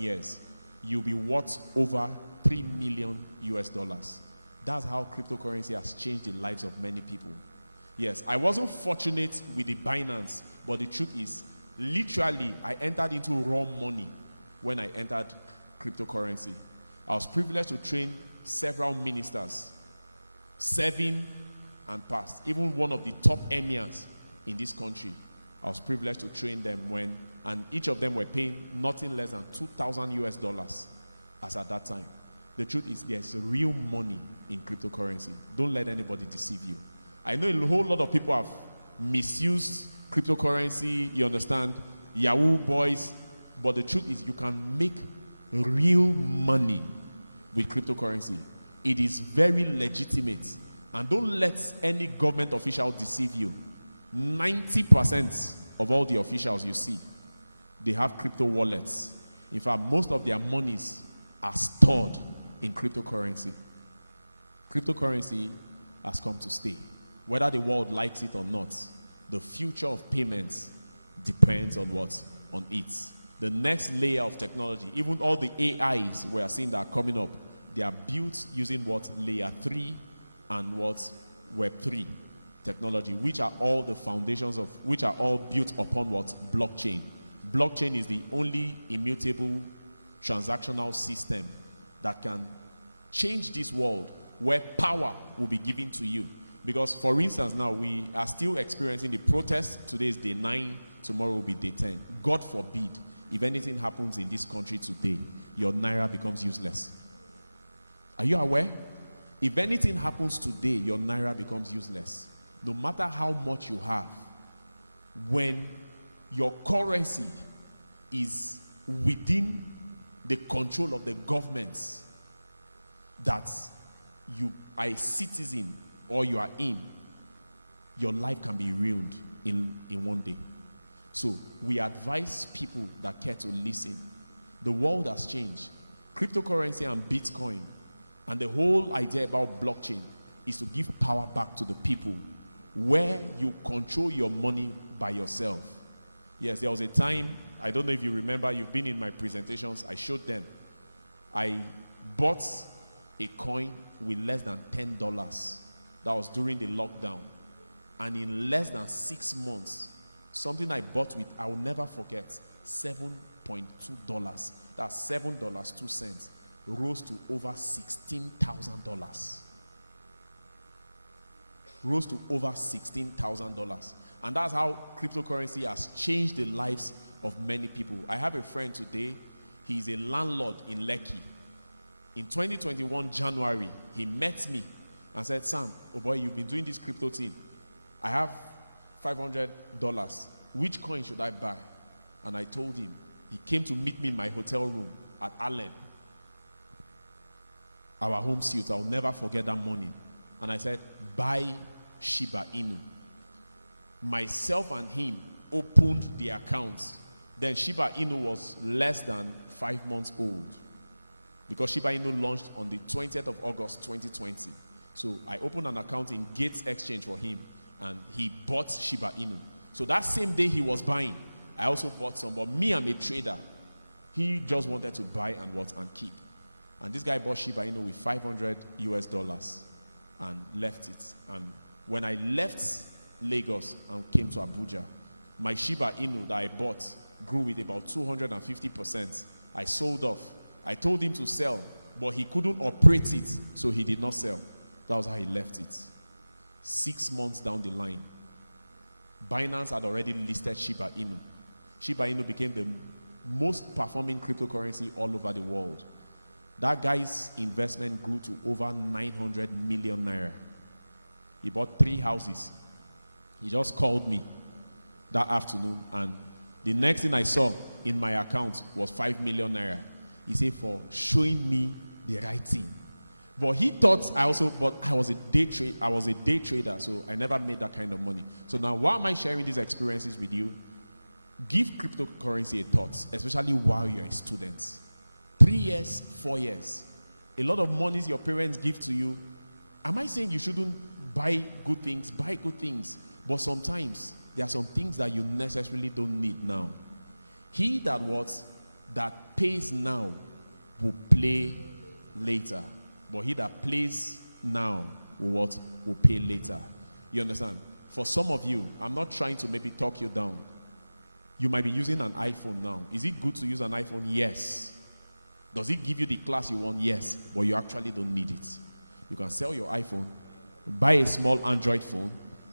years, you'll be worth over 3 million US dollars. That's how cryptocurrency has changed the lives of many people. Yes, I wasn't fortunate with the Binance, but the truth is, literally, I entered into raw money when I entered cryptocurrency. I was privileged to train several ministers, serving and past. Even one of the top emirs in this country, I was privileged to train them and each of them were paying nothing less than 2,000 US dollars as at that time. The truth is, there's real money in cryptocurrency. Don't let anybody deceive you. I know a whole lot of people have misused cryptocurrency, you understand, Yahoo boys, but the truth is you can make real money with cryptocurrency. It is very legitimate. And don't let any government official deceive you. 90% of all the officials you see, they have crypto wallets. In fact, most of their monies are stored in cryptocurrency. Cryptocurrency has come to stay. Whether the world likes it or not, the future of payments depends on what? On it. The next layer of technology, even all the AIs we are seeing that are coming up, they are built using what? Layer 3 and what? Web 3 technology, which are all the foundations of, which are all built upon what? Blockchain. Blockchain is the only immutable transactional system that can change this world where power will be given to you. Because, for instance, now we are still experiencing the protest. Today is day 9, tomorrow will be day 10. God forbid, if anything happens in this country today, your naira becomes useless. Are you aware? If anything happens today, your naira becomes useless. No matter how much you have, when your currency is within the control of the governments that you are a citizen or you are in, your life can be ruined in one day. So we advise people that care to listen. The world has changed. Cryptocurrency and Bitcoin and the whole idea about blockchain is to give power back to the people where you control your money by yourself. Yes, there was a time, I don't know if you remember, you've been in my presentations, I showed them. I bought a coin with less than $10. That was during the lockdown. And in less than 6 months, something I bought with, I will never forget, $7.2. That's $7.02, rose to over $16,000. Rose to over $16,000. And that's how cryptocurrency has changed the lives of many people. I have a friend today, he's a landlord in Lekki. In 2021, January, he met me and said, Sam, oh boy, you've been doing this crypto thing. I have $500. Which coin should I buy? And I told him. He came to meet me in my hotel room at Allen, our home suite. I'll never forget that morning. And I said, buy Shiba Inu. Myself and him opened the accounts. Then Shiba Inu was less than 5 months old, because Shiba Inu launched on the 20th of August 2020. So I opened an account in Gates Exchange for him, and he bought Shiba Inu. So that same day he was buying, I also bought some. But me, I'm a trader. He just wanted to buy and keep. And this guy bought Shiba Inu with $500 US and left it. And when I left Lagos and came to Abuja, my Shiba Inu that I bought grew with about 250%. I sold off. I told him to sell, but he couldn't operate it, so he did not sell. That was how he left it. 6 months down the line, Binance had already listed Shiba Inu. Shiba Inu became the most performing cryptocurrency all over the world. That guy's investment grew to over 900 million naira. He bought 3 houses. He just called me that afternoon, and the next thing I saw in my account was 5 million naira. He said, for showing me the right thing. But he thought I was a day trader, so I never made that kind of money. So now, why am I sharing these experiences with you? Give cryptocurrency a thought, especially while you're a student. 3 years, 4 years. A lot of monies your parents give to you. Am I saying you shouldn't buy good things? Buy good things. But sometimes there are some things that you necessarily don't need now. He that that pays now will play later. But he that plays now will pay later. You understand? For some of you, I'm not trying to maybe talk you down. You might be using an iPhone now. Is it good to use an iPhone? Yes. Does it give you the class you want? Yes. But you actually don't need it. You can sell your iPhone, buy a small Android phone,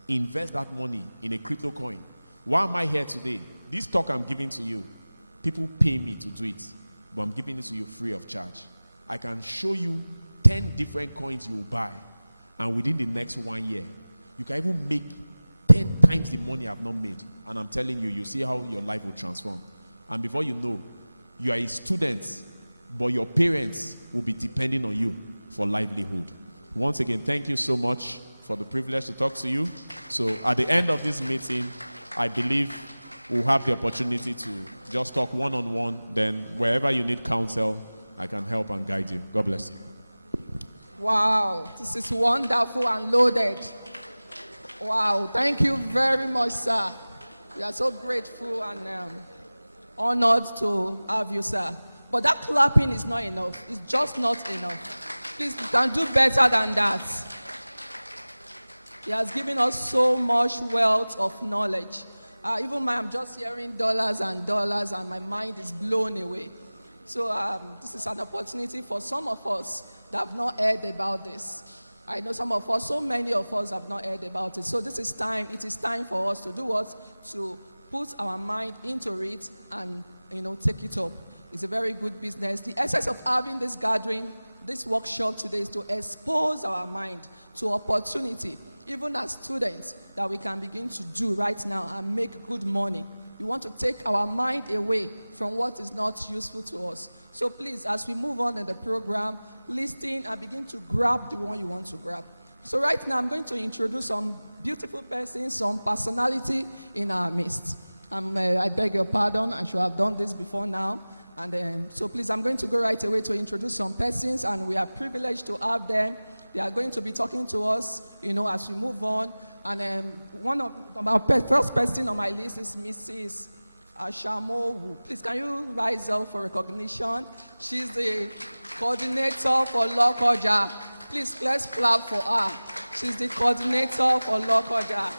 invest that money in a crypto coin. Why am I here today? This talk I'm giving to you, people pay me to do it, but I'm giving it to you free of charge. I can show you 10 different coins you will buy, and within the next 1 year, you can even make 10 times the money I've not made. And I'm telling you, you see how your life will transform. And before you know, you are a student, but your parents will be depending on you for livelihood. Once again, thank you so much for the privilege to talk to you. So at the end of this meeting, I believe we'll have the opportunity to just talk one-on-one. Then wherever you need counsel, I can help and guide you. God bless you. Wow, this is wonderful and loaded. Wow, thank you very much, sir. We are so grateful and honored to have you, sir. But that clapping is not enough. It's just not enough. Please, you can do better than that. He has given us so much wealth of knowledge. Even I'm just hearing dollars, and my mind is blown away. So this is an opportunity for some of us that have not heard about this. I know some of us, so many of us have not heard about it. So this is time, it is time for us to do what? To put our mind into it and, take it up. It's a very good business. The essence of having this gathering, this workshop today is to expose our mind to opportunity, even as students, that we can begin to do right now and make good money. We want to take our mind away from what is not useful to us. So please, as we move on in the program, listen and begin to grab the one you want to grab. So right now, I'm going to introduce some beautiful persons, some personality in our midst. I beg your pardon, I should have done this before now. And so please, I'm going to go right away to introduce some persons, and we are privileged to have them. They are going to be talking to us, as we move on. And one of our first person on my list is Mrs. Ashamowu. Please, can you rise up for recognition? She's the coordinator for Lokoja. Please, let's clap for her. She's the coordinator for Lokoja.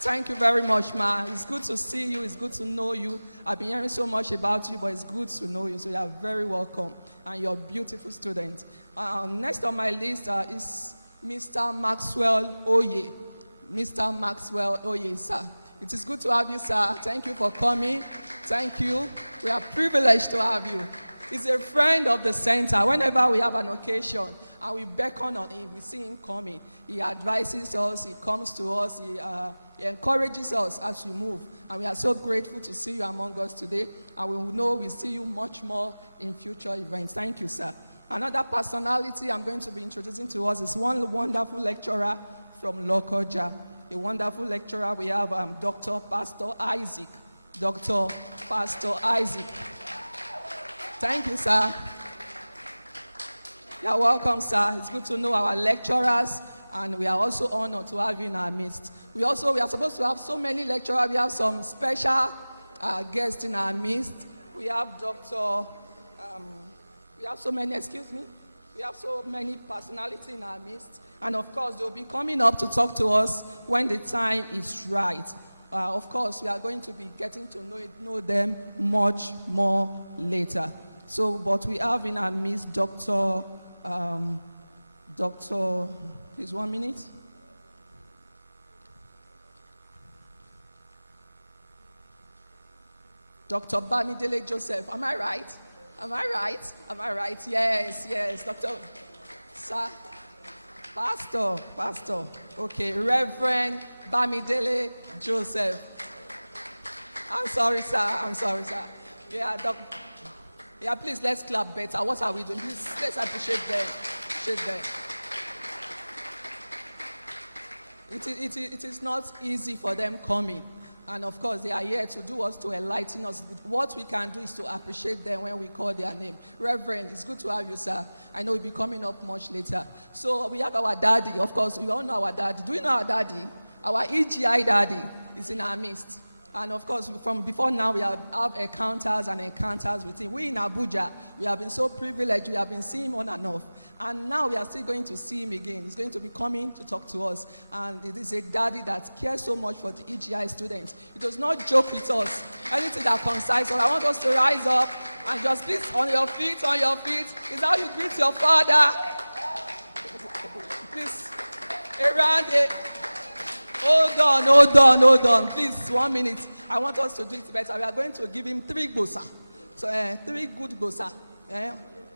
Thank you very much, ma. It's good to see you. It's good to know you. I've been hearing so much about you, but it's good to know you. So you are very welcome. And you're a beautiful student. Next on my list is Mr. Maxwell Oye. Mr. Maxwell Oye, sir. It is good to have you, sir. Thank you for coming. Thank you. We are privileged to have you. He's a friend of the center. Whenever we have an occasion and we beckon on him, we see him coming. He advises us. He comes to us. He encourages us as we move. And we are so grateful to see you among us today. And we know we'll see you much more in future events. Thank you, sir. Another personality I'm going to be introducing to us is one wonderful lecturer from Lokoja. A wonderful lecturer. We have Dr. Pastor Isaac. Dr. Pastor Isaac. Thank you, sir. You're welcome, sir. It's good to know our lecturers, and we are also honored to have you in our midst. We are supposed to have so many lecturers. We have some special guests in our midst. We have we have so many personalities in our midst. And of course, they'll be coming up to talk to us when the time is right. Of course, we are going to be getting to know them much more later. So, but we have in our midst Dr. Please 1 minute. Dr. Bamidele Joseph. Am I right? Am I right? Am I right? Yes, Dr. Sir. Pastor. Okay, Reverend Bamidele Joseph. I'm sorry, sir. Yeah, please, let's clap better. What are we doing? Please, let's appreciate them. It is not easy for them coming. And of course, they are here to do us, to enlighten us. What we can do is to appreciate them when we call their name. Reverend, it's good to have you, sir. I know you'll be coming up much later. So we have our daddy. Of course, we all know our daddy. Do you know our daddy? Our EGI daddy is in our midst. And of course, from before now, we have encounters and encounters with him. We in Abuja, we have been so privileged. We have been seeing him on and off. And now we are still going to see him again. He's going to be coming to talk to us. And it is a daddy that cares so much for the EGI students. He does not joke with us. Anything that concerns us, I want us to rise up and just please on your feet, on your feet. Is how you greet your father. Please, around it. Hold on. Please, 1 minute. I want us to do it better. We are going to give him 3 gbosa. So, 3 good gbosa.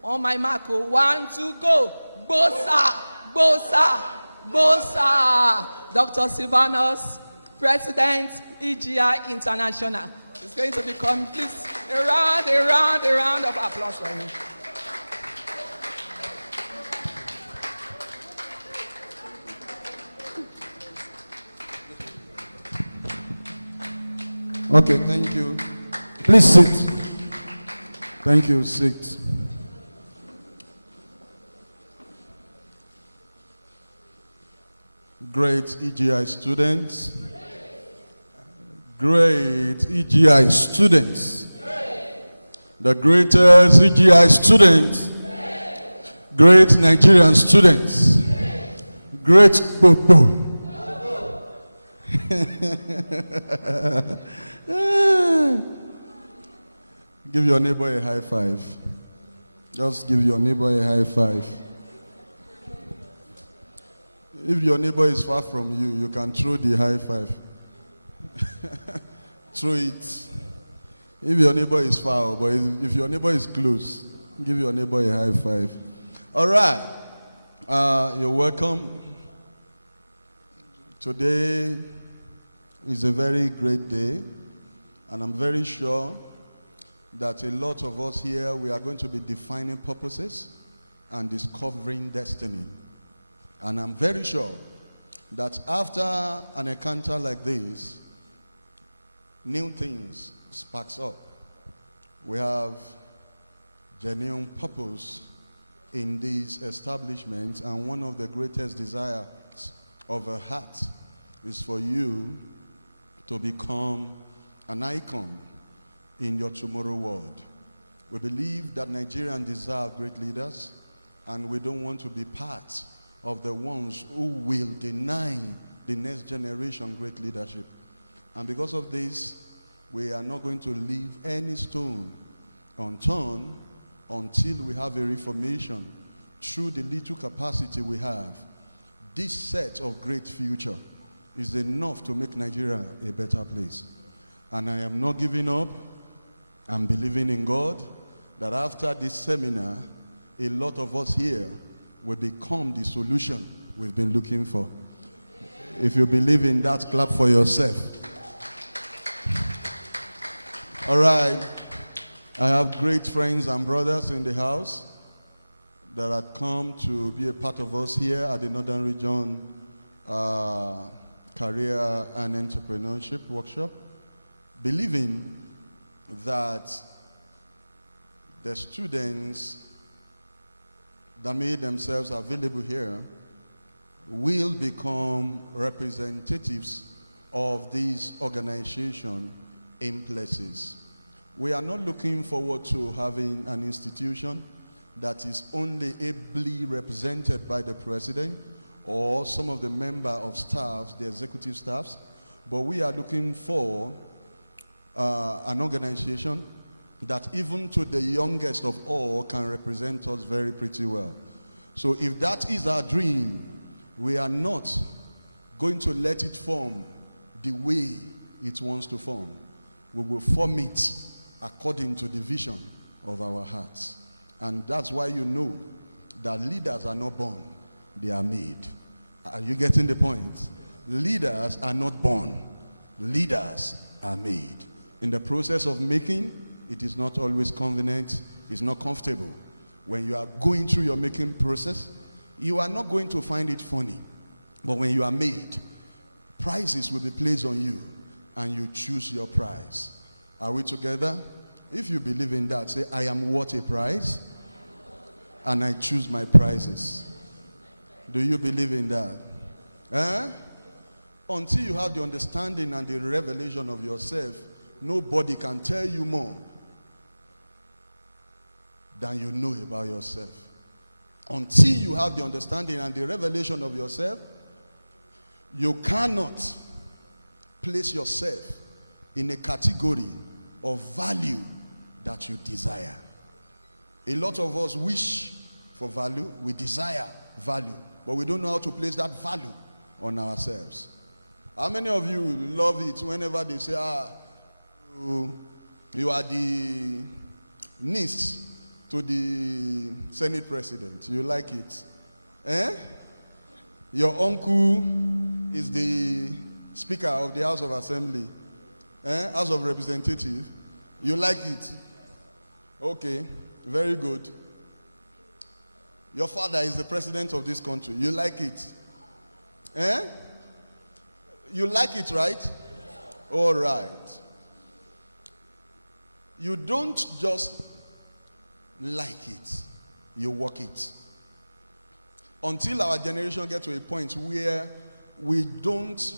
On my mark, 1, 2, go. Gbosa. Dr. Silvanus, President, EGI International. It's going to become, please, a round of applause for him. Okay, thank you. Please sit. Thank you, sit. Great EGI students. Great EGI students. The greatest EGI students. Great Nigerian students. Great Bobo. Give your neighbor a high five. Just give your neighbor a high five. If your neighbor is far from you, you can throw the high five. Throw it. If your neighbor is far, but if your neighbor is close, give your neighbor a high five. All right. You're welcome. Today is a very great day, and I'm very sure that a lot of us here, we are going to be defining purposes and discovering destiny. And I'm very sure that after an encounter like this, new things sparks up. We have genuine purpose in these establishments, and one of the greatest desires of a heart is for you to become an icon in your tomorrow world. We believe that Nigerians deserve great leaders, and we don't want to be part of the ones who will deny the next generation great leadership. And because of this, we are not going to leave any stone unturned until we have a reformation through the little capacity we have. This set of great future is enough to make Nigeria a better place. And I am not giving up. I'm believing in God that after this seminar, a lot of us here will become the solution we've been looking for. If you believe in that, clap for yourself. All right. I have great friends and brothers in the house that had come to be a part of us here at the Northern Region Career and Entrepreneurship Workshop, believing that the students that made themselves available here will become representatives of this organization in places. We are not looking forward to having an institution that is only ably represented by the president or some of the member of staffs, the executive staffs, but we are looking for an organization that even to the youngest of all can represent us very pretty well. So if that is our dream, we are not going to let it form the way it wants to form. We will form it according to the vision of our hearts. And that's why you know that leaders are not born, they are made. Are you getting the point? Leaders are not born, leaders are made. In the process of making, it is not always convenient, it's not comfortable. When you are going through your making process, you are not going to find it funny. But when you are made, prizes will be placed on you, and you choose your prize. Are we together? If you believe in that, say, I am worth a prize, and I choose my prizes. Do you believe in that? Until you have the understanding and the revelation of yourself, nobody can tell you more than you know about yourself. Until you have the understanding and the revelation of yourself, you cannot place yourself in a category of value that you desire. A lot of us wish for value, we desire value, but we don't know how to place that value on ourselves. How many of you love it whenever they say, you are the niece to the Senate president? You like it? Eh? Your uncle is the Speaker of the House of Assembly, House of Representatives. You like it? Okay, very good. Your father is the president of this country. You like it? You like it, right? All right. You don't just like it, you work it. Until our generation gets to a point where we don't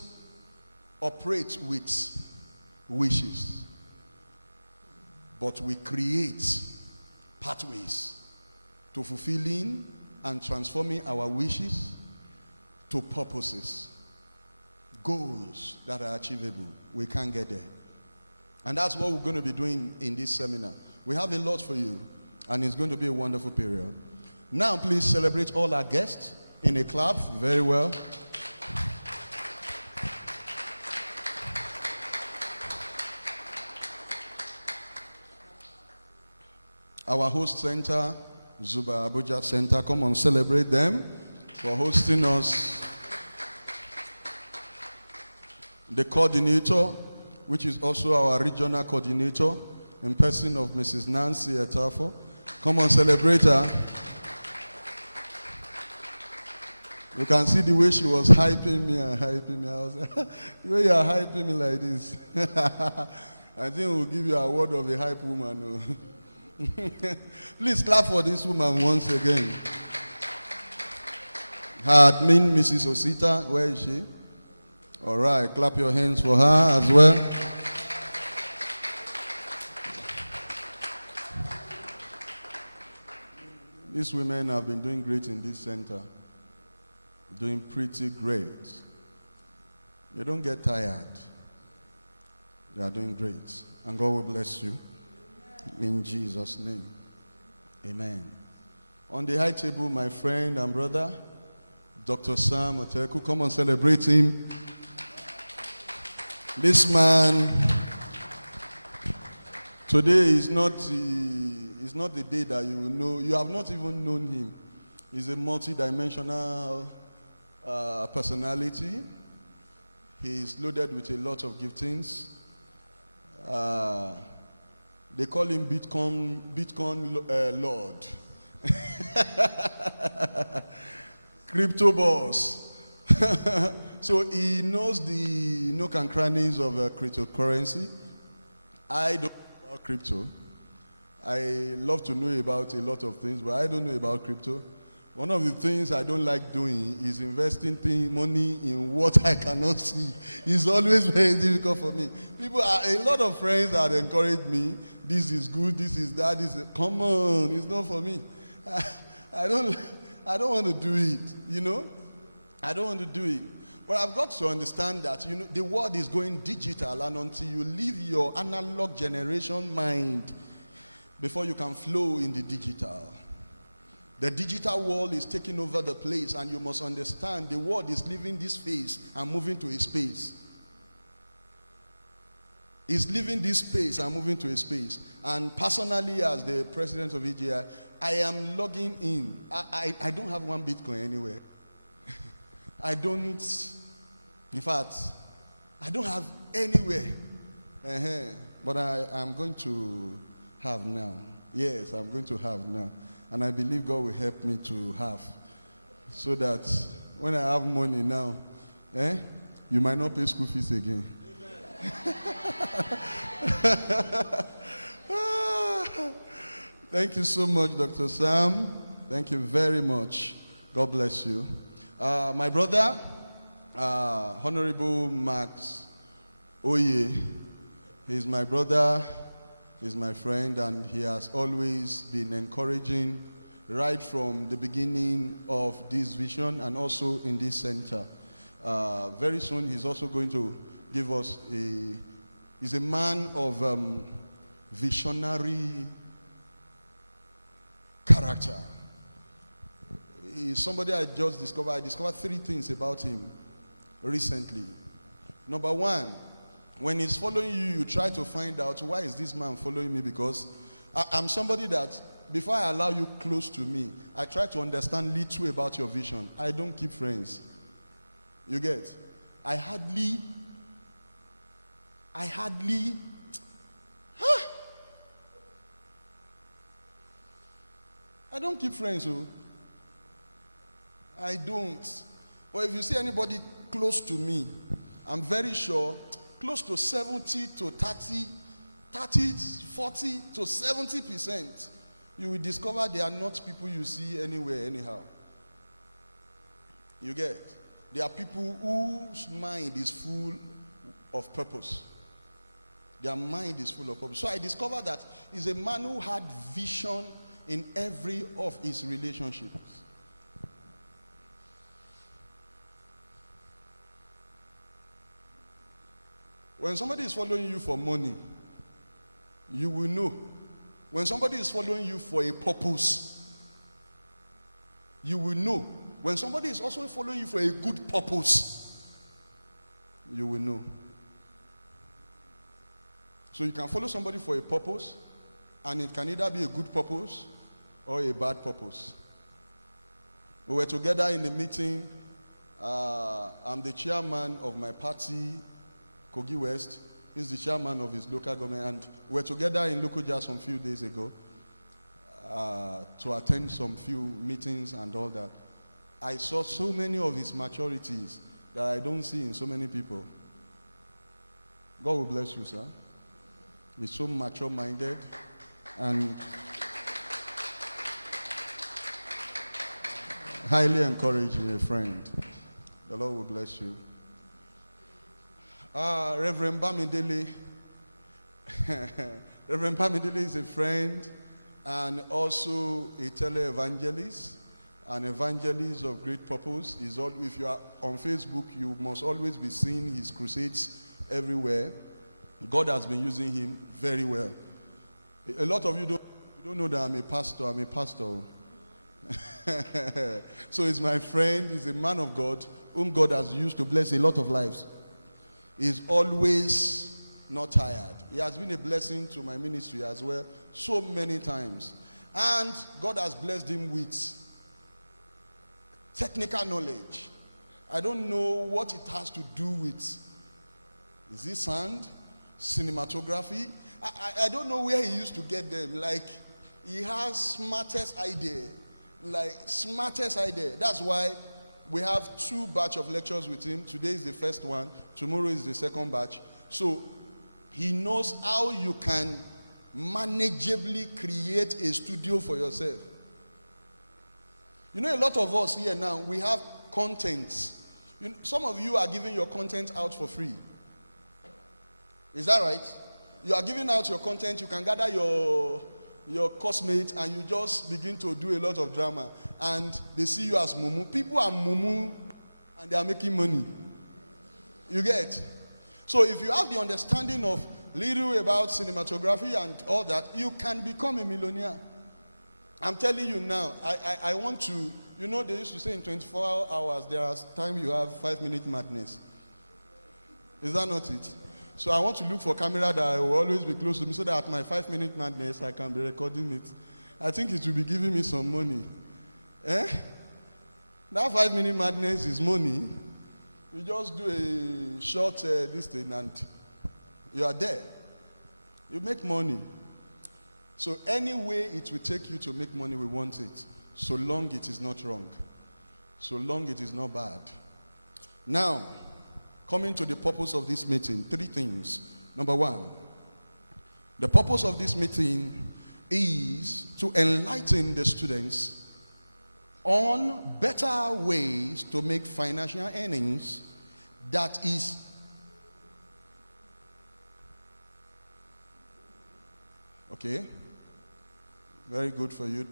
operate with wishes, but we create pathways to fulfilling and transforming our wishes to purposes, goals that are achievable. We can't get there. And that's what we're going to be doing in this seminar. We have a lot for you, and it's going to be a wonderful period. Now, please celebrate all our guests in a clap. Very well. Our host center, Zuba Abuja Center, come on, celebrate them for hosting us. The coordinator, which is also our regional coordinator, in person of Mrs. Nancy Etafo. Come on, celebrate her. You can see the way she was hyping me and hyping me. I was like, the way you are hyping me like this. I think we'll give you a award of a hype woman. Please clap for this woman once again. Her admin, Mrs. Osita, where is she? All right, clap your hands for her as well. These women have been doing great in this center. Doing pretty great. They don't get tired. They are doing great. And God will bless you. In Jesus' name. Amen. On the high table, my friend and brother, Dr. Sam Oteku. Come on, celebrate him. This man, today is not the day that you will know. You have not even known him. He's a multi-dimensional personality. He's loaded with a lot of giftings. They call him Bitcoin Lord. Crypto boss. So he knows the nook and crannies of cryptocurrency. I don't know about crypto. I love to know about a lot of things, but I don't know about crypto. One of the things I don't like doing is investing money in what I cannot see. It's always very difficult for me. A lot of friends have encouraged me. This is good, this is that, come on, it's not for me. I don't want to do it, you know. I don't want to do it. But I've got to understand that, you know, the world is going digital, and until you leave your analog generation mind before you can flow in the digital. The digital world is taking over the place, and you must understand the world is leaving this phase and moving to a space. It's leaving this space and moving to a space. And personally, as the president of EGI, I am logging in. I don't have one Bitcoin anywhere. I don't, in fact, I don't have anywhere. But I am going to have now. Yes, I'm going to have now. And I believe God will help me to have. So that when I have money now, you might not pay school fees again. Thank you so much, Dr. Sam. Thank you very much. God bless you. My brother, Honorable Max Oye. He's my brother, he's my friend, and he has always been encouraging right from the beginning of this vision and also in this center. Very soon he's also going to give us he's a man of visionary character. He's somebody I discovered 3 things about him recently. Number one, when he's following you, you try to find out, why is this man following me? Because I'm somebody that, before I allow you close to me, I try to understand little about your vision. I don't keep friends. You get? I hardly, I don't keep friends, so I don't. But if you see anybody close to me, I'm very sure close to 70 to 30, 40 to 70%, you will discover they are not people you see anywhere, anyhow. You get? They are people whose mind is full of purpose. Their mind is full of purpose. So I discovered that he's a man who had vision in every of his relationships. When somebody is following you for money, you will know. When somebody is following you for a purpose, you will know. When somebody is also following you for a good purpose, you will know. So you can follow somebody for a purpose, and it can either be a good purpose or a bad purpose. We were together in a meeting. I'm the chairman of my party, Kogi West. He's the chairman of his local government, and we were together in Lokoja some few days ago to attend some few meetings and all that. I saw so many of his maturities that I don't see in so many people. God will bless you, sir. He's so mature-minded and highly encouraging, a friend. The Lord will bless you. Reverend Bamidele. Reverend Bamidele is a friend and also a tele-evangelist, an evangelist of great purpose. If you are on Facebook, you must always be seeing his crusades everywhere. God has been using him very well. A lot of you don't know that I'm a pastor. I'm a pastor. So he's my friend. He's a man of God whom God has used to bless a lot of lives. He's always not tired. He has been a blessing to my ministry as well so many times. And God has blessed him with technical knowledge. I don't know what it has to do with. Is it sound? Cinematography? I don't know where he used to get them. Like, he has smartest idea. Like, smartest idea. That's why we have 2 batch of lectures with him. Today is the first one. Tomorrow is the second batch. So he knows how you can manageably create a studio for yourself. You know, a lot of us here now, we have contents. Some of you are giving your content out for free. Is that right? You are giving out your content. You can gather your classmates and you just begin to do a lot of drama, and they see you as mumu. People are mumu and they are making money. You get? So if you have the understanding of little about cinematography and all that, you can become a millionaire. I'm telling you now, I want to, you know, they used to say in 24 hours there are times you have 5-minute madness. Is that not it? So I want to look for camera that will always be close to me so that at my 5-minute madness, I can be recording it. I think it will be giving me some money. That 5-minute madness is money. You just do a short this thing and you are there. You make money. So any way it will take you to make money, we want it. So long it is not wrong. So long it is not bad. Now, coming to the purpose of this meeting, 3 things. Number 1, the purpose of this meeting is to enlighten the students on better ways to make financial earnings that is okay, very good for you,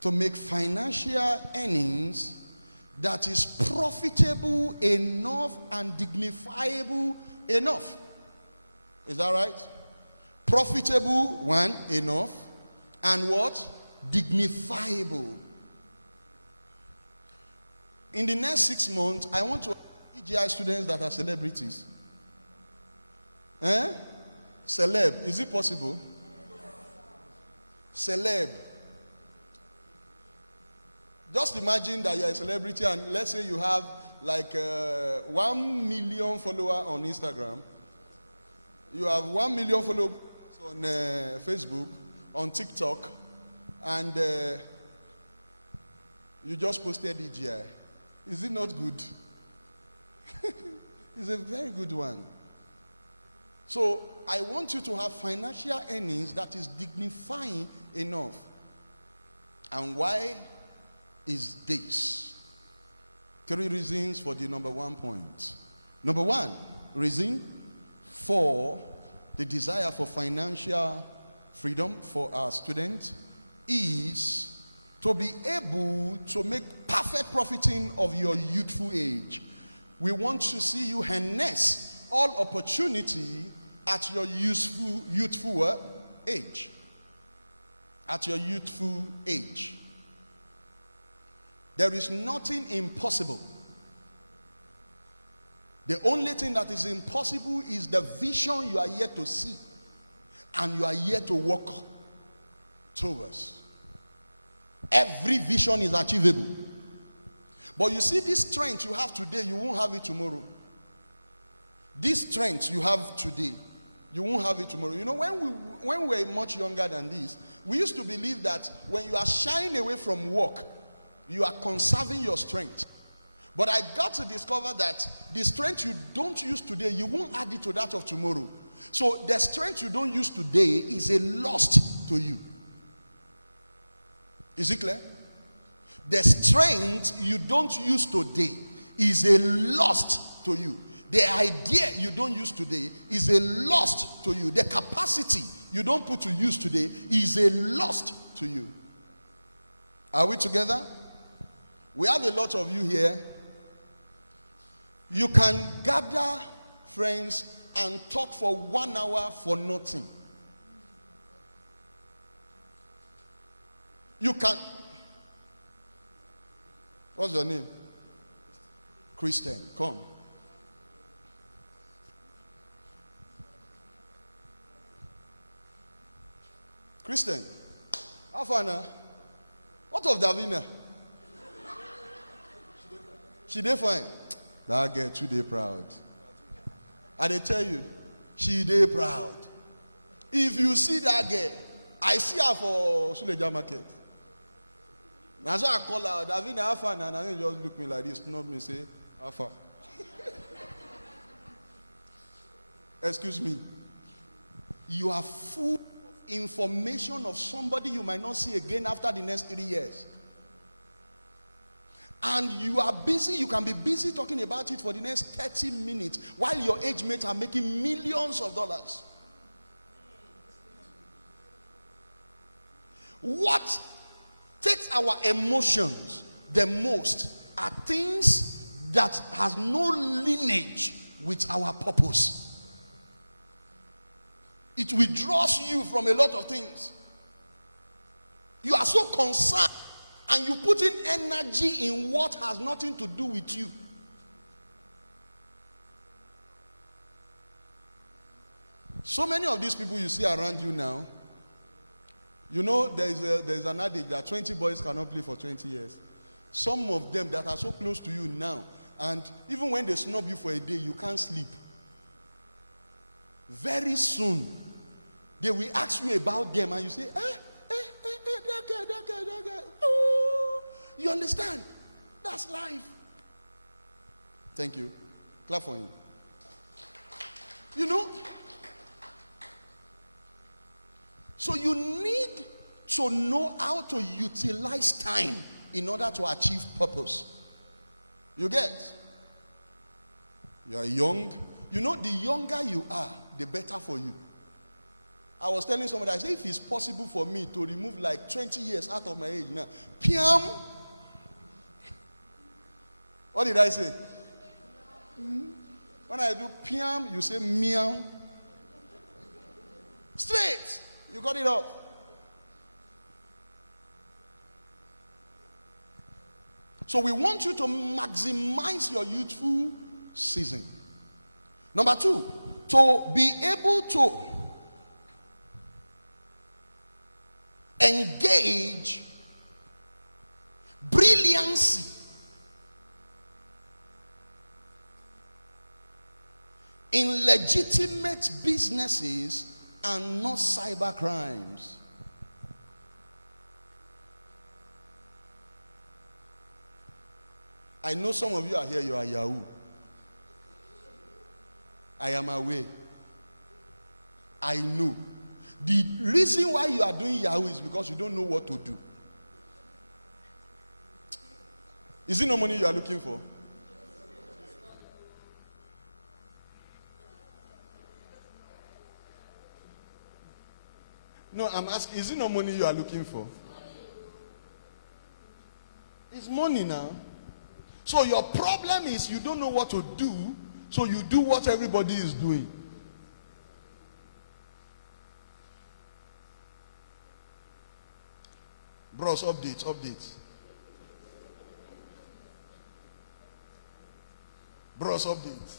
to make financial earnings that is profitable enough and dignifiable enough. Is that right? Profitable, one, enough, and what? Dignifiable. In the next 6 months, I want to EGI students that are celebrities. Celeb, is it possible? Celeb. Just imagine that you're a celebrity and let's say you have like 1 million followers on Instagram. You have 1 million followers on Facebook, on TikTok, and you just posted EGI. Is it not good? It's a very good one. So I want you to have financial earnings that is dignifying enough. And why is this? 3 reasons for the number 1 point. Number 1 reason for the desire for financial freedom for our students is to be able to make perfect profiting of your youthful age. We want to see you harness all opportunity at your youthful age. At your youthful age. There is nothing impossible. The only thing that is impossible is the vision you are yet to see and you are yet to walk towards. Every vision is achievable. But you see, this strength you have today, you won't have it tomorrow. This strength you have today, you won't have it tomorrow. You know, when we were much younger than this, we used to believe that when you are shying away from work, you are conserving your strength. But I got to discover that the strength you don't use today, you won't add it to that of tomorrow. So the strength you don't use today is a loss to you. Is it clear? The strength you don't use today is a loss to you. The idea you don't use today is a loss to you. The capacity you don't put to use today is a loss to you. Are we together? We have a lot of you here. You can gather friends and talk for 1 hour for nothing. You can. What's your name? Christian. Come. Christian. How far now? What of Davina? She dey fine. That girl too dey proud. I dey tell you, she dey proud. If you see that girl, I see her for Suleja Market. That's why I call her Davina Alpha, and I just look me like this, not me say Alpha. Excuse me. You are full of information of somebody you might not see again after the next 3 years. And you are busy, you can be busy talking about it for the next 30 minutes while your age mates are making millions of dollars. What takes our emotions the most are things that has no lineage with our purpose. It withdraws you from a lot of things. You are so concerned and you put in energy in what has nothing to do with you. So many of these people you see around you now, you know, there's an adage that 20 boys cannot play for 20 years. Some of them that are so close to you now, and even when they snub you for a day, you can't sleep. Very soon, they will ask you about them and you say, that guy. Oh, you understand? That's life. Thank you. Clap for him. You know? So you need to know how to utilize time in order to achieve purpose. You get? You are young. You know, the younger you are, the better for you. I was telling somebody, I said, if it's possible for me to remove like 20 years out of my age now, piam. What did I say? When I do piam, you say meow. Straight. You got it off. So we want you to maximize your youthful season. Number 2, to be able to engage brilliancy in legitimate businesses and not cyber crimes. I know some of you are here, you are Yahoo. I am aware. I know. The reason why you are doing Yahoo is because you don't know what to do. Is it no money you are looking for? No, I'm asking, is it no money you are looking for? It's money now. So your problem is you don't know what to do, so you do what everybody is doing. Bros, update. Bros, update.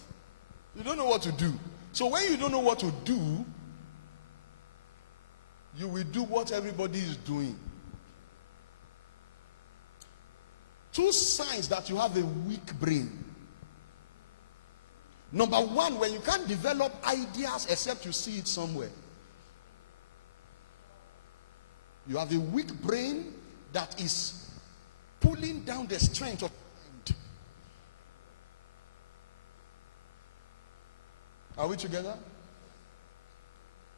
You don't know what to do. So when you don't know what to do, you will do what everybody is doing. 2 signs that you have a weak brain. Number 1, when you can't develop ideas except you see it somewhere. You have a weak brain that is pulling down the strength of mind. Are we together?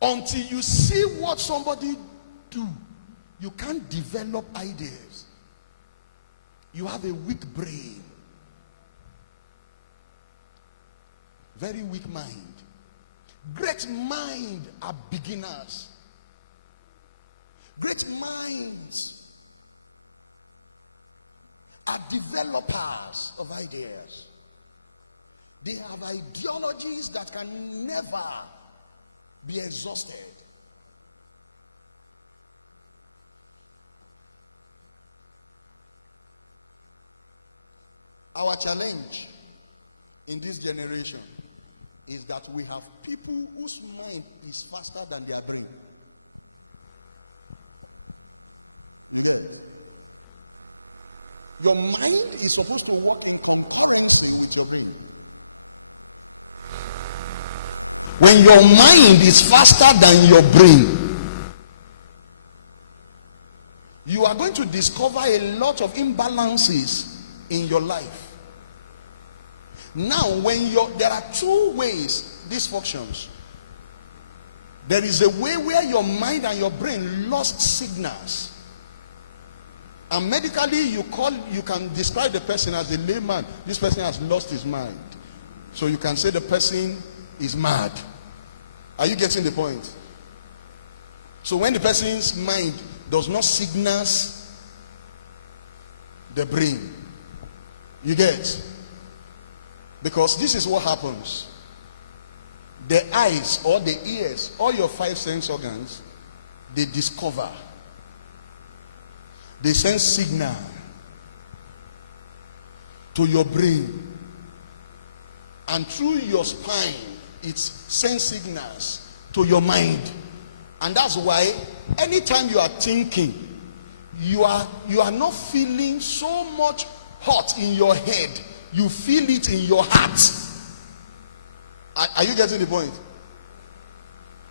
Until you see what somebody do, you can't develop ideas. You have a weak brain. Very weak mind. Great mind are beginners. Great minds are developers of ideas. They have ideologies that can never be exhausted. Our challenge in this generation is that we have people whose mind is faster than their brain. You get? Your mind is supposed to work in concurrency with your brain. When your mind is faster than your brain, you are going to discover a lot of imbalances in your life. Now, there are 2 ways this functions. There is a way where your mind and your brain lost signals. And medically, you can describe the person as a layman. This person has lost his mind. So you can say the person is mad. Are you getting the point? So when the person's mind does not signal the brain, you get? Because this is what happens. The eyes or the ears, all your 5 sense organs, they discover. They send signal to your brain. And through your spine, it sends signals to your mind. And that's why anytime you are thinking, you are not feeling so much hot in your head. You feel it in your heart. Are you getting the point?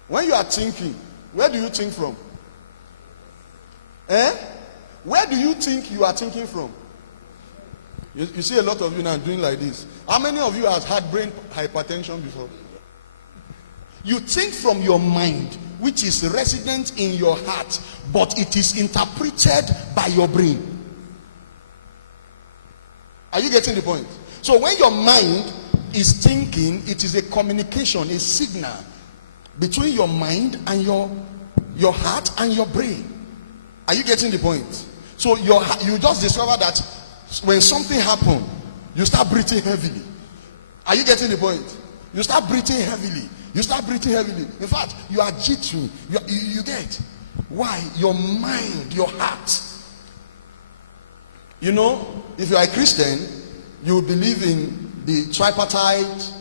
When you are thinking, where do you think from? Where do you think you are thinking from? You see a lot of you now doing like this. How many of you have had brain hypertension before? You think from your mind, which is resident in your heart, but it is interpreted by your brain. Are you getting the point? So when your mind is thinking, it is a communication, a signal between your mind and your heart and your brain. Are you getting the point? So you just discover that when something happens, you start breathing heavily. Are you getting the point? You start breathing heavily. You start breathing heavily. In fact, you are jittering. You get. Why? Your mind, your heart. You know, if you are a Christian, you believe in the tripartite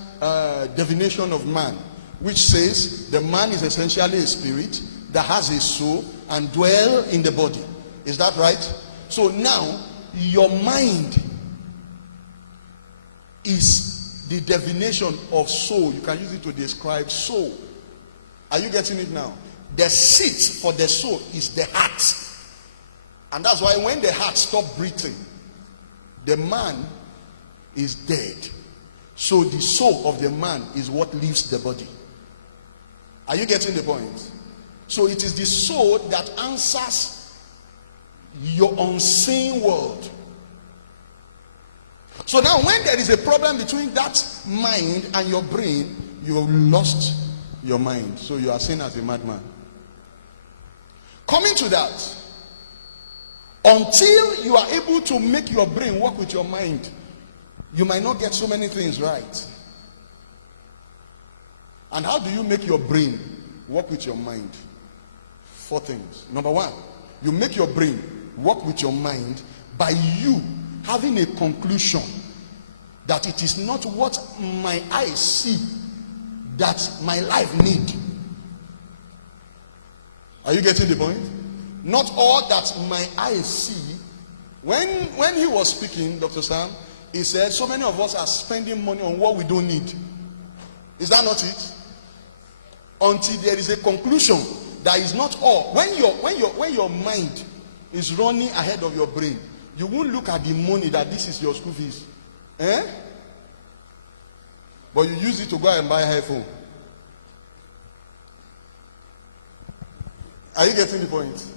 definition of man, which says the man is essentially a spirit that has a soul and dwell in the body. Is that right? So now, your mind is the definition of soul. You can use it to describe soul. Are you getting it now? The seat for the soul is the heart. And that's why when the heart stops breathing, the man is dead. So the soul of the man is what leaves the body. Are you getting the point? So it is the soul that answers your unseen world. So now when there is a problem between that mind and your brain, you have lost your mind. So you are seen as a madman. Coming to that, until you are able to make your brain work with your mind, you might not get so many things right. And how do you make your brain work with your mind? 4 things. Number 1, you make your brain work with your mind by you having a conclusion that it is not what my eyes see that my life need. Are you getting the point? Not all that my eyes see. When he was speaking, Dr. Sam, he said so many of us are spending money on what we don't need. Is that not it? Until there is a conclusion that is not all. When your mind is running ahead of your brain, you won't look at the money that this is your school fees. But you use it to go and buy an iPhone. Are you getting the point?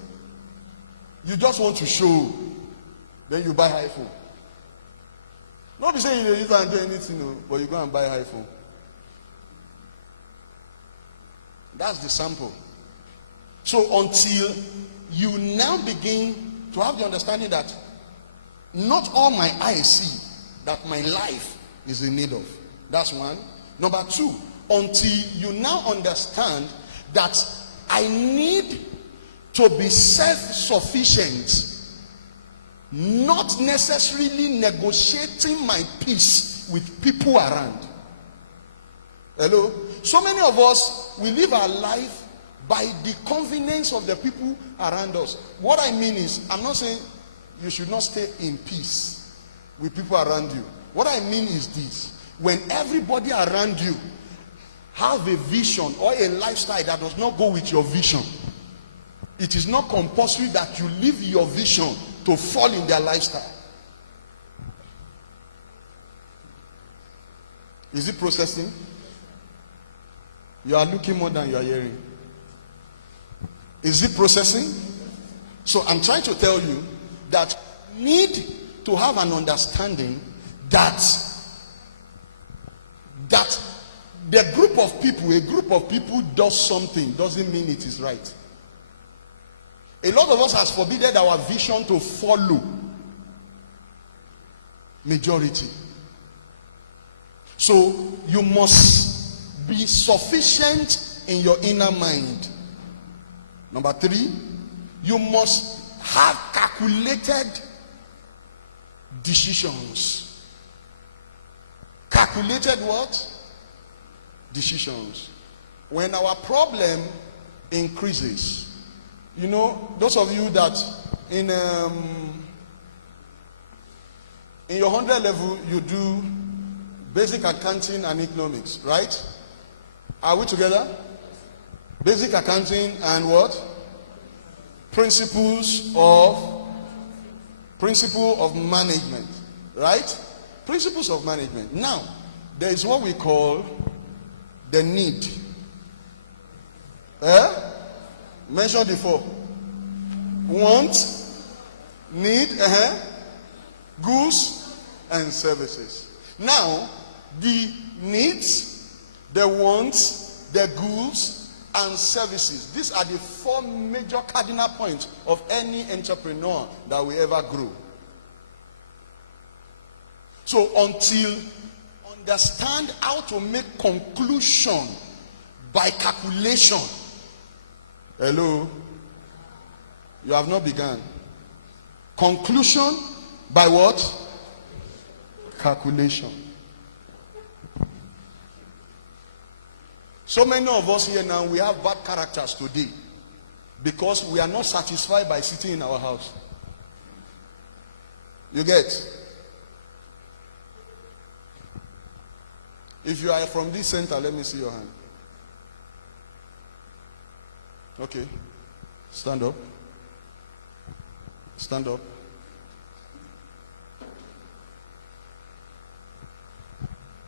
You just want to show, then you buy an iPhone. Not be saying you don't do anything, but you go and buy an iPhone. That's the sample. So until you now begin to have the understanding that not all my eyes see that my life is in need of. That's 1. Number 2, until you now understand that I need to be self-sufficient, not necessarily negotiating my peace with people around. Hello? So many of us, we live our life by the convenience of the people around us. What I mean is, I'm not saying you should not stay in peace with people around you. What I mean is this: when everybody around you have a vision or a lifestyle that does not go with your vision, it is not compulsory that you leave your vision to fall in their lifestyle. Is it processing? You are looking more than you are hearing. Is it processing? So I'm trying to tell you that you need to have an understanding that a group of people does something doesn't mean it is right. A lot of us has forbidden our vision to follow majority. So you must be sufficient in your inner mind. Number 3, you must have calculated decisions. Calculated what? Decisions. When our problem increases, you know, those of you that in your 100 level you do basic accounting and economics, right? Are we together? Basic accounting and what? Principle of management, right? Principles of management. Now, there is what we call the need. Mentioned before. Want, need, goose, and services. Now, the needs, the wants, the goods, and services. These are the 4 major cardinal points of any entrepreneur that will ever grow. So until understand how to make conclusion by calculation. Hello? You have not begun. Conclusion by what? Calculation. So many of us here now, we have bad characters today because we are not satisfied by sitting in our house. You get? If you are from this center, let me see your hand. Okay. Stand up. Stand up.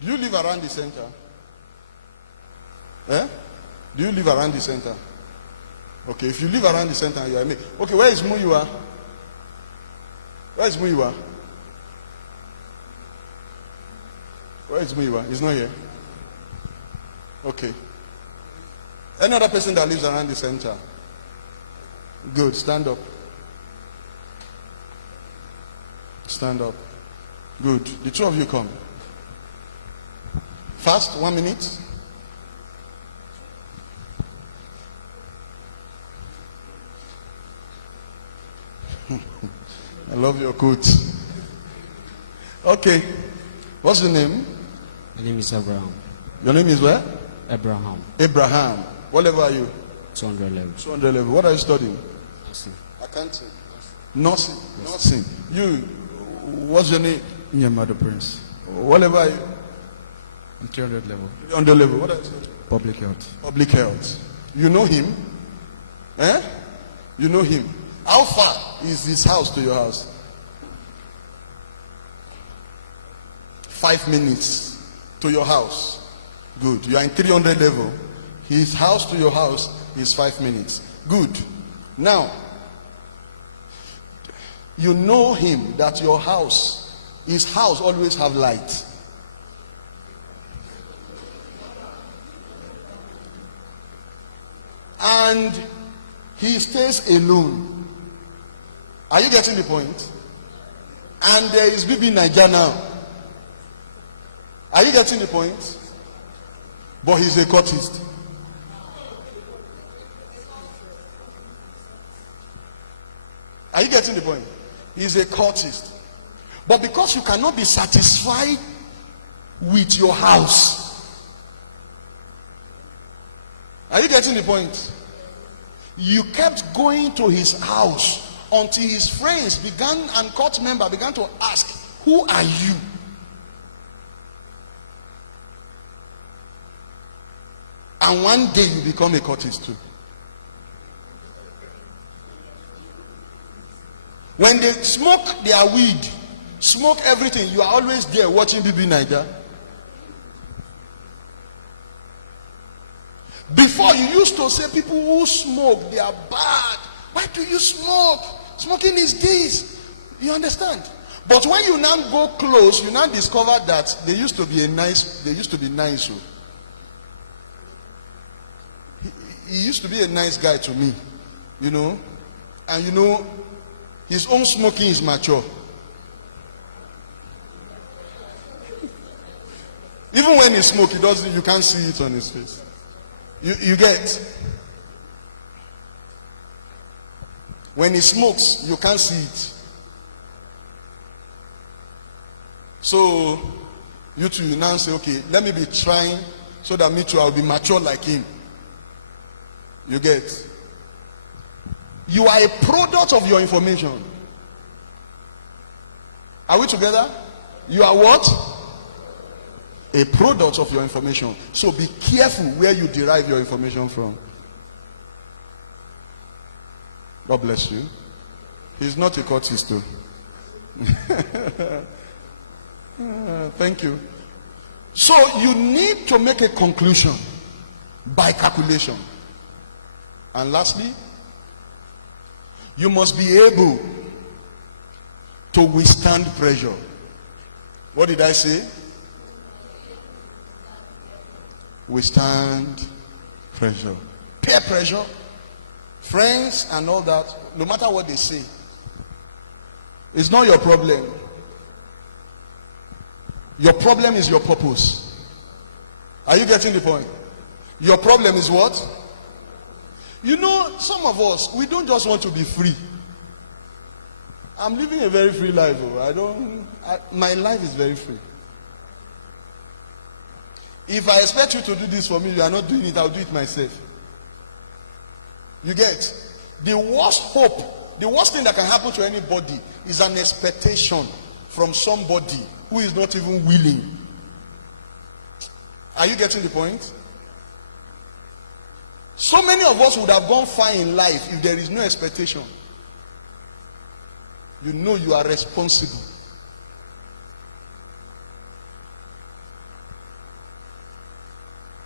Do you live around the center? Eh? Do you live around the center? Okay, if you live around the center, you are me. Okay, where is Muyiwa? Where is Muyiwa? Where is Muyiwa? He's not here. Okay. Any other person that lives around the center? Good, stand up. Stand up. Good. The 2 of you come. Fast, 1 minute. I love your coat. Okay. What's your name? My name is Abraham. Your name is where? Abraham. Abraham. What level are you? 200 level. 200 level. What are you studying? Nursing. Accounting. Nursing. Nursing. You, what's your name? Nyamado Prince. What level are you? I'm 300 level. 300 level. What are you studying? Public health. Public health. You know him? Eh? You know him. How far is his house to your house? 5 minutes to your house. Good. You are in 300 level. His house to your house is 5 minutes. Good. Now, you know him that your house, his house always have light. And he stays alone. Are you getting the point? And there is BB Niger now. Are you getting the point? But he's a cultist. Are you getting the point? He's a cultist. But because you cannot be satisfied with your house. Are you getting the point? You kept going to his house until his friends began and court member began to ask, who are you? And one day you become a cultist too. When they smoke their weed, smoke everything, you are always there watching BB Niger. Before, you used to say people who smoke, they are bad. Why do you smoke? Smoking is this. You understand? But when you now go close, you now discover that they used to be nice. So he used to be a nice guy to me, you know. And you know, his own smoking is mature. Even when he smokes, you can't see it on his face. You get? When he smokes, you can't see it. So you two, you now say, okay, let me be trying so that me too, I'll be mature like him. You get? You are a product of your information. Are we together? You are what? A product of your information. So be careful where you derive your information from. God bless you. He's not a cultist too. Thank you. So you need to make a conclusion by calculation. And lastly, you must be able to withstand pressure. What did I say? Withstand pressure. Peer pressure, friends and all that, no matter what they say, it's not your problem. Your problem is your purpose. Are you getting the point? Your problem is what? You know, some of us, we don't just want to be free. I'm living a very free life. My life is very free. If I expect you to do this for me, you are not doing it, I'll do it myself. You get? The worst hope, the worst thing that can happen to anybody is an expectation from somebody who is not even willing. Are you getting the point? So many of us would have gone far in life if there is no expectation. You know you are responsible.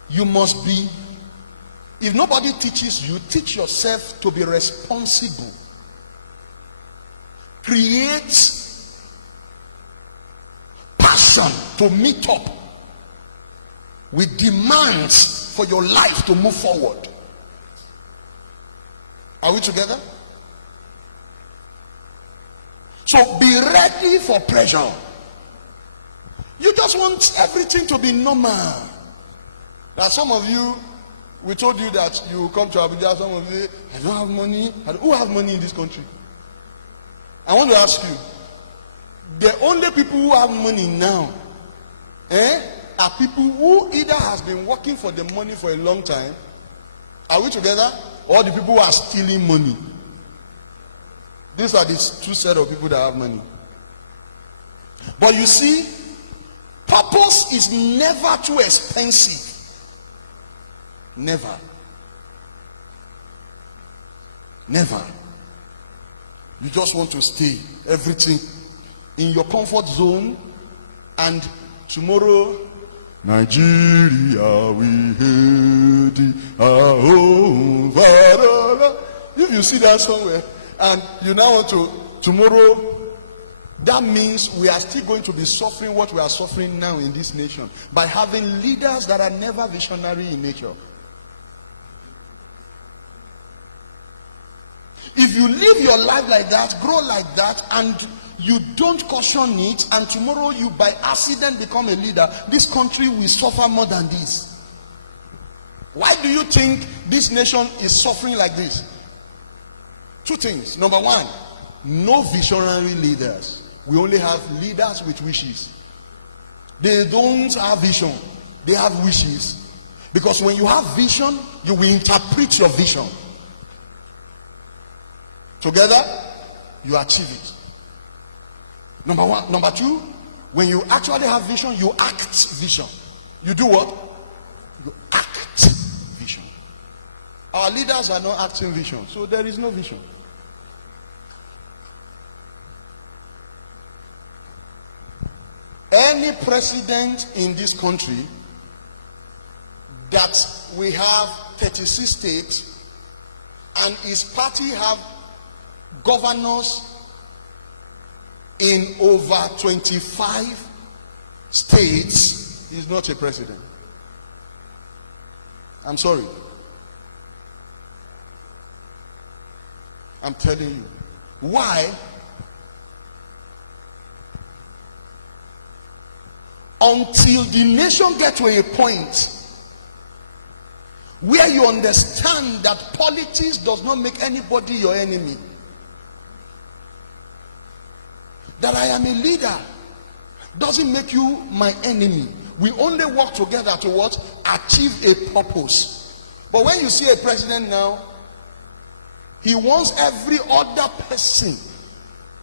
You must be, if nobody teaches you, teach yourself to be responsible. Create passion to meet up with demands for your life to move forward. Are we together? So be ready for pressure. You just want everything to be normal. Now some of you, we told you that you come to Abuja. Some of you say, I don't have money. Who have money in this country? I want to ask you, the only people who have money now are people who either has been working for the money for a long time. Are we together? Or the people who are stealing money. These are the two set of people that have money. But you see, purpose is never too expensive. Never. Never. You just want to stay everything in your comfort zone, and tomorrow, Nigeria, we head our home. If you see that somewhere and you now want to tomorrow, that means we are still going to be suffering what we are suffering now in this nation by having leaders that are never visionary in nature. If you live your life like that, grow like that, and you don't caution it, and tomorrow you by accident become a leader, this country will suffer more than this. Why do you think this nation is suffering like this? Two things. Number one, no visionary leaders. We only have leaders with wishes. They don't have vision, they have wishes. Because when you have vision, you will interpret your vision. Together, you achieve it. Number one. Number two, when you actually have vision, you act vision. You do what? You act vision. Our leaders are not acting vision, so there is no vision. Any president in this country that we have 36 states and his party have governors in over 25 states is not a president. I'm sorry. I'm telling you. Why? Until the nation gets to a point where you understand that politics does not make anybody your enemy. That I am a leader doesn't make you my enemy. We only work together to what? Achieve a purpose. But when you see a president now, he wants every other person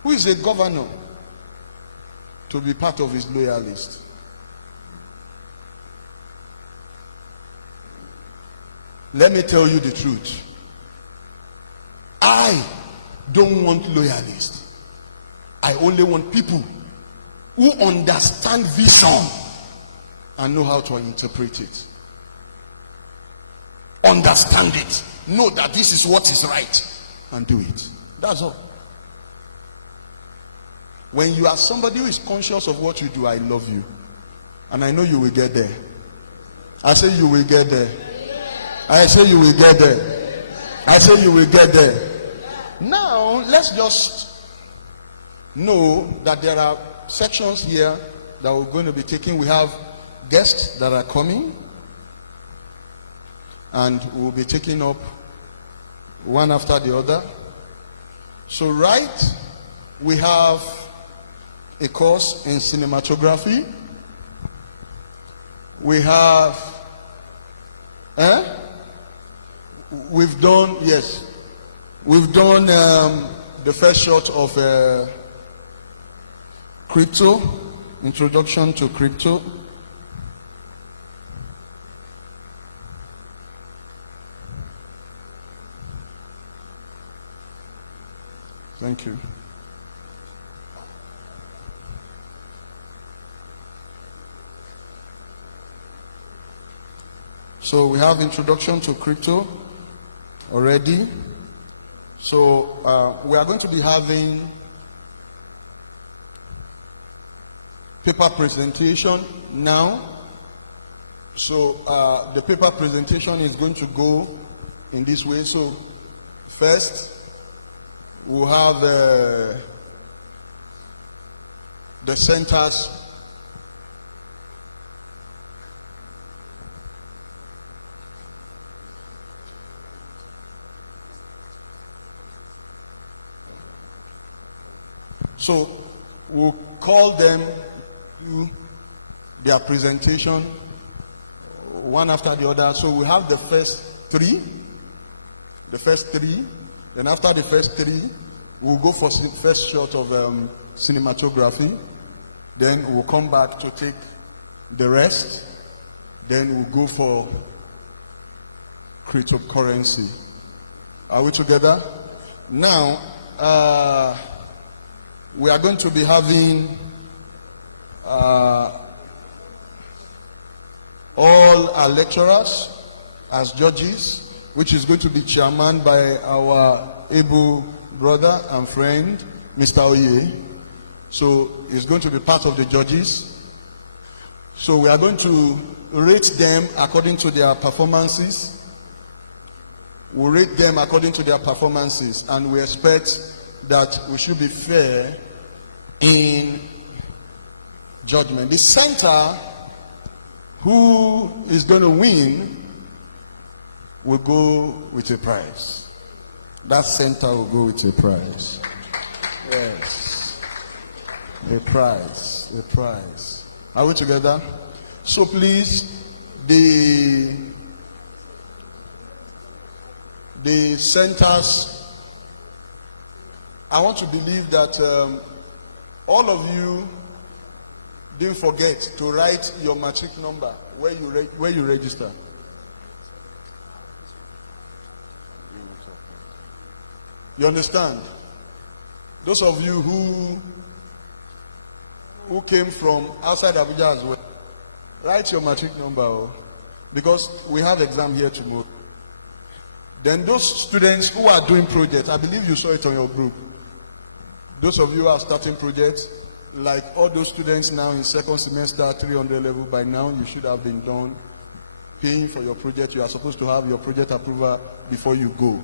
who is a governor to be part of his loyalist. Let me tell you the truth. I don't want loyalists. I only want people who understand vision and know how to interpret it. Understand it. Know that this is what is right and do it. That's all. When you are somebody who is conscious of what you do, I love you. And I know you will get there. I say you will get there. I say you will get there. I say you will get there. Now, let's just know that there are sections here that we're going to be taking. We have guests that are coming, and we'll be taking up one after the other. So right, we have a course in cinematography. We have we've done the first shot of crypto, introduction to crypto. Thank you. So we have introduction to crypto already. So we are going to be having paper presentation now. So the paper presentation is going to go in this way. So first, we'll have the centers. So we'll call them to their presentation one after the other. So we have the first three. Then after the first three, we'll go for first shot of cinematography. Then we'll come back to take the rest. Then we'll go for cryptocurrency. Are we together? Now, we are going to be having all our lecturers as judges, which is going to be chairman by our able brother and friend, Mr. Oye. So he's going to be part of the judges. So we are going to rate them according to their performances. We'll rate them according to their performances, and we expect that we should be fair in judgment. The center who is going to win will go with a prize. That center will go with a prize. Yes. A prize. A prize. Are we together? So please, the centers, I want to believe that all of you didn't forget to write your matric number where you register. You understand? Those of you who came from outside Abuja as well, write your matric number, because we have exam here tomorrow. Then those students who are doing projects, I believe you saw it on your group. Those of you who are starting projects, like all those students now in second semester, 300 level, by now you should have been done paying for your project. You are supposed to have your project approval before you go.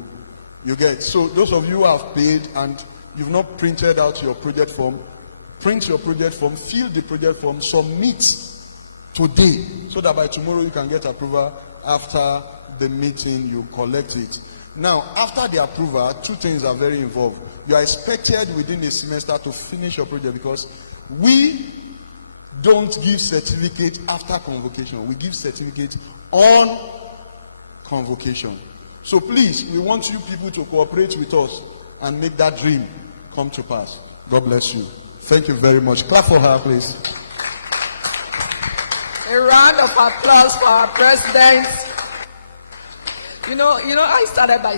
You get? So those of you who have paid and you've not printed out your project form, print your project form, fill the project form, submit today, so that by tomorrow you can get approval. After the meeting, you collect it. Now, after the approval, two things are very involved. You are expected within a semester to finish your project, because we don't give certificate after convocation. We give certificate on convocation. So please, we want you people to cooperate with us and make that dream come to pass. God bless you. Thank you very much. Clap for her, please. A round of applause for our president. You know, I started by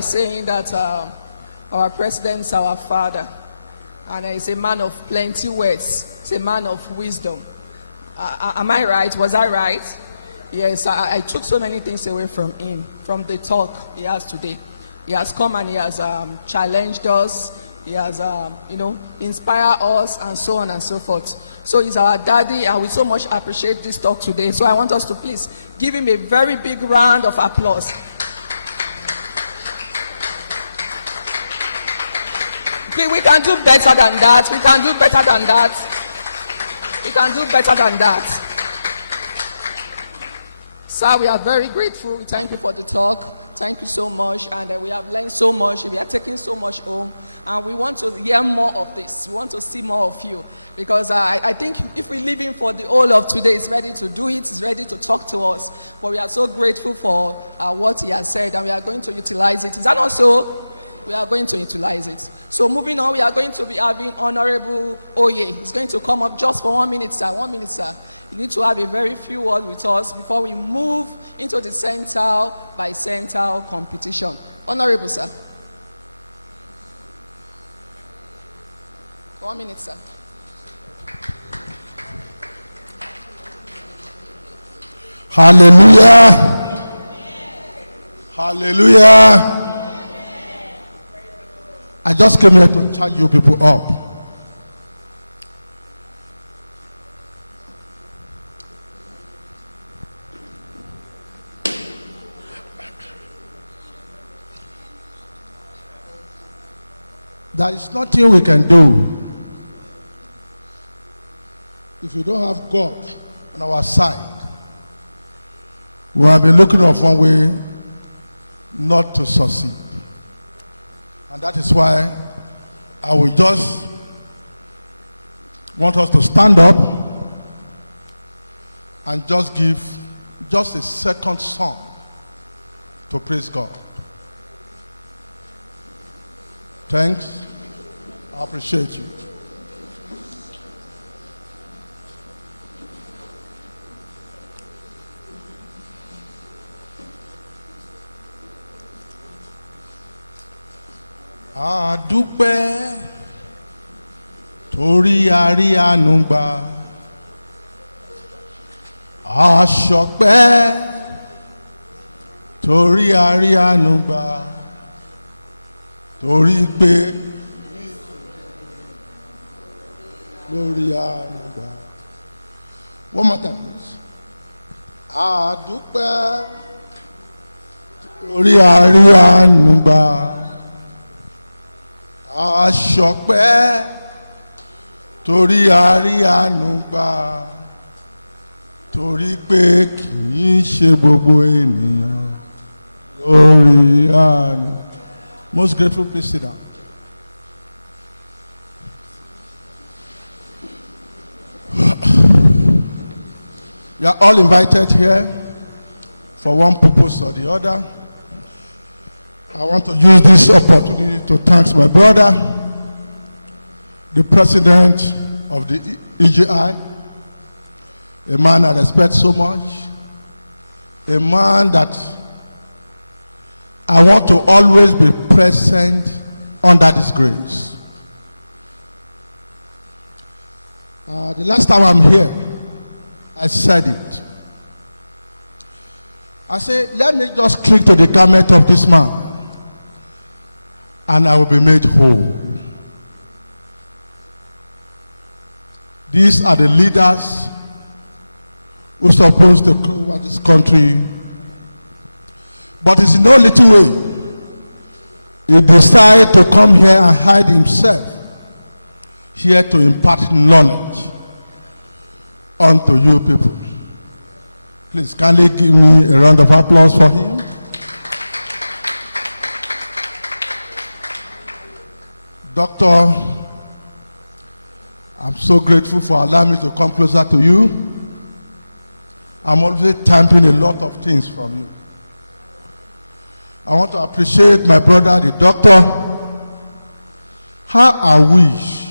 saying that our president's our father, and he's a man of plenty words. He's a man of wisdom. Am I right? Was I right? Yes, I took so many things away from him, from the talk he has today. He has come and he has challenged us. He has, inspired us and so on and so forth. So he's our daddy, and we so much appreciate this talk today. So I want us to please give him a very big round of applause. Okay, we can do better than that. We can do better than that. We can do better than that. Sir, we are very grateful. We thank you for the talk. Thank you so much. And we have learned so much. We are taking so much home. And we want to hear more of this. We want to see more of you. Because I think if we leave him for the whole of today, he's ready to do it. He's ready to talk to us. But we are so grateful for what he has said. And we are going to utilize it. Is that not so? We are going to utilize it. So moving on, we are going to be having Honorable Oye. He's going to come up just for 1 minute, sir. 1 minute, sir. You need to have a very few words with us before we move into the central by central competition. Honorable, sir. 1 minute, sir. Hallelujah. Hallelujah. I just came here to charge you people up. There is nothing we can do if we don't have God on our side. We have been looking at one way not to succeed. And that is why I will just want us to stand up and just give just a second song to praise God. Thanks. I appreciate you. A dúpẹ́ torí a rí àánú gbà. A ṣọpẹ́ torí a rí àánú gbà. Torí pé lórí àánú gbà. One more time, please. A dúpẹ́ torí a rí àánú gbà. A ṣọpẹ́ torí a rí àánú gbà. Torí pé kì í ṣe gbogbo ènìyàn lórí àánú. Most grateful, please sit down. You are all invited here for one purpose or the other. I want to use this opportunity to thank my brother, the president of the EGI, a man I respect so much, a man that I want to always be present under this grace. The last time I'm here, I said it. I said, let me just cling to the garment of this man, and I will be made whole. These are the leaders who are supposed to grow this country. But it's in no little way, he decided to come here and hide himself here to impart knowledge unto you people. Please kindly give me a round of applause for him. Doctor, I'm so grateful for allowing me to come closer to you. I'm always tamping a lot of things from you. I want to appreciate my brother, the doctor. How I wish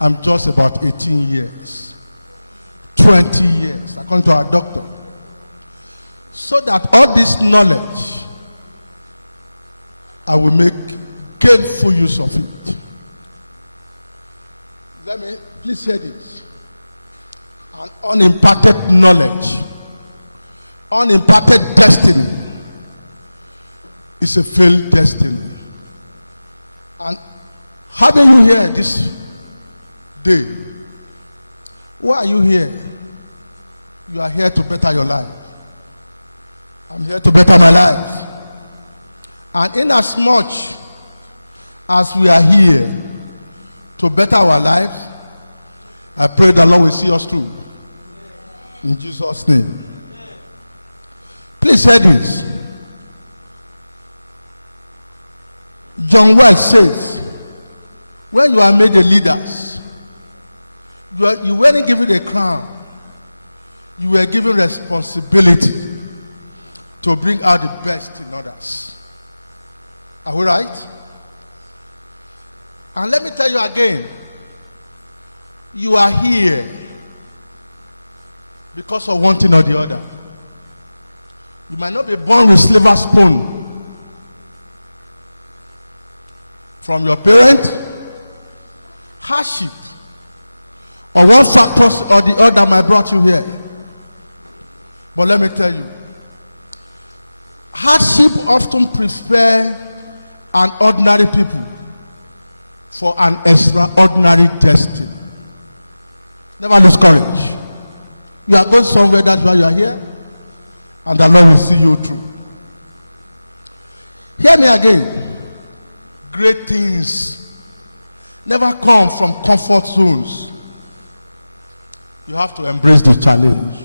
I'm just about 18 years, 20 years, according to our doctor, so that all this knowledge, I will make gainful use of it. Let me please hear this. An unimparted knowledge, unimparted destiny is a failed destiny. And having you here this day, why are you here? You are here to better your life. I'm here to better my life. And in as much as we are here to better our lives, I pray the Lord will see us through. In Jesus' name. Please hear this. John Wells says, when you are made a leader, you weren't given a crown. You were given responsibility to bring out the best in others. Are we right? And let me tell you again, you are here because of one thing or the other. You might not be born with silver spoon from your parent, hardship, or one factor or the other might brought you here. But let me tell you, hardship often prepare an ordinary people for an extraordinary destiny. Never lose courage. You are going somewhere, that's why you are here, and the Lord will see you through. Hear me again. Great things never come from comfort zones. You have to embrace the challenge.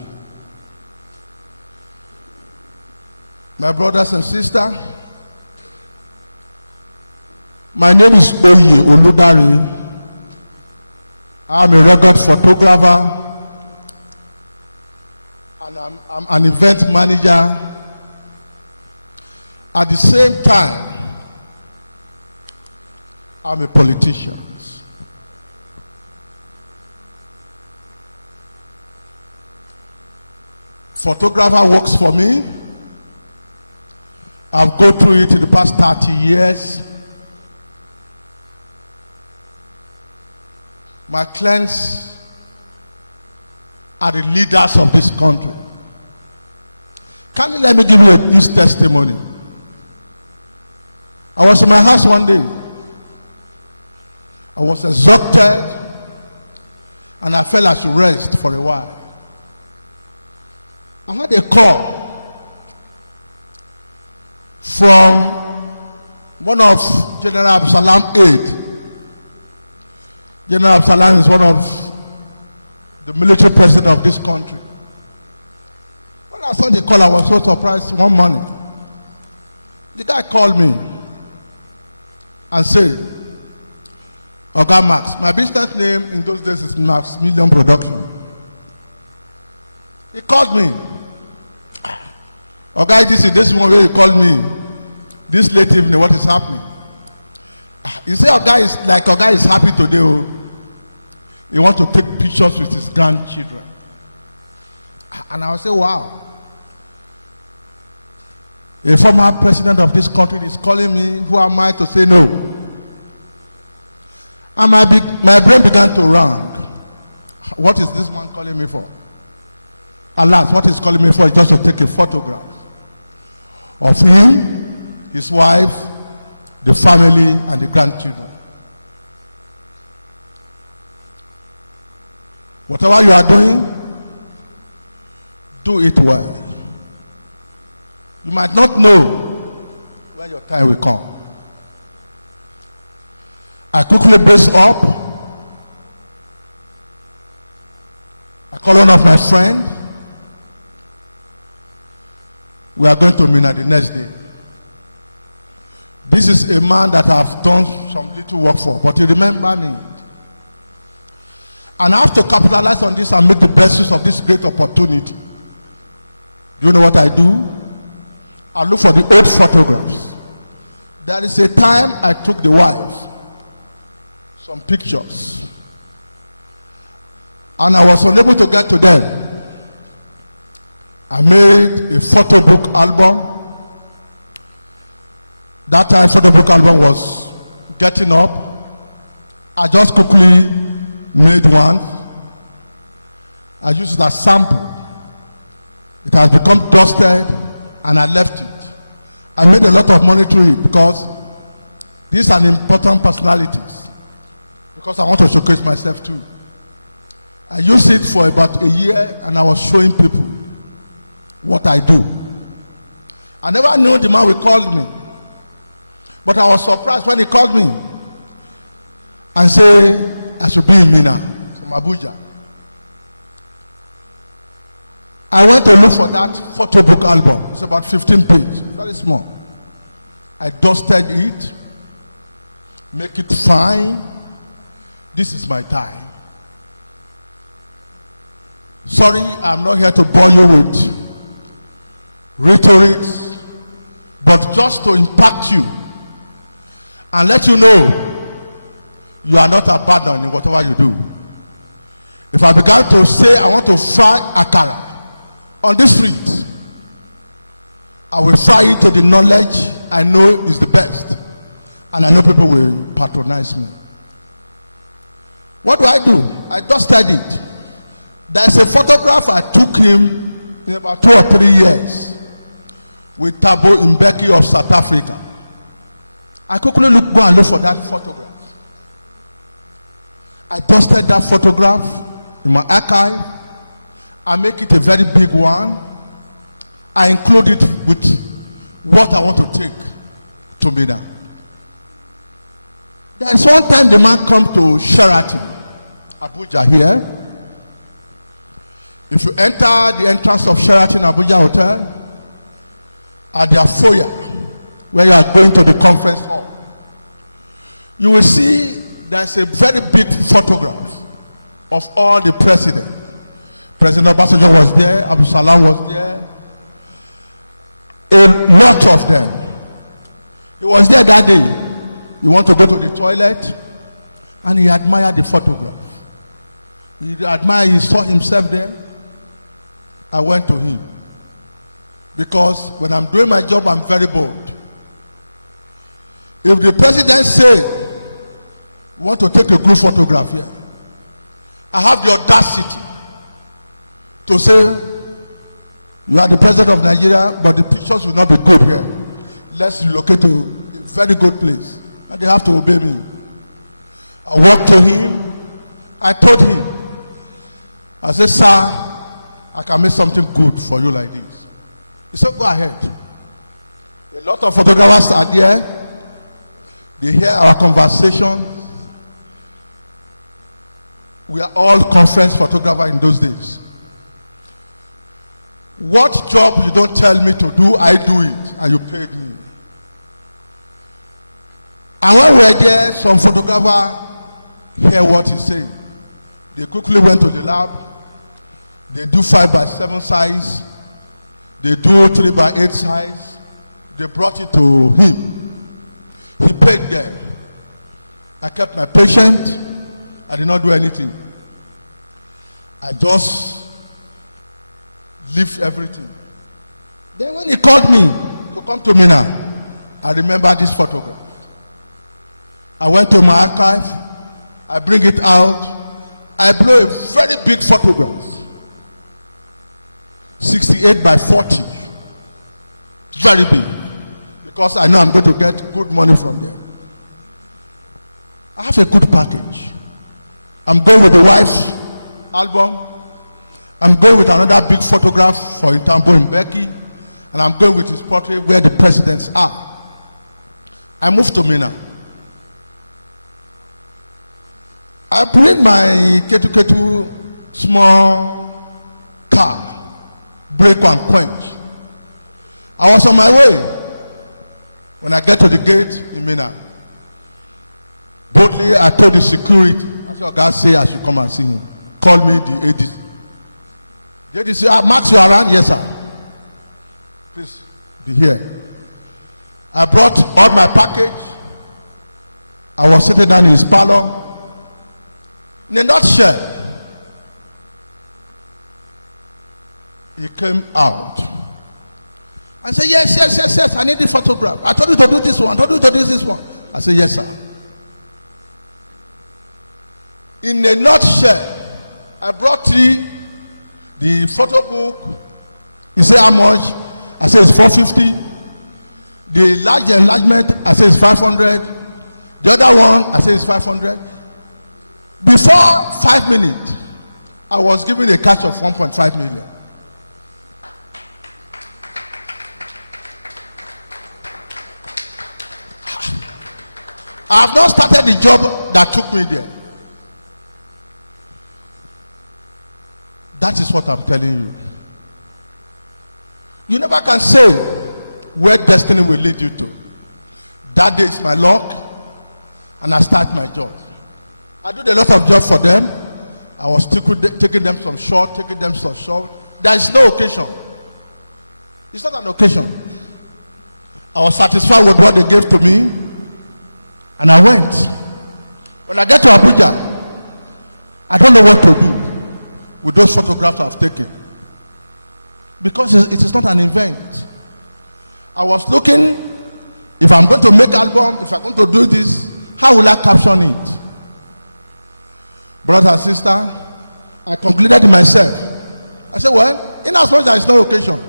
My brothers and sisters, my name is Egi Entrepreneurship. I'm a record photographer and I'm an event manager. At the same time, I'm a politician. Photographer works for me. I've gone through it in the past 30 years. My clients are the leaders of this country. Can you let me give you this testimony? I was in my house one day. I was exhausted and I felt I should rest for a while. I had a call from one of General Absalom's aides. General Absalom is one of the military president of this country. When I saw the call, I was so surprised one morning. The guy called me and said, Oga Max, my business name in those days is Max Million Production. He called me. Oga, this one where you called me this late evening, what is happening? You say Oga is happy today. Oh. He wants to take pictures with his grandchildren. And I will say, wow. A former president of this country is calling me. Who am I to say no? And my brain began to run. What is this man calling me for? Alas, what he's calling me for is just to take a photograph of him, his wife, the family, and the grandchildren. Whatever you are doing, do it well. You might not know when your time will come. I quickly brace up. I call one of my friends. We are going to Mina the next day. This is a man that I've done some little work for, but he remember me. And I have to capitalize on this and make the best use of this great opportunity. Do you know what I do? I look for the old photographs. There is a time I took the wife some pictures, and I was unable to get to them. I made a photo book album. That time photo book album was getting up. I just quickly made one. I used it as sample. It has become dusted and I left it. I made a lot of money through it because these are important personalities. Because I want to showcase myself too. I used it for about a year and I was showing people what I do. I never knew the man who called me. But I was surprised when he called me and said I should be in Mina from Abuja. I went to look for that photo book album. It's about 15 pages, very small. I dusted it, make it fine. This is my time. Sorry, I'm not here to bore you with rhetorics, but just to impact you and let you know you are not abandoned in whatever you do. If I began to say I want to fry akara on this street, I will fry it to the knowledge I know is the best, and I know people will patronize me. What do? I just studied. There's a photograph I took him in about 2 or 3 years with Thabo Mbeki of South Africa. I quickly go and look for that photograph. I dusted that photograph in my archive. I make it a very big one. I include it with what I want to take to Mina. There is one time the man come to Sheraton, Abuja here. If you enter the entrance of Sheraton Abuja Hotel, at their foyer, where you are going to the conference hall, you will see there's a very big photograph of all the presidents. President Obasanjo was there, Abdul Salam was there, a lot of them. He was there that day. He wanted to go to the toilet and he admired the photograph. He saw himself there. I went to him because when I'm doing my job, I'm very bold. If the president say, want to take a group photograph here, I have the audacity to say, you are the president of Nigeria, but the pictures will not be good here. Let's relocate to a very good place. And they have to obey me. I walked to him. I told him, I said, sir, I can make something good for you like this. He said, go ahead. A lot of photographers are there. They hear our conversation. We are all conference photographers in those days. What job you don't tell me to do, I do it, and you paid me. And when we were there, some photographer hear what he's saying. They quickly went to the lab. They do 5x7 size. They do 3x8 size. They brought it to him. He paid them. I kept my patient. I did not do anything. I just leave everything. Then when he called me to come to Mina, I remember this photograph. I went to my archive. I bring it out. I blow a very big photograph. 68 by 40. Very big. Because I know I'm going to get good money from there. I have a good package. I'm going with the wife's album. I'm going with another big photograph for Thabo Mbeki. And I'm going with his portrait where the presidents are. I moved to Mina. I bring my Ketu small car, brake and quench. I was on my way. When I get to the gate in Mina, boldly I told the security, I said, God say I should come and see him. Call me the ADC. The ADC, Max, you around? Yes, sir. Please be here. I brought all my package. I was sitting down in his parlor. In a nutshell, he came out. I said, yes, I need the photograph. I told you to do this one. I told you to do this one. I said, yes, sir. In a nutshell, I brought the photo book. He said, how much? I said, it's $450. The large enlargement, I say it's 500. The other one, I say it's 500. Before 5 minutes, I was given a cash of 1.5 million. I have not started the job that took me there. That is what I'm telling you. You never can say where destiny will lead you to. That day is my luck, and I start my job. I do a lot of jobs for them. I was taking them some short, taking them some short. There is no occasion. It's not an occasion. I was satisfied with what they gave to me, and I went. When I get to Abuja, I don't know what to do with those photographs I've taken, because it is not an event. I was looking, if I'm going to make album, if I'm going to do this, how will I caption it? Brother and sister, I concluded in myself. I said, well, in as much as there is no occasion,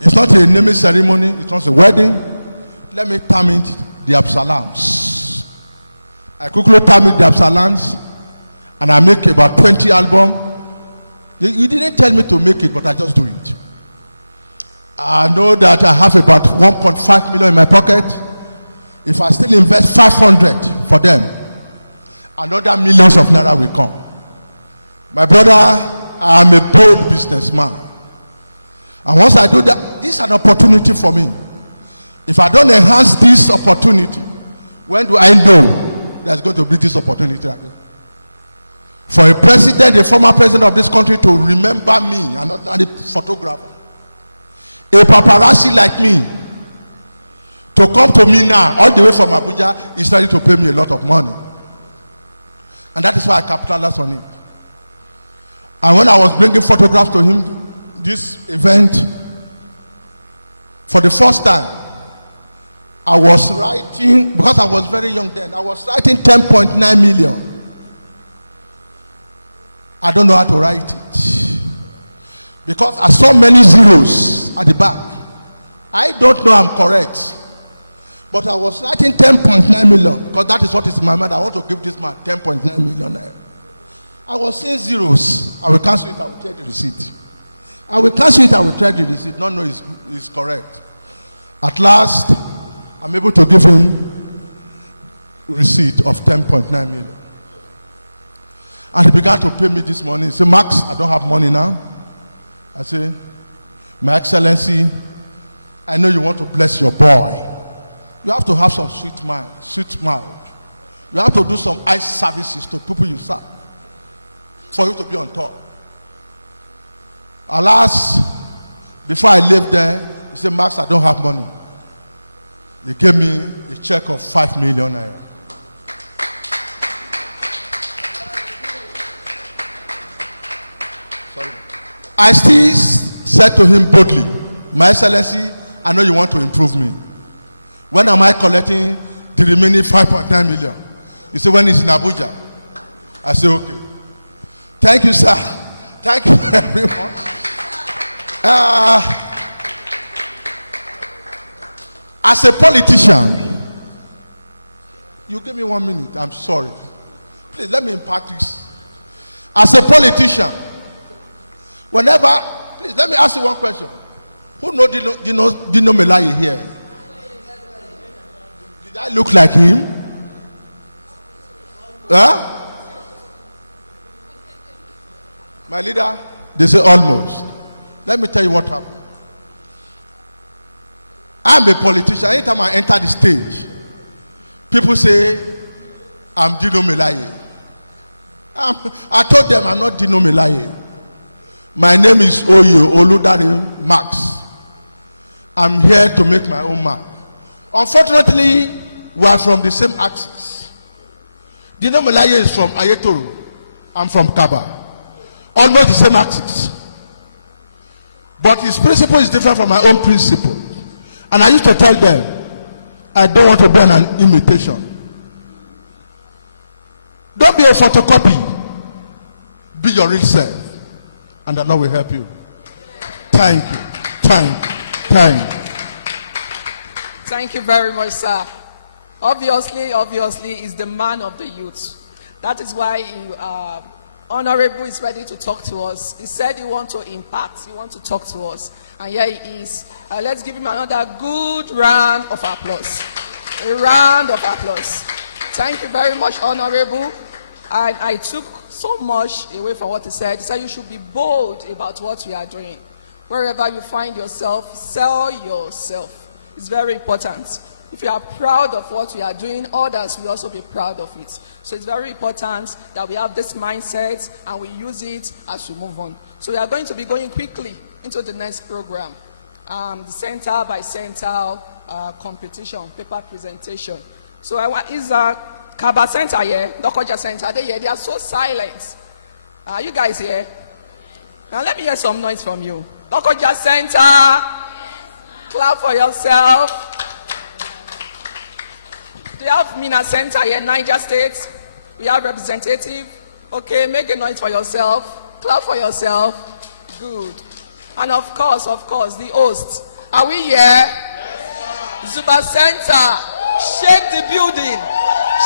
it's not a naming ceremony, it's not a wedding, let me term it the Absalams. I quickly term it the Absalams, and I make about 20 albums. You didn't tell me to make it, but I just do it. I know that I have about 1.5 million in my pocket. If I still invest 500 for them, another millions of naira will come. My brother, I am a bold businessman. And once I do that, this is an opportunity for me. If I don't enhance this opportunity, when do I know there's going to be this opportunity again? For a president, a former president of this country, to remember me and not a photographer, a paparazzi like me, to come to me now all the way from Abuja, is ready to pay me a lot of money. And that is why I capitalized on it. And when I was bringing photographs to him, this event, for the first time, I was writing, because I was very young then, I was writing 10.9 million. I don't know how to write it, because I saw many zeros at the back. I don't know I'm correct, but I was writing 10.9 million, because that is what is in my mind. I want to give this man 10.9 million naira. I was saying zeros. I will cancel it, I will trade the receipt. I will cancel it, I will trade the receipt. No, it's correct. At last, I'm able to give him receipt of 10.9 million. And he began to pay me this money. He said, Max, I don't have money now. I say, My Excellency, I know you want to bless your boy. You have to have some sweet mouth. You have to do some eye services to people you serve for you to be on top. Alas, before I left there, he said, Max, I don't have money. He gave me a check of 5 million naira. I still said to him boldly, My Excellency, I know you want to improve me. When am I collecting the remaining 5.9 million? He said, when it's in Abuja. I said, okay. Thank you, sir. Thank you very much. As a politician, you give me 1 minute. I'm sorry. Please let me impart this. As a politician, whenever, please let me ask you one question. Who know Dino Melaye here? Did I look like him? Huh? My leader, they say almost. Let me tell you what happened. I'm a politician. Anytime I enter the stage, people say, I'm Dino Melaye. I told them I'm not Dino Melaye. My name is Oyo Oludare Max. I'm here to make my own mark. Unfortunately, we are from the same axis. Dino Melaye is from Ayetoro. I'm from Kaba. Almost the same axis. But his principle is different from my own principle. And I used to tell them, I don't want to be an imitation. Don't be a photocopy. Be your real self. And the Lord will help you. Thank you. Thank you. Thank you. Thank you very much, sir. Obviously, is the man of the youth. That is why Honorable is ready to talk to us. He said he wants to impact, he wants to talk to us. And here he is. Let's give him another good round of applause. A round of applause. Thank you very much, Honorable. And I took so much away from what he said. He said you should be bold about what you are doing. Wherever you find yourself, sell yourself. It's very important. If you are proud of what we are doing, others will also be proud of it. So it's very important that we have this mindset and we use it as we move on. So we are going to be going quickly into the next program. The center by center competition, paper presentation. So is Kaba Center here, Dokoja Center, they are so silent. Are you guys here? Now let me hear some noise from you. Dokoja Center, clap for yourself. We have Mina Center here, Niger State. We have representative. Okay, make a noise for yourself. Clap for yourself. Good. And of course, the host. Are we here? Yes, Zuba Center. Shake the building.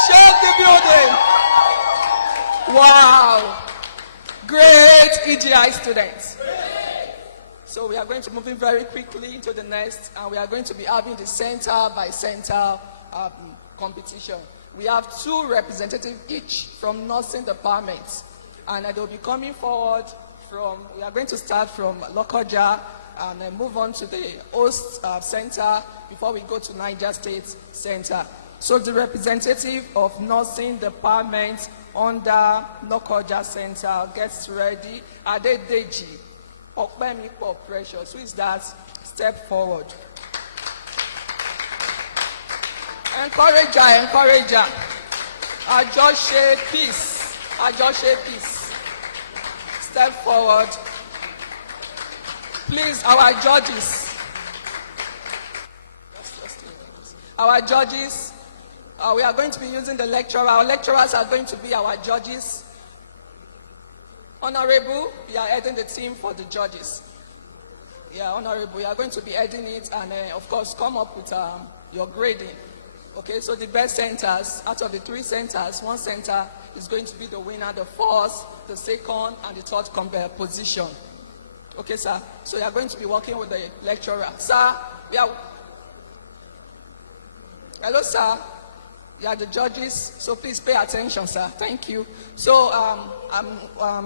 Shake the building. Wow. Great EGI students. Great. So we are going to move in very quickly into the next, and we are going to be having the center by center competition. We have 2 representatives each from nursing departments, and they will be coming forward we are going to start from Lokoja and then move on to the host center before we go to Niger State Center. So the representative of nursing department under Lokoja Center gets ready. Adedeji Okpemikpo Precious. Who is that? Step forward. Encourage her. Ajoshe peace. Step forward. Please, our judges. Our judges, we are going to be using the lecturer. Our lecturers are going to be our judges. Honorable, we are heading the team for the judges. Yeah, Honorable, we are going to be heading it and, of course, come up with your grading. Okay, so the best centers, out of the 3 centers, 1 center is going to be the winner, the first, the second, and the third position. Okay, sir. So you are going to be working with the lecturer. Sir, hello, sir. You are the judges, so please pay attention, sir. Thank you. So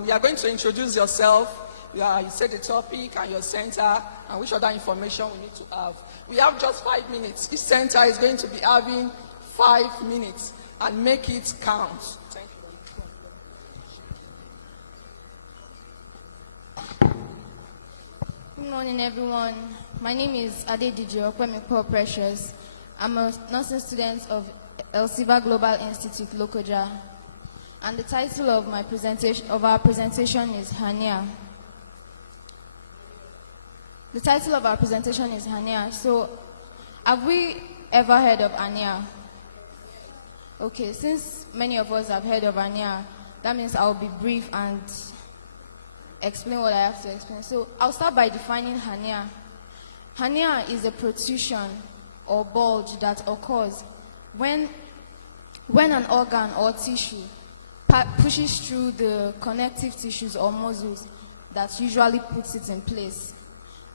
you are going to introduce yourself. You say the topic and your center and which other information we need to have. We have just 5 minutes. Each center is going to be having 5 minutes and make it count. Thank you. Good morning, everyone. My name is Adedeji Okpemikpo Precious. I'm a nursing student of Elsiva Global Institute, Lokoja. And the title of our presentation is Hania. The title of our presentation is Hania. So, have we ever heard of Hania? Okay, since many of us have heard of Hania, that means I'll be brief and explain what I have to explain. So, I'll start by defining Hania. Hania is a protrusion or bulge that occurs when an organ or tissue pushes through the connective tissues or muscles that usually puts it in place.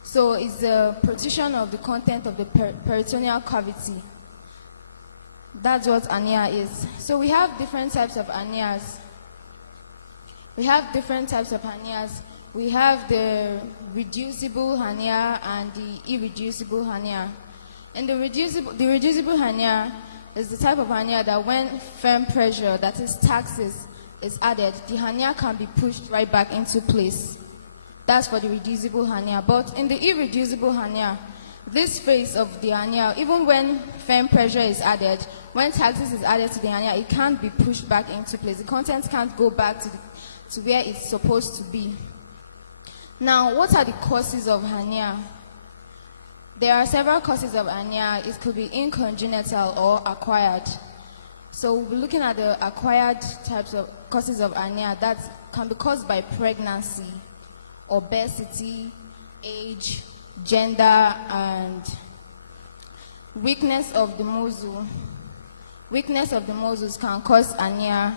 So it's the protrusion of the content of the peritoneal cavity. That's what hernia is. So we have different types of hernias. We have the reducible hernia and the irreducible hernia. And the reducible hernia is the type of hernia that when firm pressure, that is taxes, is added, the hernia can be pushed right back into place. That's for the reducible hernia. But in the irreducible hernia, this phase of the hernia, even when firm pressure is added, when taxes is added to the hernia, it can't be pushed back into place. The contents can't go back to where it's supposed to be. Now, what are the causes of hernia? There are several causes of hernia. It could be incongenital or acquired. So we'll be looking at the acquired types of causes of hernia that can be caused by pregnancy, obesity, age, gender, and weakness of the muscle. Weakness of the muscles can cause hernia.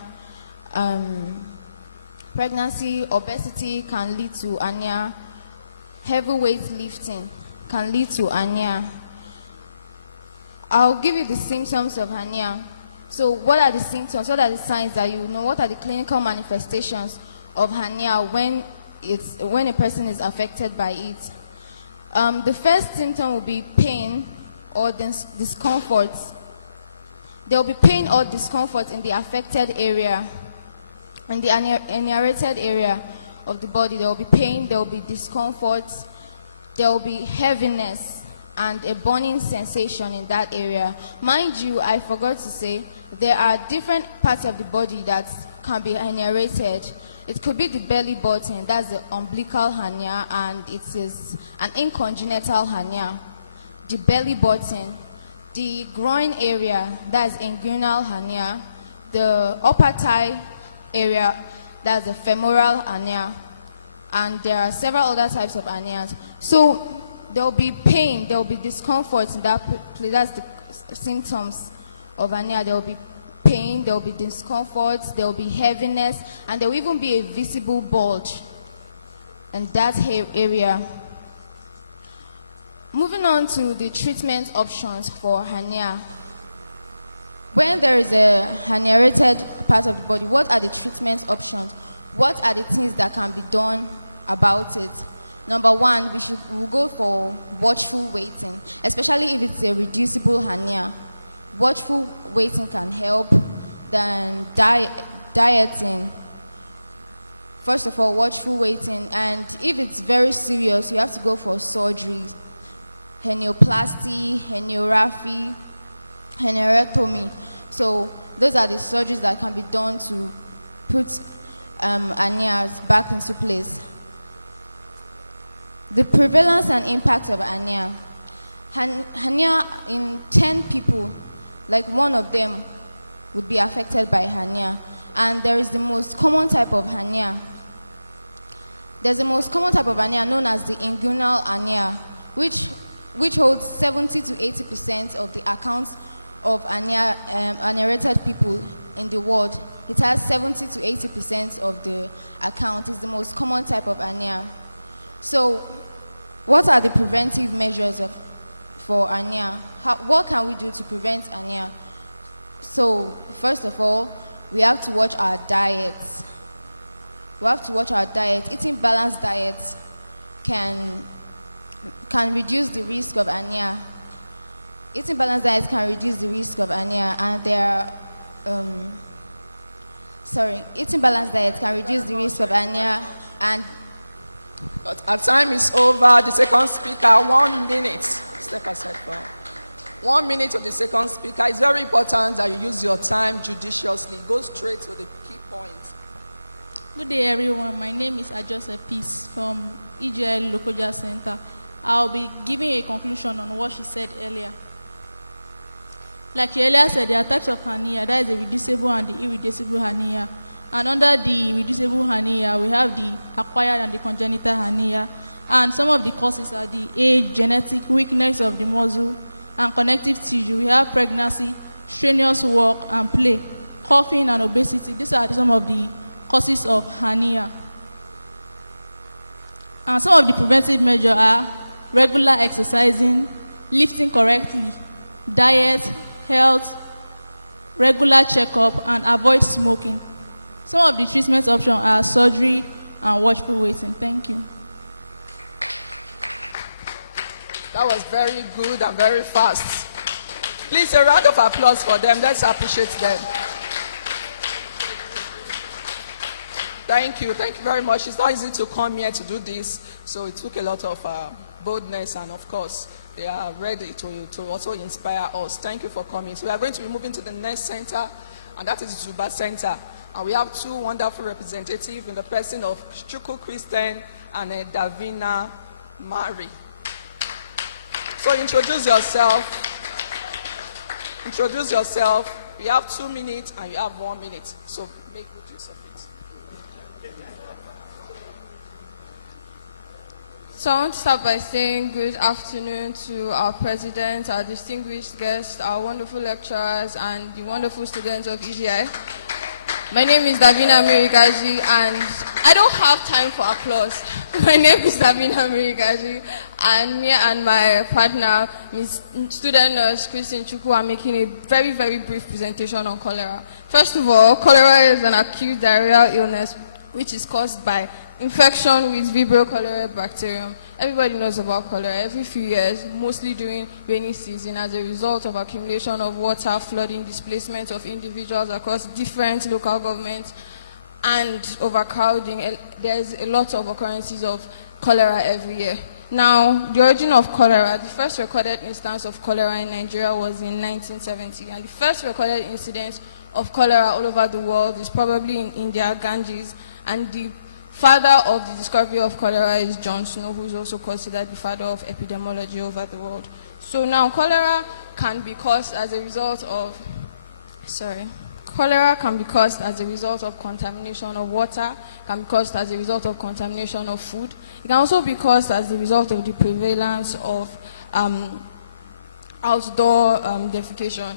Pregnancy, obesity can lead to hernia. Heavy weight lifting can lead to hernia. I'll give you the symptoms of hernia. So what are the symptoms? What are the signs that you know? What are the clinical manifestations of hernia when a person is affected by it? The first symptom will be pain or discomfort. There will be pain or discomfort in the affected area. In the herniated area of the body, there will be pain, there will be discomfort, there will be heaviness and a burning sensation in that area. Mind you, I forgot to say, there are different parts of the body that can be herniated. It could be the belly button, that's the umbilical hernia, and it is an incongenital hernia. The belly button, the groin area, that's inguinal hernia, the upper thigh area, that's the femoral hernia, and there are several other types of hernias. So there will be pain, there will be discomfort in that place. That's the symptoms of hernia. There will be pain, there will be discomfort, there will be heaviness, and there will even be a visible bulge in that area. Moving on to the treatment options for hernia. When there is a herniated part of the body, what are the treatment options? What are the things that can be done about it? Number one, we'll go for watchful waiting, especially if it's a reducible hernia. Watchful waiting can help. Then dieting. First of all, watchful waiting, and if it's very serious, you have to go for surgery. Hernioplasty, herniorrhaphy, herniorrhectomy. So those are the surgeries that can be done to put hernias back into place. The prevalence and impact of hernia. Hernia, in 10 people, like one of them would be affected by hernia. And there is the most common type of hernia. There's the most common type of hernia known as the inguinal hernia, which holds 70 to 80% of the accounts of herniated people in the world. It has 70 to 80% of the account. It's the most common type of hernia. So, what are the preventive measures for hernia? What can we do to prevent hernia? So, first of all, we have to watch our diets. We have to watch our diet. Eating balanced diets can reduce the risk of hernia. Eating balanced diets can reduce the risk of hernia, and eating balanced diets can reduce the risk of hernia. And but our time is over. The second speaker, 1 minute. Step aside for 1 minute of the second speaker. It's very important that you use your time judiciously. Go straight to the key points. Good day, everyone. My name is Ajose Peace from EGL Lokoja Center. I'll be giving a conclusion on what she said earlier. Like she earlier said, there are types of hernia. That is the reducible and the irreducible hernia. And under the reducible hernia, we have the acquired and the congenital hernia. And some of the causes are the age, genetic weakness of the muscle, and connective tissue. We have pregnancy, strenuous work and play, coughing and obesity. These are some of the causes of hernia. And some of the preventive measures are regular exercising, lifting correctly, diet, health, regular checkup, and avoid smoking. Some of the treatment options are surgery and watchful waiting. Thank you. That was very good and very fast. Please, a round of applause for them. Let's appreciate them. Thank you. Thank you very much. It's not easy to come here to do this, so it took a lot of boldness, and of course, they are ready to also inspire us. Thank you for coming. So we are going to be moving to the next center, and that is the Zuba Center. And we have two wonderful representatives in the person of Chuku Christian and Davina Mari. So introduce yourself. Introduce yourself. We have 2 minutes and you have 1 minute. So make good use of it. So I want to start by saying good afternoon to our president, our distinguished guests, our wonderful lecturers, and the wonderful students of EGI. My name is Davina Mirigaji, and I don't have time for applause. My name is Davina Mirigaji, and me and my partner, Miss Student Nurse Christine Chukwu, are making a very, very brief presentation on cholera. First of all, cholera is an acute diarrheal illness which is caused by infection with Vibrio cholerae bacterium. Everybody knows about cholera. Every few years, mostly during rainy season, as a result of accumulation of water, flooding, displacement of individuals across different local governments, and overcrowding, there's a lot of occurrences of cholera every year. Now, the origin of cholera, the first recorded instance of cholera in Nigeria was in 1970, and the first recorded incidence of cholera all over the world is probably in India, Ganges, and the father of the discovery of cholera is John Snow, who is also considered the father of epidemiology over the world. So now, cholera can be caused as a result of, cholera can be caused as a result of contamination of water, can be caused as a result of contamination of food. It can also be caused as a result of the prevalence of outdoor defecation.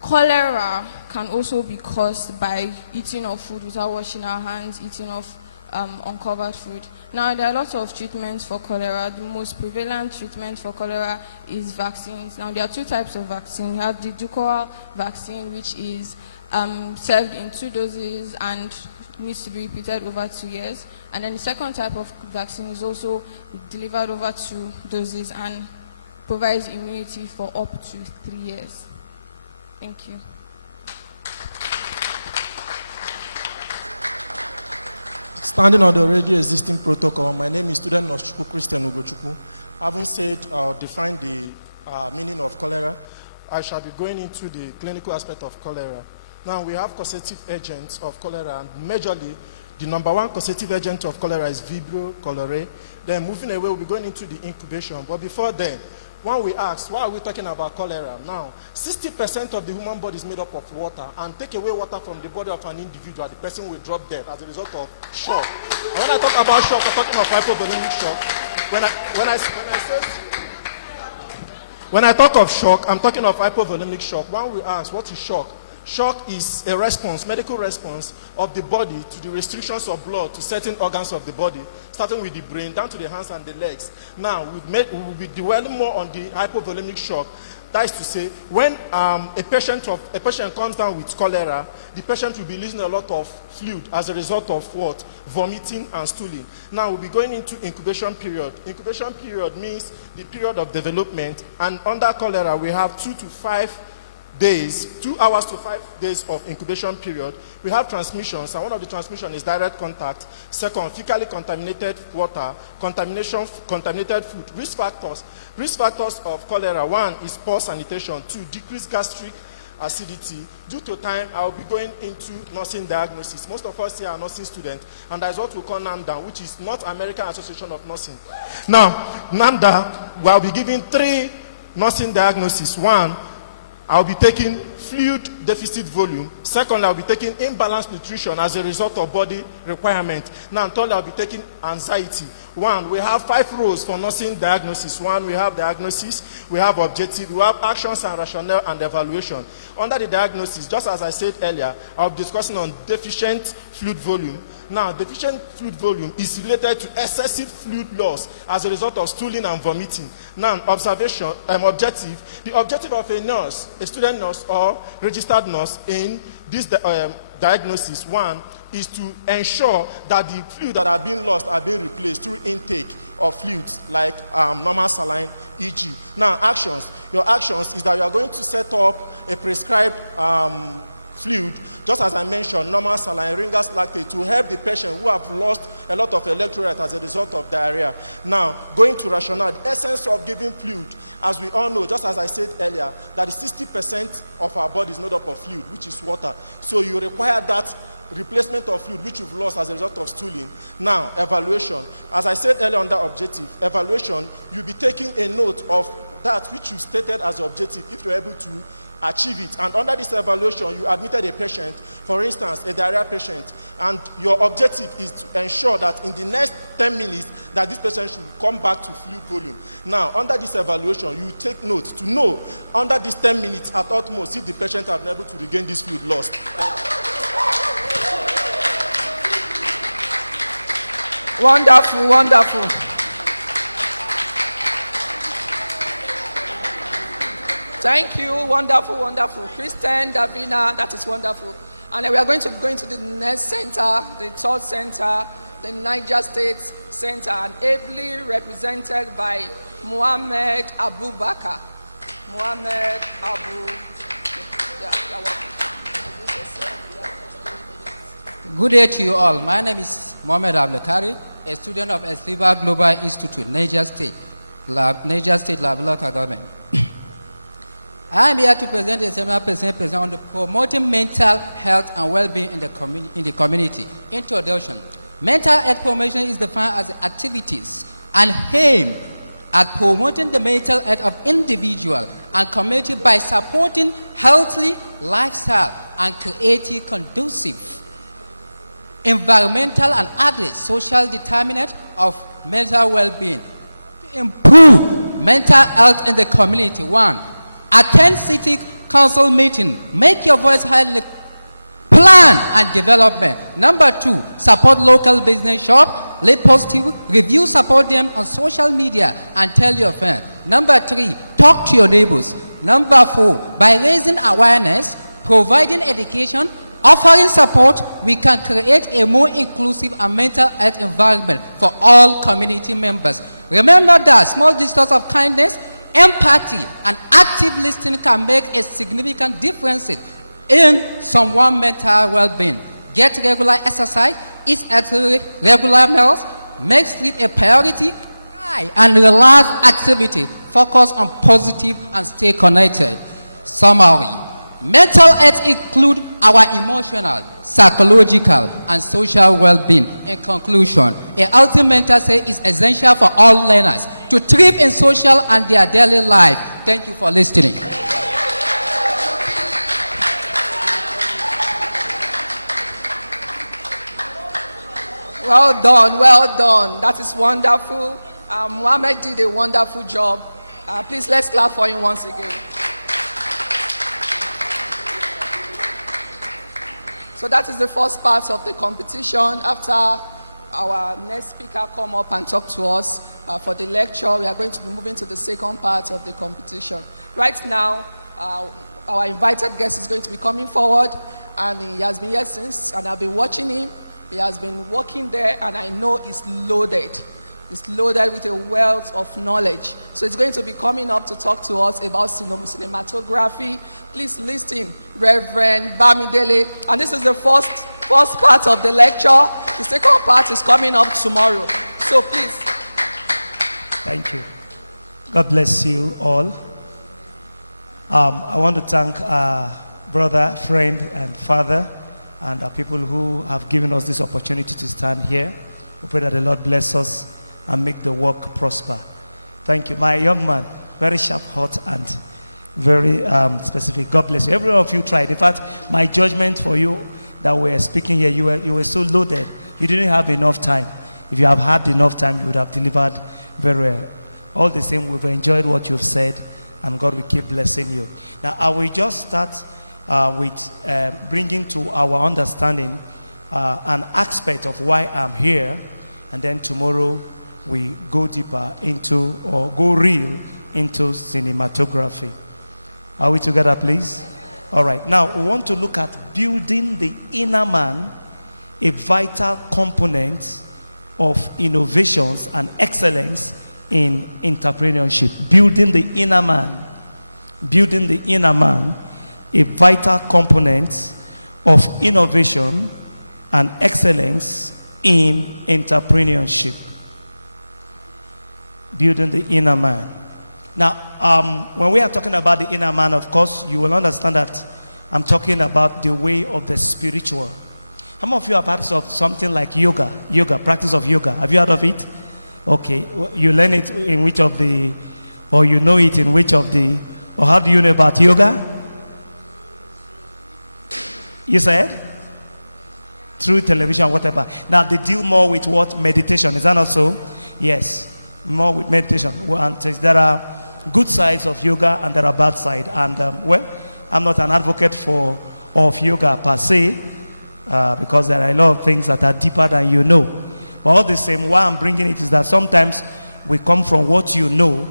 Cholera can also be caused by eating of food without washing our hands, eating of uncovered food. Now, there are lots of treatments for cholera. The most prevalent treatment for cholera is vaccines. Now, there are two types of vaccine. You have the Dukoral vaccine, which is served in 2 doses and needs to be repeated over 2 years. And then the second type of vaccine is also delivered over 2 doses and provides immunity for up to 3 years. Thank you. Standing on the already existing protocol, my name is Student Nurse Christian Ugochukwu. Having said or defined the meaning of cholera, I shall be going into the clinical aspect of cholera. Now, we have causative agents of cholera, and majorly, the number one causative agent of cholera is Vibrio cholerae. Then moving away, we'll be going into the incubation. But before then, when we ask, why are we talking about cholera? Now, 60% of the human body is made up of water, and take away water from the body of an individual, the person will drop dead as a result of shock. And when I talk about shock, I'm talking of hypovolemic shock. When I talk of shock, I'm talking of hypovolemic shock. When we ask, what is shock? Shock is a response, medical response of the body to the restrictions of blood to certain organs of the body, starting with the brain down to the hands and the legs. Now, we will be dwelling more on the hypovolemic shock. That is to say, when a patient comes down with cholera, the patient will be losing a lot of fluid as a result of what? Vomiting and stooling. Now, we'll be going into incubation period. Incubation period means the period of development, and under cholera, we have 2 to 5 days, 2 hours to 5 days of incubation period. We have transmissions, and one of the transmissions is direct contact. Second, fecally contaminated water, contaminated food. Risk factors of cholera: 1 is poor sanitation, 2 decreased gastric acidity. Due to time, I will be going into nursing diagnosis. Most of us here are nursing students, and that is what we call NAMDA, which is North American Association of Nursing. Now, NAMDA, we will be giving 3 nursing diagnoses. 1, I'll be taking fluid deficit volume. Second, I'll be taking imbalanced nutrition as a result of body requirement. Now, third, I'll be taking anxiety. 1, we have 5 rows for nursing diagnosis. 1, we have diagnosis, we have objective, we have actions and rationale and evaluation. Under the diagnosis, just as I said earlier, I'll be discussing on deficient fluid volume. Now, deficient fluid volume is related to excessive fluid loss as a result of stooling and vomiting. Now, objective. The objective of a nurse, a student nurse or registered nurse in this diagnosis, 1, is to ensure that the fluid that are being lost are being replaced through intake of fluids like normal saline, e.g. Now, actions. Your actions is that you are going to set up a prescribed fluid, just as I mentioned, normal saline, Ringer's lactate, to help the patient who have lost a lot of electrolyte as a result of diarrhea. Now, going to rationale, the essence of giving fluid, as we all know, just as I said earlier, that 60% of our body is made up of fluid, which is water. So you require that replacement of fluid which you've lost as a result of stooling. Now, evaluation. As I said earlier under objective, evaluation, you'll be taking a note of that which you stated as your objective if you're able to achieve it. And under this evaluation, you admitted a patient, for instance, a diarrhea patient, and your objective is to ensure that in the next 10 minutes that this patient should come back to fluid volume. Now, under this evaluation, you take note to know under these 10 minutes at utmost if the patient has been able to regain this fluid loss. Wonderful, wonderful. Thank you, wonderful, wonderful. Kristen, Davina, that is wonderful. And we are going to go into the next center, the third center, the Niger State Center, and ably represented by Mohammed Abubakar. Mohammed Abu. Good day to you all. My name is Mohammed Abubakar, a student of Esliva Global Institute, Niger State Local Government. I am here to present a seminar presentation on the promoting mental health and well-being in the community. Introduction. Mental health promotion is defined as activities and aim at promoting the mental health of individual and community by supporting healthy lifestyle and creating conducive environmental and other social determinants of mental well-being. To improve mental health in the community, 1. Attend city council meeting. Make your voice heard in the plan and development. Number 2, support local business shop. Live positive. Review, support them on social media and tell your friends. Number 3, talk to your neighbors. Number 4, by raising awareness, providing education, offering support, we can create a more inclusive and mental health environment for all community members. Remember that small gestures of kindness, empathy, and active listening can make a significant difference in someone's mental well-being. Get regular exercise, eat at regular meals, make sleep a priority, and relax activity. Focus on positive and stay connected. Summary. Mental health include our emotional, psychological, and social well-being. In conclusion, a healthy mental state is essential for all learners to thrive in social and their daily life. Thank you for listening. Well done, well done. That is wonderful. Mohammed did a wonderful job. Please, let's clap for him once again. So that is the first part of the competition. After our next speaker come up and talk to us for the lecture, we are going to be moving to the second part of the competition. Right now, our invited guest is going to be coming forward, and he has been here since, and I've been watching him. He has been working there, and I know he's loaded. It's loaded with a wealth of knowledge. So it's going to be coming up to talk to us about cinematography. Please listen, Reverend Bamidele. And this is the first part of the lecture. The second part is coming up tomorrow. So please. Thank you. God bless you all. I want to thank our brother, friend, and father, and our people who have given us this opportunity to stand here. We pray that the Lord bless us and make the work prosper. Thank you. My young man, very sharp, hot, and very specific. God bless you. Every one of you tried. In fact, my judgment for you that were speaking here, you were so loaded. You didn't have enough time. If you have had enough time, you would have delivered very well. All the same, we've enjoyed what you've said, and God will keep blessing you. Now, I will just start with bringing to our understanding an aspect of why I'm here, and then tomorrow we go deeper into, or go real into cinematography. Are we together, please? All right. Now, we want to look at building the inner man, a vital component of innovations and excellence in entrepreneurship. Building the inner man. Building the inner man, a vital component of innovation and excellence in entrepreneurship. Building the inner man. Now, when we are talking about the inner man, of course, you will understand that I'm talking about the way of the spiritual. How many of you have heard of something like yoga? Yoga, practice of yoga. Have you heard of it? Okay. You learn it in which of the, or you know it in which of the, or how do you know about yoga? You said? Through television, whatever. Now they deal more with what? Meditation. Is that not so? Yes. More with meditation. And there are good sides of yoga and there are bad sides. And well, I'm not an advocate of yoga per se, because there are a lot of things that are deeper than you know. But all the same, why I'm bringing it is that sometimes we come from what you know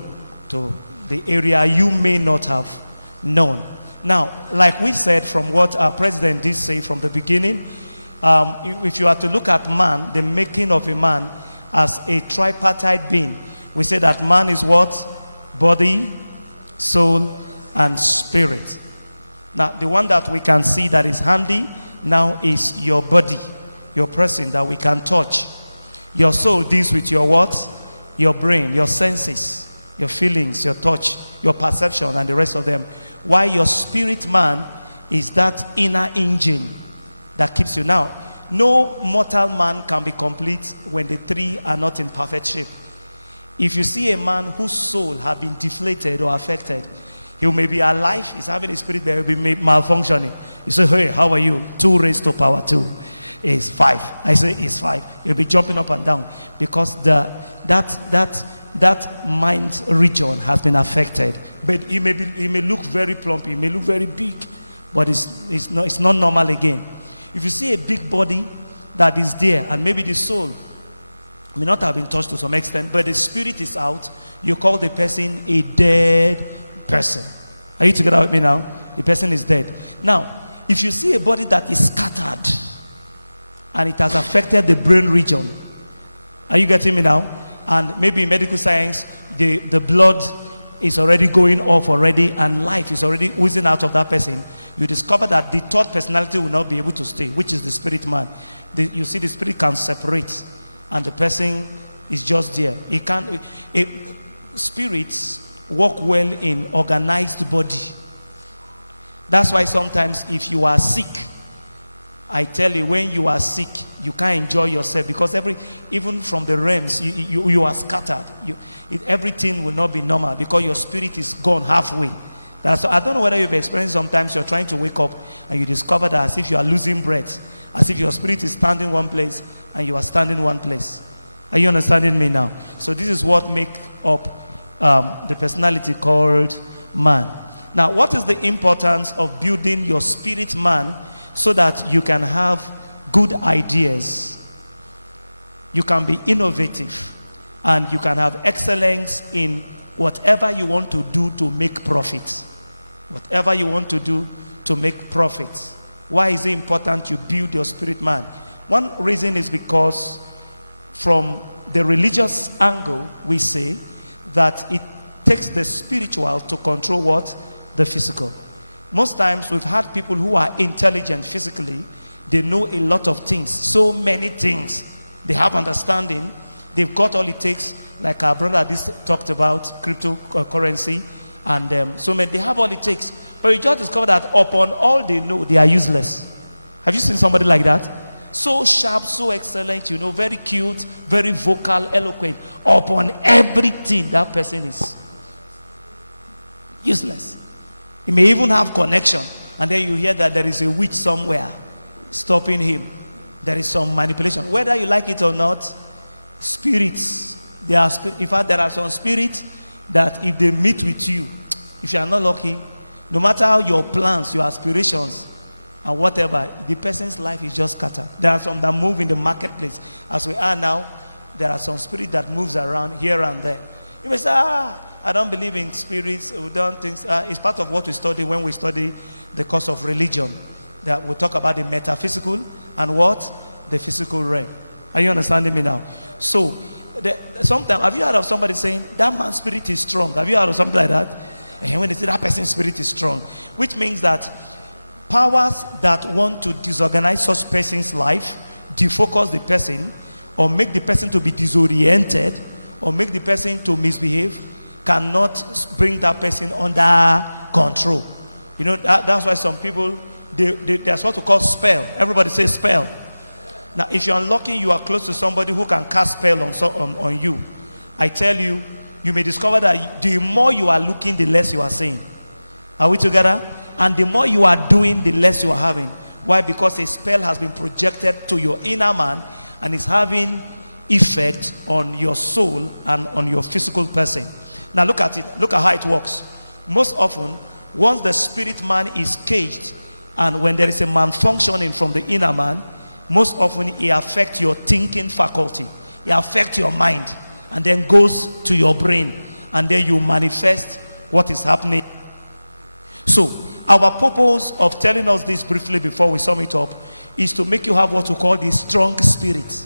to the area you may not have known. Now, like we said, from what our president did say from the beginning, if you are to look at man, the making of a man as a tripartite being, we say that man is what? Body, soul, and spirit. Now, the one that we can see that is handy now is your body, your person that we can touch. Your soul deals with your what? Your brain, your senses, your feelings, your touch, your perception, and the rest of them. While your spirit man is that inner engine that keeps you. Now, no mortal man can be complete when the three are not in perfect shape. If you see a man whose soul have been deflated or affected, he may be alive, he's having a spirit that will be malfunctioning. You say, hey, how are you? 2 raised to power 2 is 5. I say it's 5. He'll be jumping up and down because that mind region has been affected. But he may look very plump, he may look very big, but it's not normal again. If you see a big body that is there, and maybe the soul may not have been touched to some extent, but the spirit is out, you call the person a dead person. Are you together with me now? The person is dead. Now, if you see a body that is scattered and it has affected the brain region, are you getting me now? And maybe in medical science, the blood is already going off already and life is already oozing out of that person. You discover that the third personality will not be able to stay, which is the spirit man. You see the spirit can separate and the person is just there. Spirits work well in organized body. That's why sometimes if you are sick, I tell you, when you are sick, you can't enjoy yourself because even from the realms, you are scattered. Everything will not be normal because your spirit is gone halfway. I don't know whether you've experienced sometimes you're trying to wake up and you discover that as if you are losing breath, as if your spirit is standing one place and you are standing one place. Are you understanding me now? So this is what makes up the personality called man. Now, what is the importance of building your spirit man so that you can have good ideas, you can be innovative, and you can have excellence in whatever you want to do to make profit? Whatever you want to do to make profit. Why is it important you build your spirit man? One reason is because from the religious angle, we say that it takes the spiritual to control what? The physical. Most times we've had people who are intelligent physically, they know a lot of things, so many things. They have understanding, they've got all it takes, like our brother this talked about cryptocurrency, and so many, they have all it takes. But you just discover that upon all they know, they are useless. Have you seen somebody like that? So sharp, so excellent, very cute, very vocal, eloquent. Upon everything, that person is useless. He may even have connection, and then you hear that there is a witch somewhere stopping him. There is some manipulation. Whether you like it or not, spirits, in fact, there are some spirits that if they meet with you, if you are not lucky, no matter how your plans, your aspirations, and whatever, the person's life is just scattered. There are some that move in the marketplace. As we are now, there are some spirit that moves around here and there. You may say, I don't believe in spirits. We don't think it's part of what we study when we study the course of religion. That we talk about the metaphysical and what? The physical realm. Are you understanding me now? So, sometimes, have you heard of somebody saying, that man's spirit is strong? Have you heard of something like that? And when they say that person's spirit is strong, which means that powers that want to disorganize such person's life, defocus the person, or make the person to be disoriented, or make the person to misbehave, cannot bring that person under control. That's why some people, there's what we call spell. Everybody says spell. Now, if you're unlucky, you are close to somebody who can cast spell on you. I tell you, you may discover that the more you are looking, the less you are seeing. Are we together? And the more you are doing, the less you are having. Why? Because a spell has been projected to your inner man and is having effect on your soul and on your physical person. Now look at it. Look at how it works. Most often, once the spirit man is caged, and when there is a malfunctioning from the inner man, most often it affects your thinking faculty. It affects your mind and then goes to your brain, and then you manifest what is happening. So our purpose of telling us this briefly before we sum it up is to make you have what we call the strong spirit.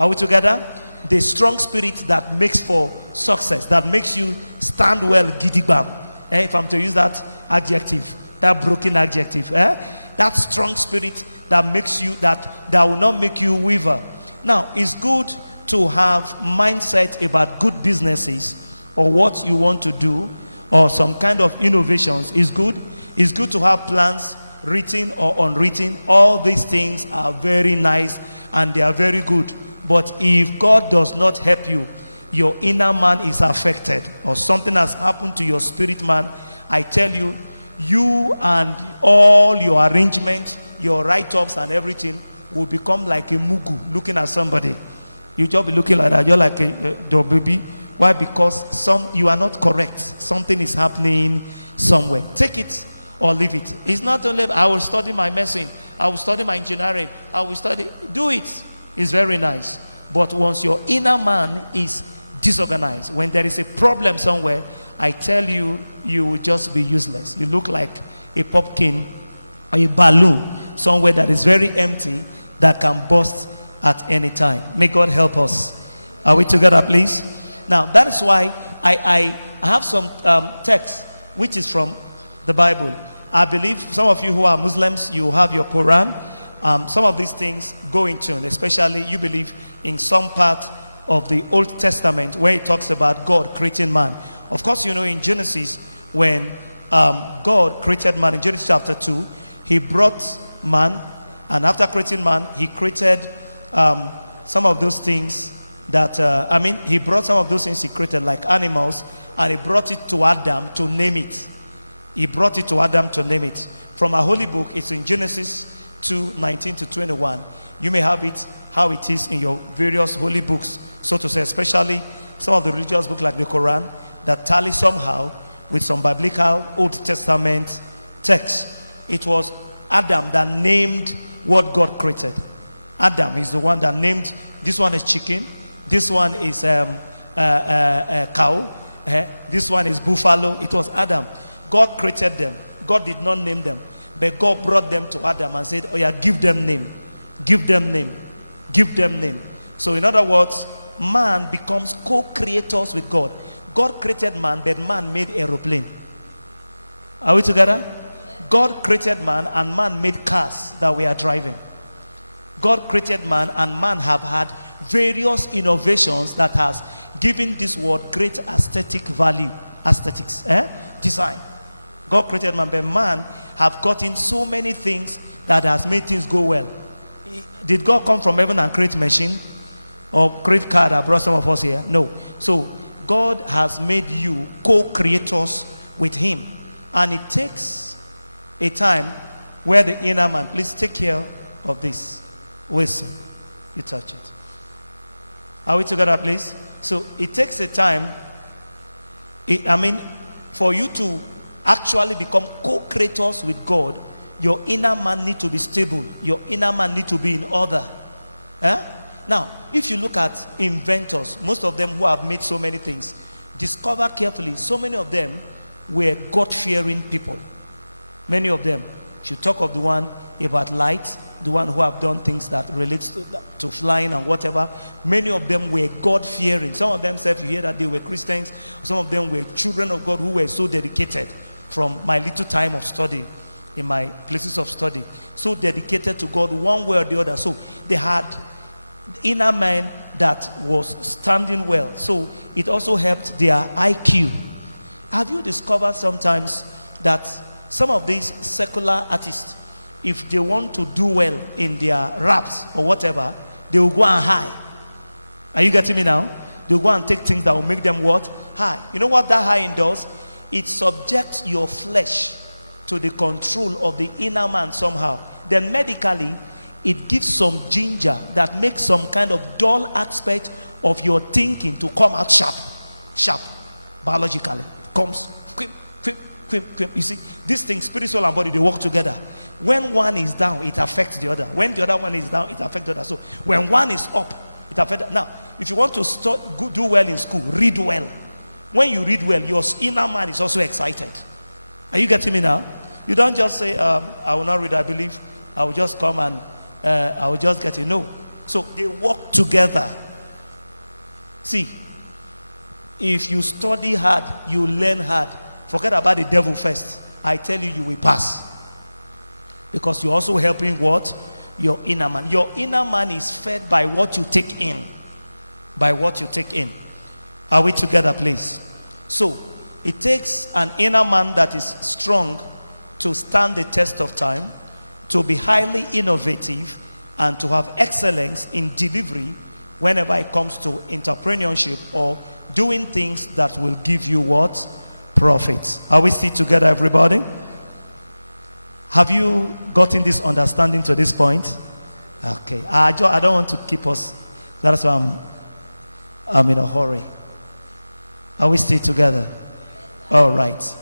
Are we together? The strong spirit that makes for success, that makes you stand well, gidigam. If I'm to use that adjective, that broken adjective, that strong spirit that makes you, that will not make you waver. Now, it's good to have mindset about good businesses or what you want to do or some kind of innovations. Is good. It's good to have plans, written or unwritten. All these things are very nice and they are very good. But if God does not help you, your inner man is affected, or something has happened to your spirit man, I tell you, you and all your arrangements, your write-ups and everything will become like a mugu looking at somebody. You just be looking like that. You're like a baby. Why? Because you are not correct. Something is happening somewhere. Take it or leave it. It's not only I will study my medicine, I will study my engineering, I will study. Do it. It's very nice. But once your inner man is disorganized, when there is a problem somewhere, I tell you, you will just be useless. You look like a pumpkin or a balloon somewhere that is very empty that can burst at any time. May God help us. Are we together, please? Now, that is why I have some text which is from the Bible. I believe some of you who are Muslims, you have your Quran. Some of these things go in tune, especially you believe in some part of the Old Testament where it talks about God creating man. Of course, you know in Genesis, when God created man in Genesis chapter 2, he brought man, and after creating man, he created some of those things that, he brought some of those things he created like animals, and he brought it to Adam to name it. He brought it to Adam to name it. From a holy book, it's in Genesis 2:19 to 21. You may have it how it is in your various holy books, so to say, especially some of the religious books like the Quran that tally somehow with some biblical Old Testament texts. It was Adam that named what God created. Adam is the one that named, this one is chicken, this one is cow, this one is buffalo. It was Adam. God created them. God did not name them. But God brought them to Adam and said, oh yeah, give them name. Give them name. Give them name. So in other words, man becomes co-creators with God. God created man, but man made aeroplane. Are we together? God created man, and man made cars that we are driving. God created man, and man have had various innovations that has given this world great aesthetic value. Aesthetics, design. God created man, but man have gotten so many things that has made things go well. Did God come from heaven and create machine or create car that brought some of us here? No. So God has made you co-creators with him, and it takes a time where the inner man, please take care of this. Listen, you touch it. Are we together, please? So it takes a time, for you to actually become co-creators with God, your inner man need to be stable. Your inner man need to be in order. Now, if you look at inventors, most of them who have made so many things, discover carefully, so many of them were God-fearing people. Many of them. You talk of the one about light, the one who have done things that relates to flying and whatever. Many of them were God-fearing. Some of them said, you hear that they were Christians. Some of them were children of God who were so dedicated. From my little time of study, in my places of study, so dedicated to God one way or the other. So they had inner man that was standing well. So it also helped their IQ. Have you discovered sometimes that some of these secular artists, if they want to do well in their raps or whatever, they will go and high. Are you getting me now? They'll go and take things that will make them what? High. You know what that high does? It subjects your flesh to the control of the inner man somehow. then medically, it gives some ginger that makes some kind of dull aspect of your thinking to come out sharp, biologically. It comes quick. You see, these things, spirit, soul, and body, they work together. When one is down, it affects the other. When the other one is down, it affects the other. So when one is up, it affects. Now, if you want to do well in school, read well. When you read well, your inner man is also excited. Are you getting me now? You don't just say, I will not read, I believe. I will just come and I will just get it. No. So they work together. See, if you study hard, you learn hard. Forget about the devil first. I tell you, you will pass. Because you're also helping what? Your inner man. Your inner man is fed by what you take in. By what you take in. Are we together, please? So, it takes an inner man that is strong to stand the test of time, to be highly innovative, and to have excellence in delivery whenever it comes to entrepreneurship or doing things that will give you what? Profits. Are we still together, everybody? Have you gotten this understanding to this point? Okay. I don't want to keep us. That's why I'm in a hurry. Are we still together? All right.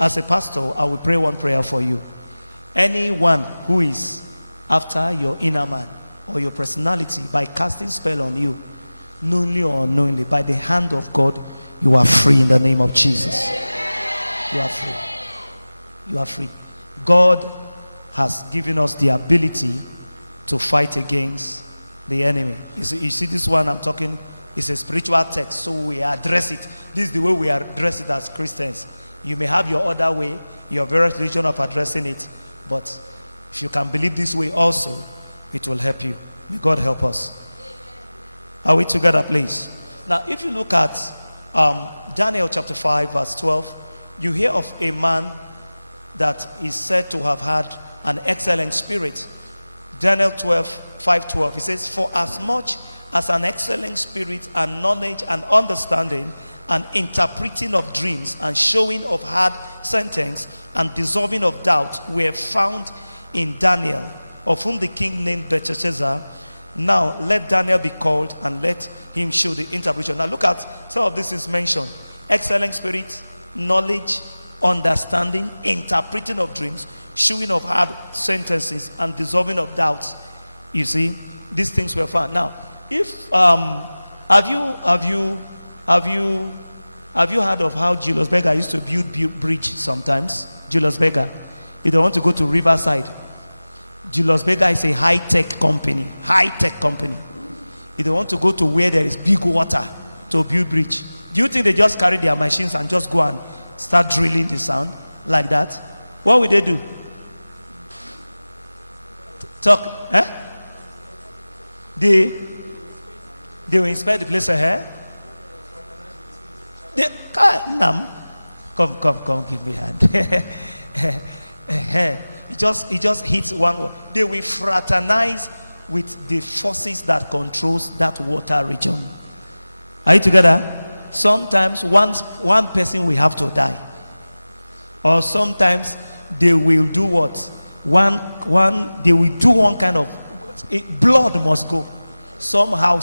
As a pastor, I will pray one prayer for you. Anyone who is after your inner man or your personality by casting spell on you, knowingly or unknowingly, by the hand of God, you are free in the name of Jesus. You are free. You are free. God has given us the ability to fight against the enemy. You see this one I'm talking, it's a spiritual text, so we address it. This is the way we address it as Christians. You may have your other way, your various religion of addressing it, but if you can believe this way also, it will help you. May God help us. Are we together, please? Now, if you look at Daniel chapter 5, verse 12, you hear of a man that is said to have had an excellent spirit. Daniel 5:12, he says, for as much as an excellent spirit and knowledge and understanding and interpreting of dreams and showing of hard sentence and dissolving of doubt were found in Daniel, of whom the king named Belshazzar. Now let Daniel be called and let him show the interpretation. Now look at some of this is mentioned. Excellent spirit, knowledge, understanding, interpreting of dreams, showing of hard sentences and dissolving of doubts. You see, these things were found. Now, if have you heard of how Julius Berger used to build bridge sometimes? Julius Berger. If they want to go to Riverside, Julius Berger is a high-tech company. High-tech company. If they want to go to where there is big water to build bridge, do you think they just carry their machines and just go and start drilling the sand like that? What will they do? Talk, eh? They will inspect the place ahead. Come, give me a hand. It just hits one word. They will fraternize with the forces that controls that water region. Are you together? Sometimes one person will have to die, or sometimes they will do what? They will do one kind of blood must go somehow.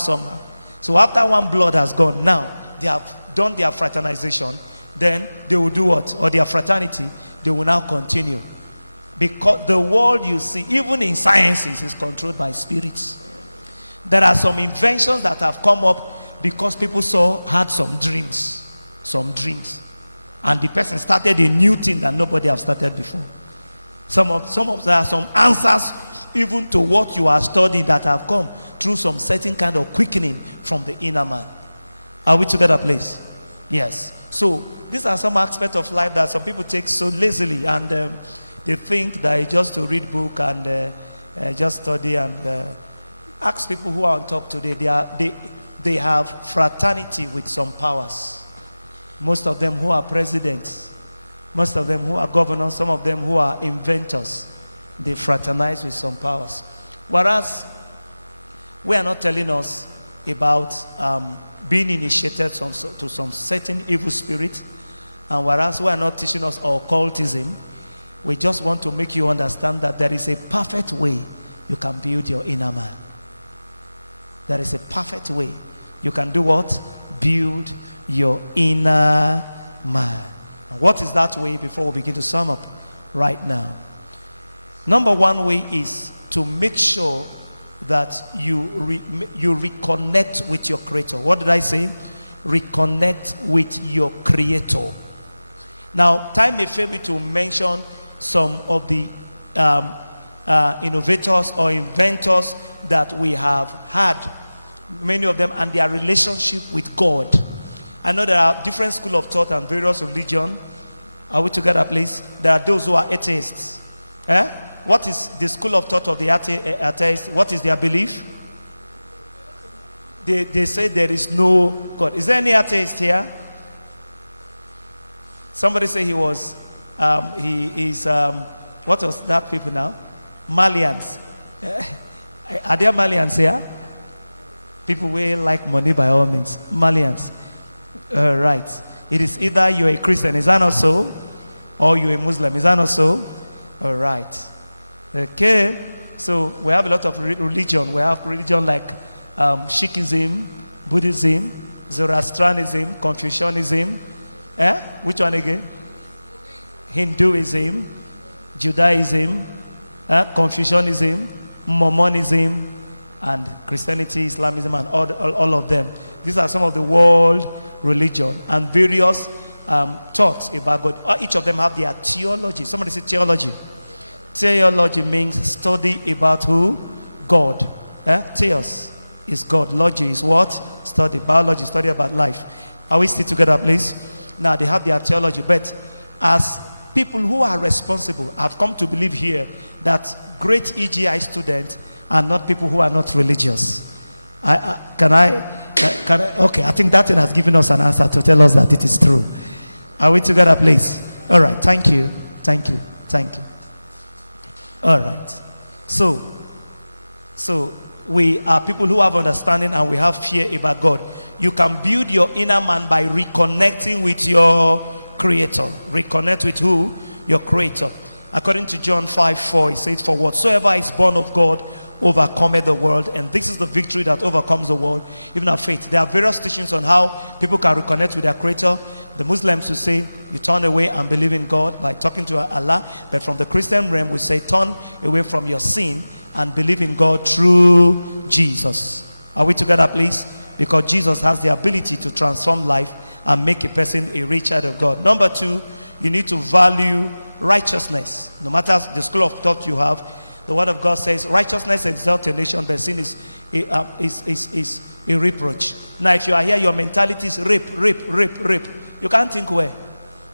So after one blood has gone, now they have done their fraternization. Then they will do what? Or their fraternity, they will now continue. Because the world you see, even in sciences, is controlled by spirits. There are some inventions that have come up because people had some dreams. And the person started a new thing that nobody have started before. There are some answers even to what you are studying that have come through some certain kind of quickening from the inner man. Are we together, please? Yes. So these are some aspects of life that some people take so lazily, and they think that it's just to read book and just study. And ask people who are on top today. They have fraternity with some powers. Most of them who are presidents, most of them who are governors, some of them who are inventors, they fraternize with some powers. Whereas we are not telling us about being initiated to some certain evil spirit, and whereas we are not teaching us occultism, We just want to make you understand that there is a perfect way you can build your inner man. There is a perfect way you can do what? Build your inner man. And what is that way before we begin to sum up right now? Number one way is to make sure that you reconnect with your creator. What did I say? Reconnect with your creator. Now, time may fail me to mention some of the innovators or inventors that we have had, many of them, and their relationship with God. I know there are different schools of thought and various religions. Are we together, please? There are those who are atheists. What is the school of thought of the atheists? What is their belief? They say there is no God. Is there any atheist here? Somebody say he was, what was that people now? Malians. Are there Malians here? People will like money by all means. Malians. Right. It is either you're a Christian, is that not so? Or you're a Muslim, is that not so? All right. Okay. So we have a lot of religion. We have religion like Sikhism, Buddhism, Zoroastrianism, Confucianism. Which one again? Hinduism, Judaism, Confucianism, Mormonism, and Christianity, Islamism, and all of them. These are some of the world religion and various thoughts about God. Each of them have their theology. Somebody say theology. Theology means study about who? God. Theos is God. Logy is what? Study. Biology, study about life. Are we still together, please? Now, they have their theology. But as people who are responsible, I've come to believe here that great EGI students are not people who are not religious. Can I? Okay, I think that thing has given us an answer to tell us that it is true. Are we together, please? All right. Thank you. Thank you. Thank you. All right. So we are people who have understanding and we have fear about God. You can build your inner man by reconnecting with your creator. Reconnect with who? Your creator. According to John 5:4, it says, "For whatsoever is born of God overcometh the world, and this is the victory that overcomes the world, even our faith." There are various teachings on how people can reconnect with their creator. The Muslims will say you turn away and believe in God by talking to Allah, but from the Christian realm we say turn away from your sin and believe in God through Jesus. Are we together, please? Because Jesus has the ability to transform life and make a person a rich child of God. Number two, you need to value righteousness. No matter the school of thought you have, the word of God says righteousness exalts a nation, but sin is a reproach. Now, if you are here, your mentality is rape. You can't think where.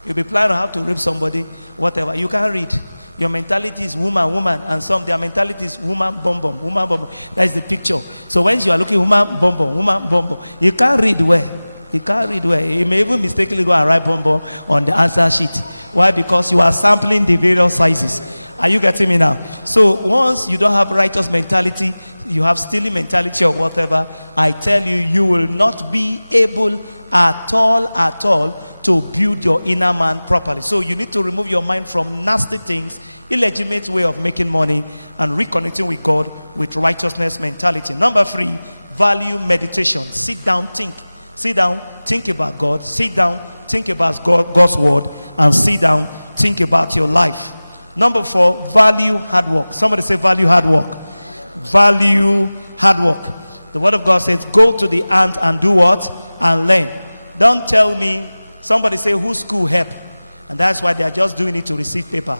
You'll be planning on how to rape somebody, whatever. You can't read. Your mentality is woman, and some their mentality is woman, bomb. That is the picture. So when you are looking woman, bomb, you can't read where. You can't read where. You may even mistakenly go and write bomb on the answer sheet. Why? Because you are sampling the various sizes. Are you getting me now? So once you don't have righteous mentality, you have stealing mentality or whatever, I tell you, you will not be able at all to build your inner man properly. So you need to remove your mind from nasty things, illegitimate way of making money, and reconnecting with God with righteousness mentality. Number three, value meditation. Sit down, think. Sit down, think about God. Sit down, think about God's word, and sit down, think about your life. Number four, value hard work. Somebody say value hard work. Value hard work. The word of God says, go to the ant and do what? And learn. Don't tell me, somebody say, whose school help? And that's why they are just doing it to receive paper.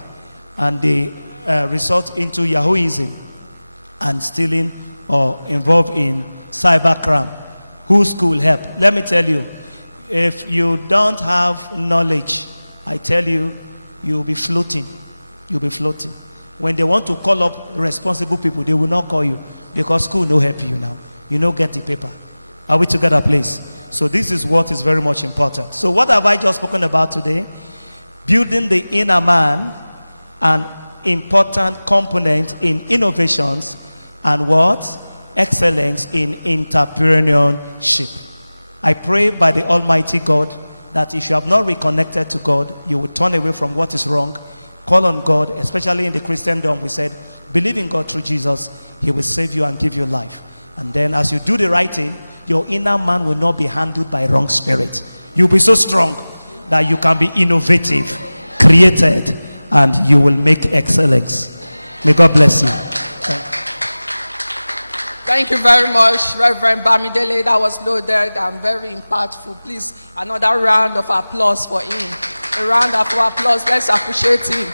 And they resort into Yahooism and stealing or involved in cybercrime. Whose school help? Let me tell you, if you don't have knowledge, I tell you, you'll be floating. You'll be floating. When they want to call up responsible people, they will not call you because school no help you now. You no get the paper. Are we together, please? So this is what is very much important. So what have I just spoken about today? Building the inner man, an important component in innovations, and what? Excellence in entrepreneurship. I pray by the Almighty God that if you have not reconnected to God, you will turn away from what is wrong Call on God, especially in the Christendom. We said, believe in God through Jesus. He will save you and give you life. And then as you do the right thing, your inner man will not be handled by wrong spirit. You'll be so strong that you can be innovative, created, and you will make excellence. May God bless you. Thank you very much, Reverend Bamidele. That was loaded and very impactful. Please, another round of applause for him. A round of applause. Let's appreciate him.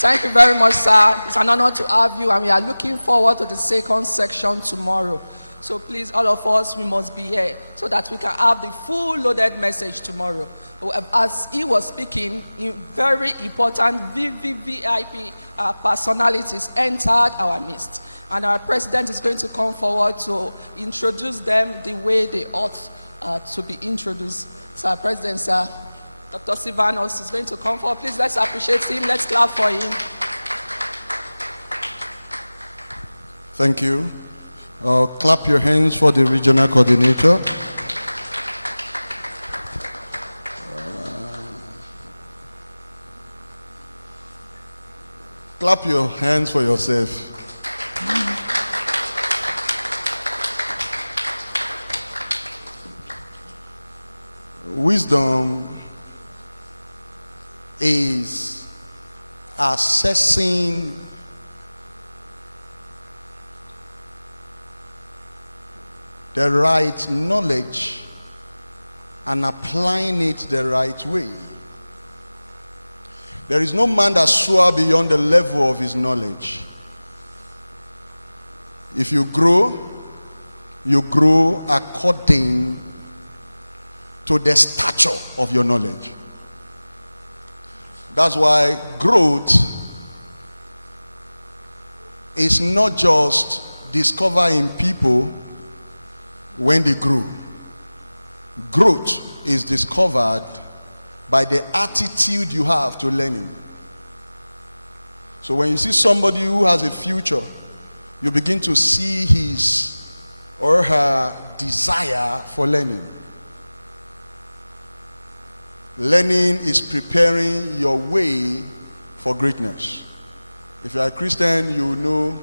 Thank you very much, sir. It's an honor to have you, and we are looking forward to the second section tomorrow. So please, all of us, we must be here so that we can have the full loaded message tomorrow. As he was speaking, very important VVVIP personalities entered our midst. And our president is going to come forward to introduce them the way they ought to be introduced. So our president, sir, Dr. Silvanos is going to come forward. Please, let's appreciate him. Let's clap for him. Thank you. Clap your hands for the regional coordinator. Clap your hands for yourself. Wisdom is assessing the right knowledge and applying it the right way. There is no man that soar beyond the level of his knowledge. If you grow according to the stature of your knowledge. That's why growth is not just discovering people when they grow. Growth is discovered by the attitude you have to learning. So when you see somebody who has a future, you begin to see his or her desire for learning. Learning is preparing your way for greatness. If you are a Christian, you know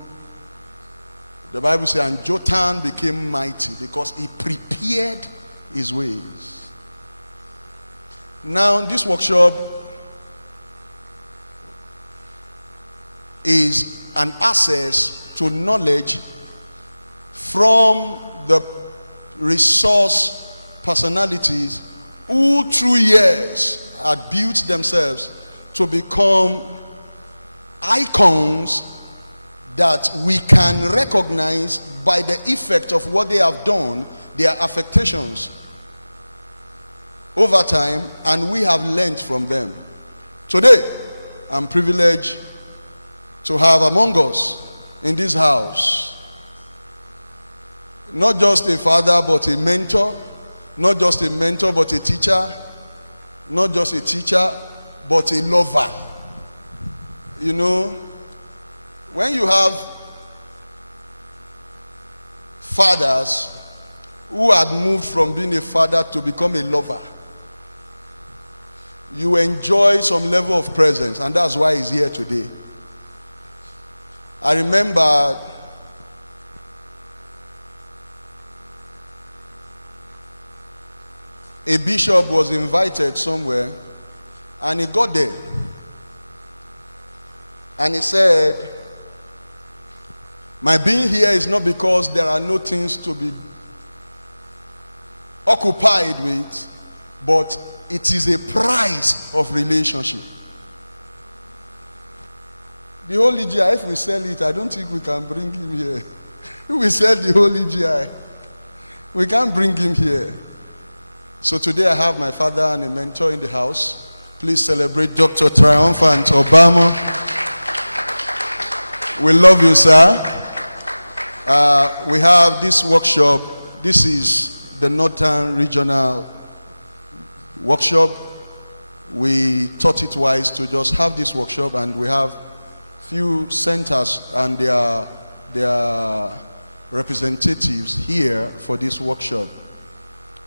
the Bible says, and Jotham became mighty because he prepared his ways. Now, this workshop is an access to knowledge from the resource personalities who through years had built themselves to become icons that we can recognize by the effect of what they have done, their affectations over time, and we have learned from them. Today, I'm privileged to have among us in this house not just a father but a mentor, not just a mentor but a teacher, not just a teacher but a lover. You know, when you have fathers who had moved from being a father to become a lover, you enjoy some level of presence, and that's why he's here today. I remember a bishop was invited somewhere, and he got there, and he said, my being here is not because there are no things to be occupied with, but it is a price of relationship. The whole EGI, if we sell it, I don't think we can bring him here. If we sell the whole EGI, we can't bring him here. So today I have my father and a mentor in the house. Please celebrate Dr. Triumphant Obama. We love you, sir. We have this workshop. This is the Northern Regional Workshop. We thought it wise to just have this workshop, and we have few centers and their representatives here for this workshop.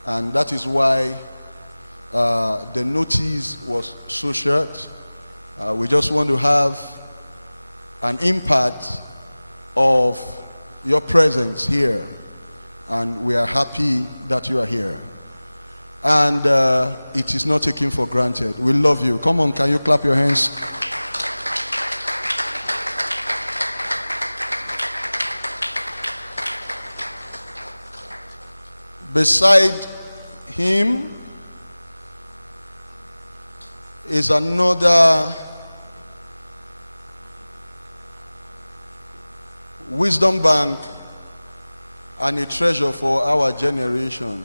And that is why the notice was so short. We just want to have an impact of your presence here, and we are happy that you are here. And it is not taken for granted. We love you. Come on, can you clap your hands? Beside him is another wisdom bank and a treasure for our generation.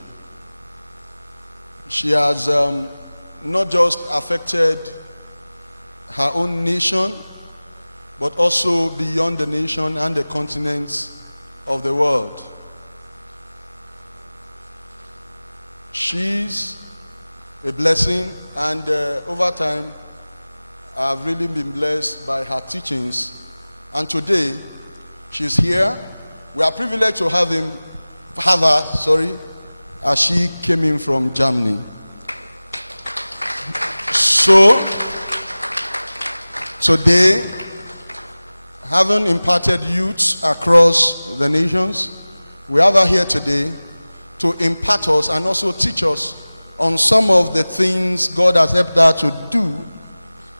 She has not just affected her own nation, but also beyond the nation and the continents of the world. She's a blessing, and over time, I've really been blessed by her teachings. And today, she's here. We are privileged to have her, as she came in from Germany. So, today, having imparted youth across the nations, we have her here today to impart us and also teach us on some of the things God has helped her to do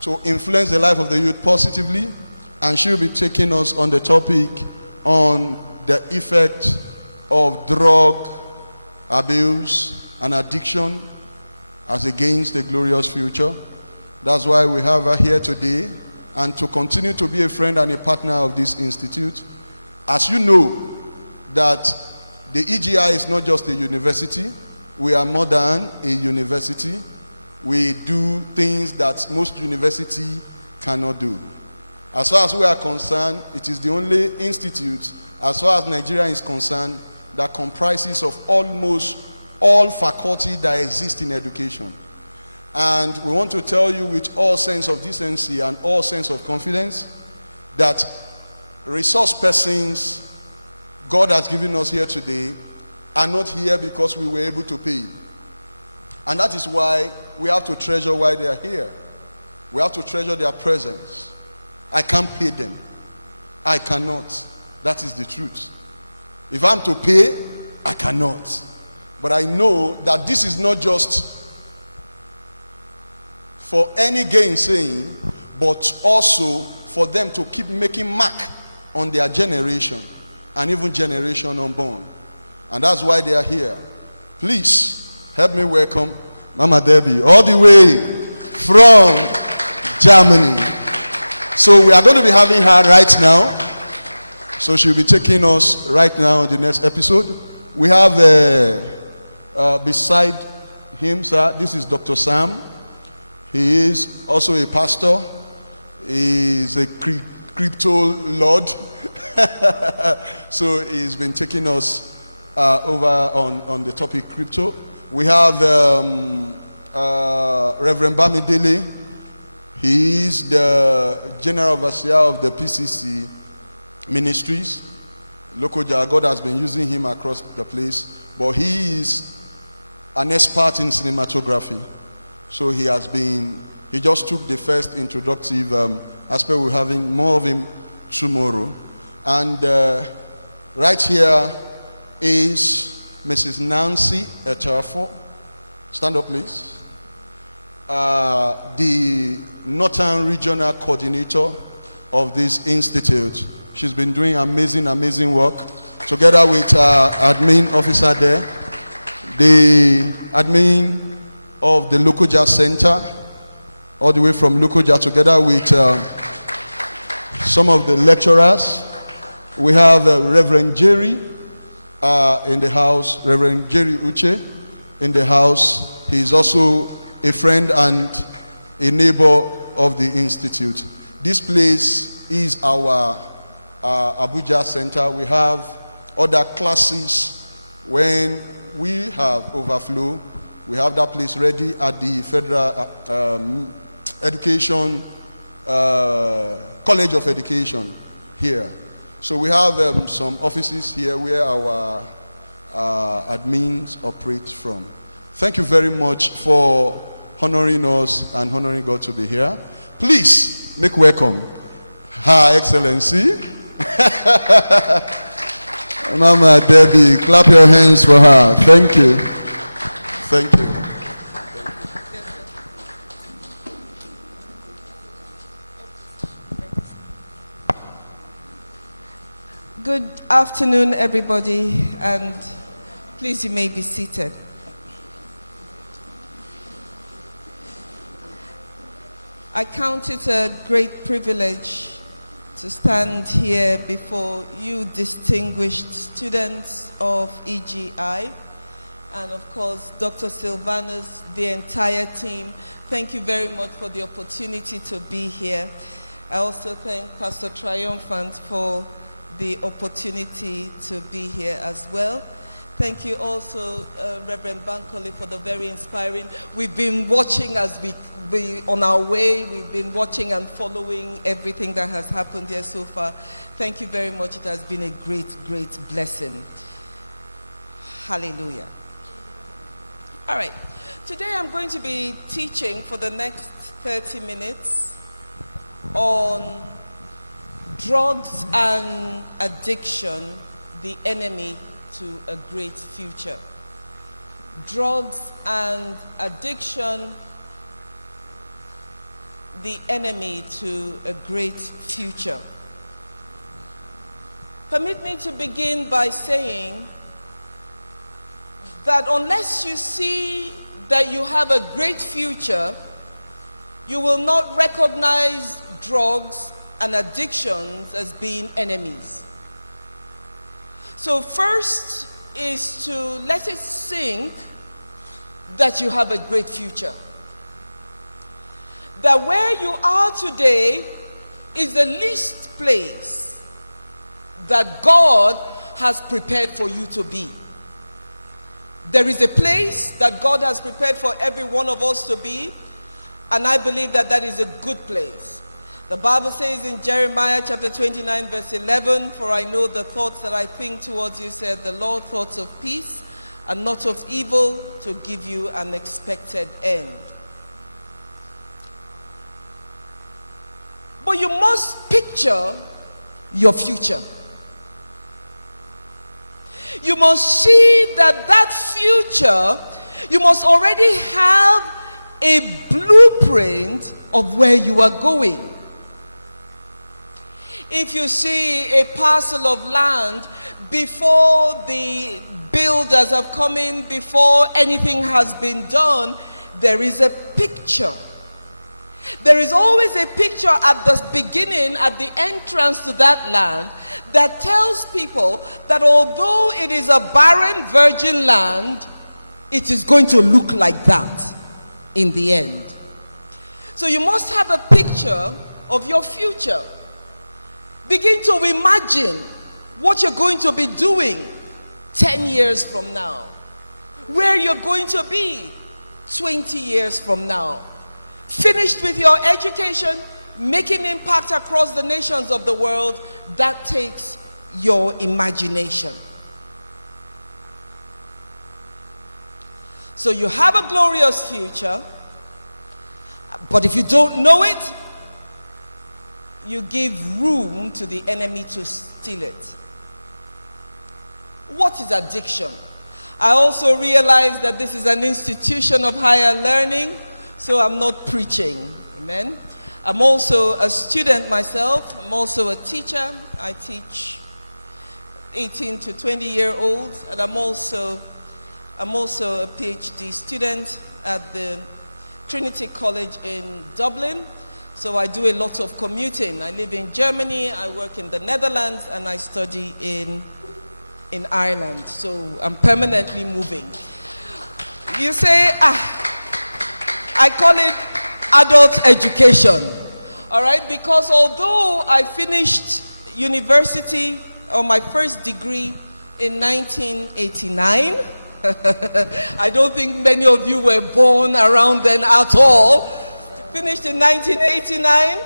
to influence the life of the youth positively. And she'll be taking us on the topic on the effect of drug abuse and addiction as against a glorious future. That's why we have her here today, and to continue to be a friend and a partner of this institute. As you know, that the EGI is not just a university. We are more than a university. We do things that most universities cannot do. As far as we are concerned, it is the only institute, as far as Nigeria is concerned, that comprises of almost all faculty that exist in education. And we want to tell you with all sense of decency and all sense of confidence that resource persons God has given us here today are not here because we were able to pay. And that is why we have to treasure why they are here. We have to treasure their presence. I can't pay them. I cannot. That is the truth. If I'm to pay, I cannot. But I know that this is not just for any gainsaying, but also for them to keep making mark on their generation and even generation unborn. And that's why they are here. Please help me welcome Mama Debbie, all the way from Germany. So we are going to be having her right now. So she'll be taking us right now on the next episode. We have beside him, sir, this is Dr. Sam. He is also a pastor. He is a crypto lord. So he's been taking us over on the topic crypto. We have Reverend Bamidele. He is the general overseer of the PCC ministries. Lokoja, God has been using him across the place. But he is an expert in cinematography. So he just took the first introductive aspect. We're having more of him tomorrow. And right here is Mrs. Nancy Etafo. Stand up, please. The Northern Regional Coordinator of this institute. She's been doing amazing work together with admin officer there, the admin of the Lokoja Center, all the way from Lokoja, together with some of the lecturers. We have Reverend Jerry in the house, Reverend Jerry Uche in the house. He is also a friend and a neighbor of the institute. This place is our Abuja Center. We have other classes. When we have overflow, we have that place ready at the Federal Education College of Education here. So we have some offices here where our admins operate from. Thank you very much for honoring us and honoring God to be here. Please make welcome Her Excellency Mama Debbie. Clap your hands for her. Thank you. Thank you. Good afternoon, everybody, and please, you may be seated. I count it a great privilege to stand here before you distinguished students of EGI, and of course, Dr. Silvanus, the entire team. Thank you very much for the opportunity to be here. I also thank Pastor Triumphant for the opportunity to be here as well. Thank you also, Reverend Bankole, for the very inspiring. We've been watching as we on our way. We've been watching and following everything that has happened here so far. Thank you very much. It has been a great, great blessing. Hallelujah. All right. Today I'm going to be teaching for the next 30 minutes on drugs and addiction, the enemy to a great future. Drugs and addiction, the enemy to a great future. Permit me to begin by saying that unless you see that you have a great future, you will not recognize drugs and addictions as being enemies. So first is to let it sink that you have a great future. That where you are today is the least place that God has prepared for you to be. There is a place that God has prepared for every one of us to be, and I believe that that is a good place. The Bible says in Jeremiah chapter 29 verse 11, "For I know the thoughts that I think towards you, said the Lord, thoughts of peace and not of evil, to give you an expected end." But you must picture your future. You must see that that future, you must already have a blueprint of where you are going. If you see a parcel of land, before the builders have come in, before anything has been done, there is a picture. There is always a picture at the beginning, at the entrance to that land, that tells people that although it is a barren, virgin land, it is going to look like that in the end. So you must have a picture of your future. Begin to imagine what you're going to be doing 10 years from now, where you're going to be 20 years from now. Finished with your education, making impact across the nations of the world, that takes your imagination. So you have a glorious future, but if you don't know it, you give room to the enemy to steal it. What is addiction? I also realize that this is an institution of higher learning, so I'm not preaching. Amen. I'm also a student myself. I'm also a teacher. I teach 18 to 20-year-olds, and I'm also a PhD student at the Trinity College in Dublin. So I do a lot of commuting. I live in Germany, I work in the Netherlands, and I study in Ireland. So I'm permanently moving. You say, I call it adult education. All right, because although I finished university, or my first degree, in 1989, I don't think many of you were born around then at all. Finished in 1989.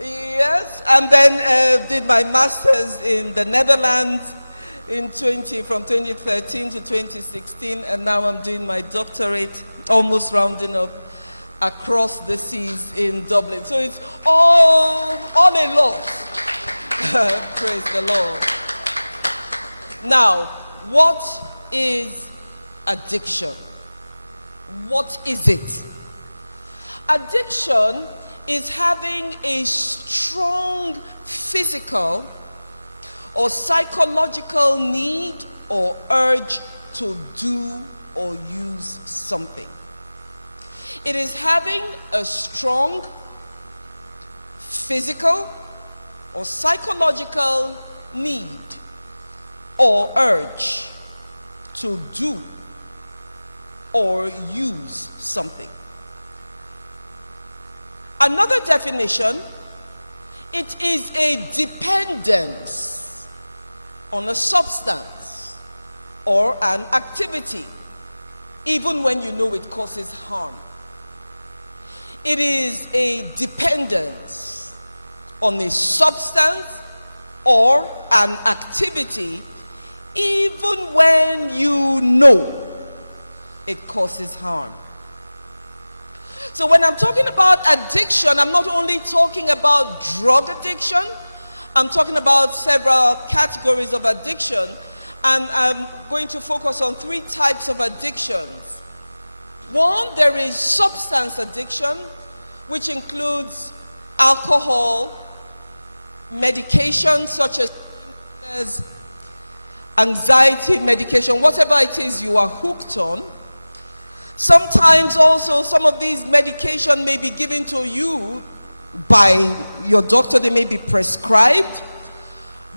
Yes, and then did my master's in the Netherlands from 2013 to 2016, and now I'm doing my doctorate, almost rounding up across the seas in Dublin. So it's all a lot. Praise the Lord. Now, what is addiction? What is it? Addiction is having a strong physical or psychological need or urge to do or use something. It is having a strong physical or psychological need or urge to do or use something. Another definition, it is a dependence on a substance or an activity, even when you know it causes harm. It is a dependence on a substance or an activity, even when you know it causes harm. So when I'm talking about addiction, I'm not only talking about drug addiction, I'm talking about several categories of addiction, and I'm going to focus on 3 types of addictions. One, there is substance addiction, which includes alcohol, medication such as anxiety medication, whatever it is you are hooked on. Sometimes also some of these medication may be given to you by your doctor, they may be prescribed,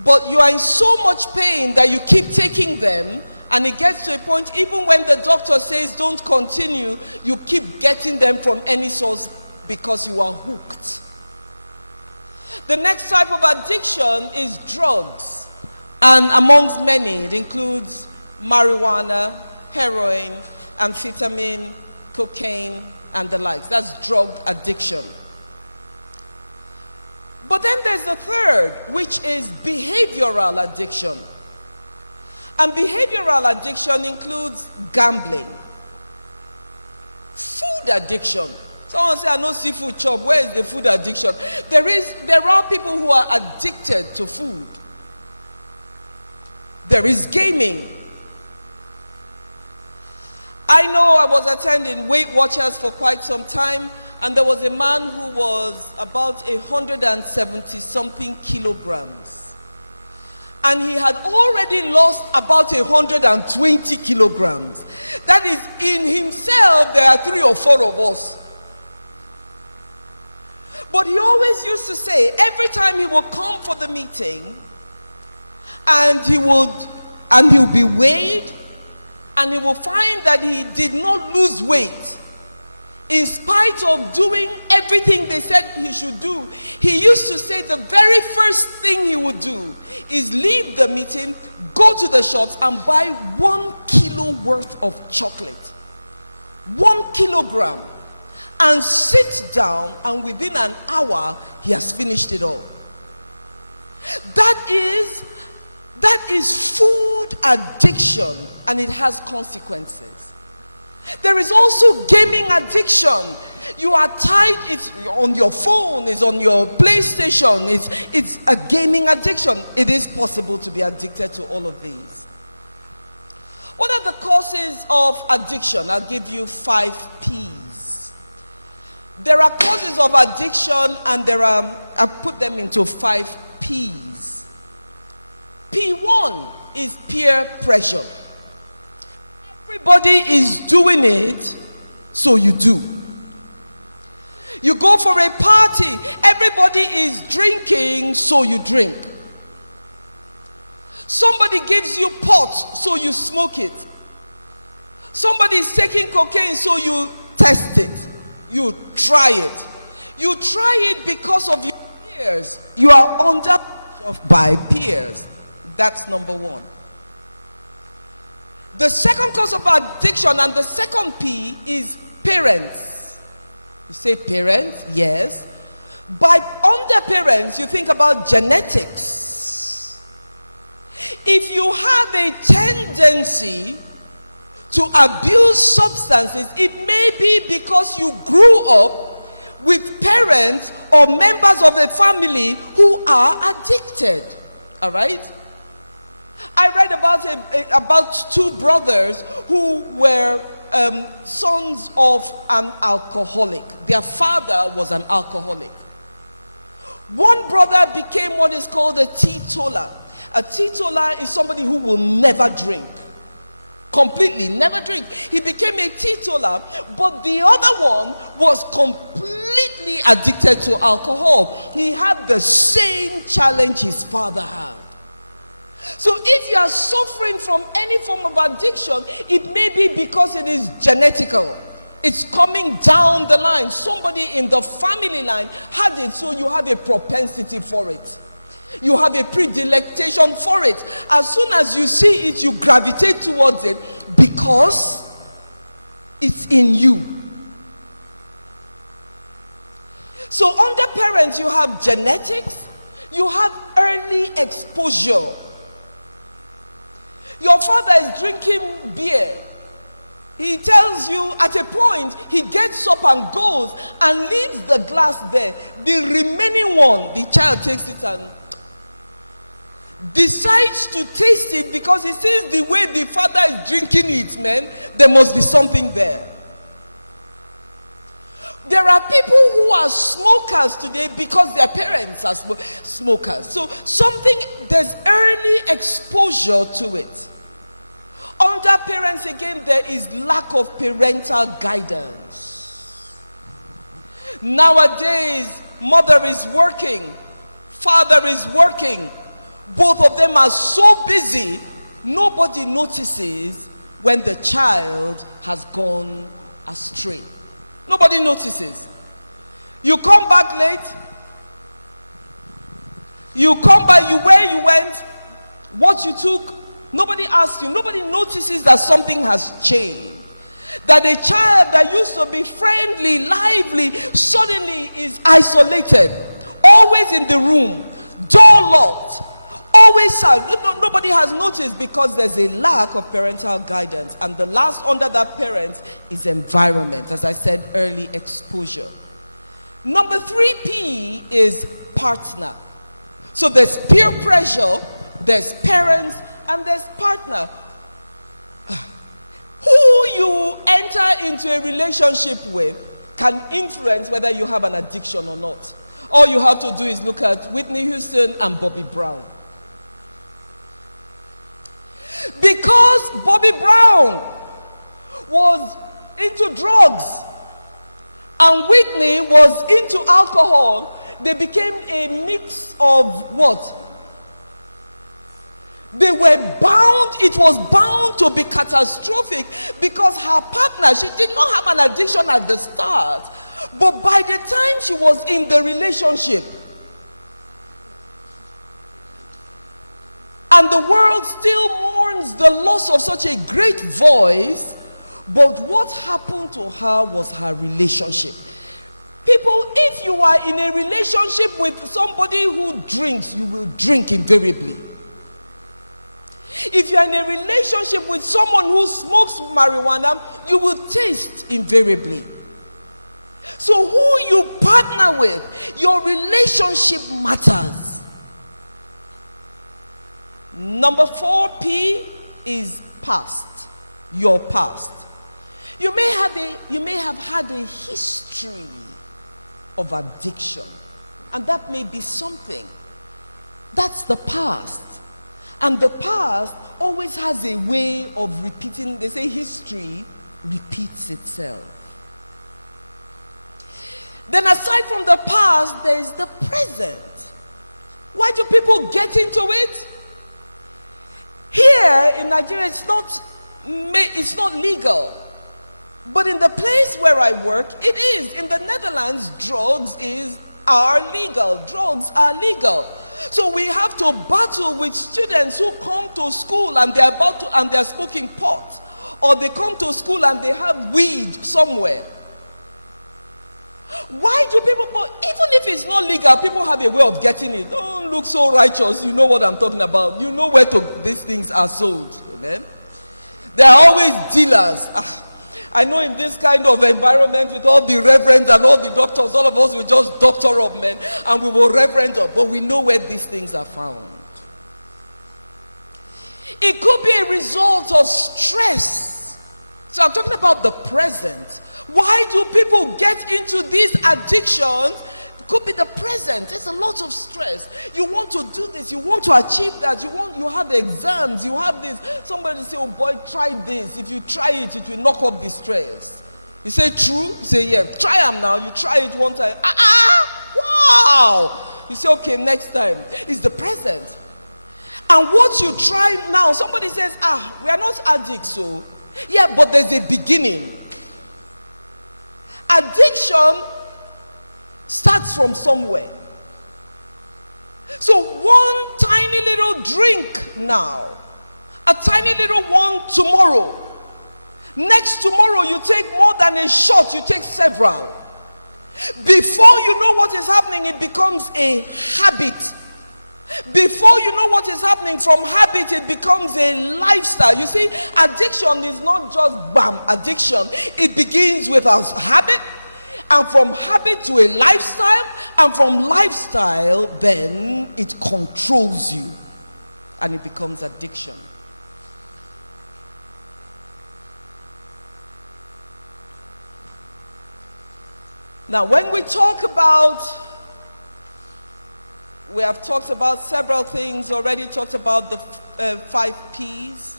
but you are in so much pain that you keep taking them, and it gets to a point, even when the doctor says don't continue, you keep getting them from any source because you are hooked. The next type of addiction is drugs, and amongst many, it includes marijuana, heroin, amphetamine, cocaine, and the likes. That's drug addiction. But then there's the third, which is behavioral addiction. And behavioral addiction includes gambling, food addiction. Someone say, I know seafood chop. Where is the food addiction? There are people who are addicted to food. There is gaming. I know I was attending Weight Watchers for quite some time, and there was a man who was about 170 something kilograms. And he had already lost about 120 kilograms. That is, in himself, there are 3 or 4 of us. But he always used to say, every time he would come for the meeting, and he'll be weighed, and he will find that he did not lose weight. In spite of doing everything they said he should do, he used to say the very first thing he would do is leave the meeting, go to the shops and buy 1 kilo worth of chocolate. 1 kilogram. And sit down, and within an hour, he has finished it all. That is food addiction, and it has consequences. There is also gaming addiction. You are tied, it's on your phone, it's on your PlayStation, it's a gaming addiction. It is possible to be addicted to all of these. What are the causes of addiction? I'll give you 5 P's. There are causes of addiction, and I've put them into 5 P's. P1 is peer pressure. Everybody is doing it, so you do. You go for a party, everybody is drinking, so you drink. Somebody gives you pot, so you smoke it. Somebody is taking cocaine, so you test it. You try it. You try it because of your peers. You are under by peers. That's number 1. The second cause of addiction, and the second P, is parents. You say parents? Yes. By under parents, you think about genetics. If you have a tendency to abuse substances, it may be because you grew up with parents or members of a family who are addicted. All right? I read about two brothers who were sons of an alcoholic. Their father was an alcoholic. One brother became what is called a teetotaler. A teetotaler is somebody who will never drink. Completely, never drink. He became a teetotaler, but the other one was completely addicted to alcohol. He had the same challenge his father had. So if you are suffering from any form of addiction, it may be because it is genetical. It's coming down the line. Somebody in the family line had it, so you have a propensity for it. You have a predilection for it. As soon as you see it, you gravitate towards it because it's in you. So under parents, you have genetics, you have early exposure. Your father is drinking beer. He tells you at a point, he gets up and goes and leaves the glass there. The remaining one, the child takes it and decides to taste it because he sees the way the father is drinking it, man. There must be something there. There are people who are smokers today because their parents are smokers. So there's early exposure to it. Under parents, again, there is lack of parental guidance. Nowadays, mother is working, father is working. Both of them are so busy, nobody notices when the child has gone astray. Nobody notices. You come back late. You come back, where you went, what you took. Nobody asks you. Nobody notices that something has changed. That a child that used to be friendly, lively, suddenly is isolated. Always in the room. Door locked. Always sad. Nobody has noticed because there's a lack of parental guidance. And the last under that parent is environment. As I said, early exposure. Number 3P is partner. So there's peer pressure, there's parents, and there's partner. Who you enter into a relationship with can influence whether you have an addiction or not. All you have to do is look at Whitney Houston and Bobby Brown. Because Bobby Brown was into drugs and Whitney was into alcohol, they became a mix of what? They were bound, it was bound to be catastrophic because her partner, she did not have an addiction at the start, but by the time she was in the relationship, and the world still mourns the loss of such a great voice, but what happened to her was her relationship. People, if you are in a relationship with somebody who drinks, you will drink invariably. If you are in a relationship with someone who smokes marijuana, you will taste invariably. So who you partner with, your relationship matters. Number 4P is past. Your past. You may have had a history of addiction, and that may be something. That's the past. And the past always has a way of repeating. They say history repeats itself. Then aside from the past, there is the present. Why do people get into it? Here in Nigeria, it's not legal. But in the place where I work, it is. In the Netherlands, drugs are legal. Drugs are legal. So we have to battle with students who come to school and they're smoking pot, or they come to school and they have weed somewhere. Why do people, but even if it's not legal, people have a way of getting it. Don't look so righteous. You know what I'm talking about. You know where these things are sold. Amen. There are always dealers. I know in this kind of environment with all the reverends and all the doctors, all of us will just doctor up, men, and we will reverend up. But we know where these things are found. It could be a result of stress. So I'm talking about the present. Why do people get into these addictions? It could be the present. There's a lot of stress. You want to do this. You want to achieve that. You have the exams. You have this. Somebody say, oh boy, try this. If you try it, it will knock up the stress. You say, true? You say, yeah. Try them now. You try it one time. Wow. You say, okay, next time. It's the present. And what you try now, somebody says, we are not addicts, so. Yeah, but there's a beginning. Addiction starts from somewhere. So one tiny little drink now, a tiny little one tomorrow. Next tomorrow you take more than a shot, you take several. Before you know what is happening, it becomes a habit. Before you know what is happening, from habit it becomes a lifestyle. You see, addiction is not just bam, addiction. It begins with a habit, and from habit to a lifestyle, and from lifestyle then it controls you and it becomes addiction. Now when we talk about, we have talked about several things already, talked about the 5 P's.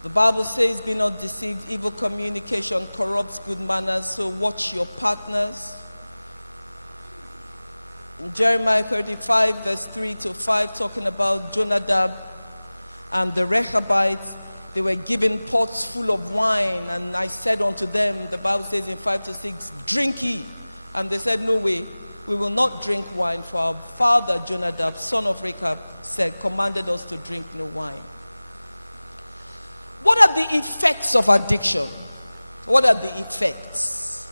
The Bible says, be not deceived, evil communication corrupts good manners, so watch your partners. In Jeremiah 35 verse 3 to 5, talking about Jonadab and the Rechabites, they were given pots full of wine, and I said unto them, the Bible says in 5 to 6, drink ye. And they said, no way, we will not drink wine, for our father Jonadab, son of Rechab, commanded us to drink no wine. What are the effects of addiction? What are the effects?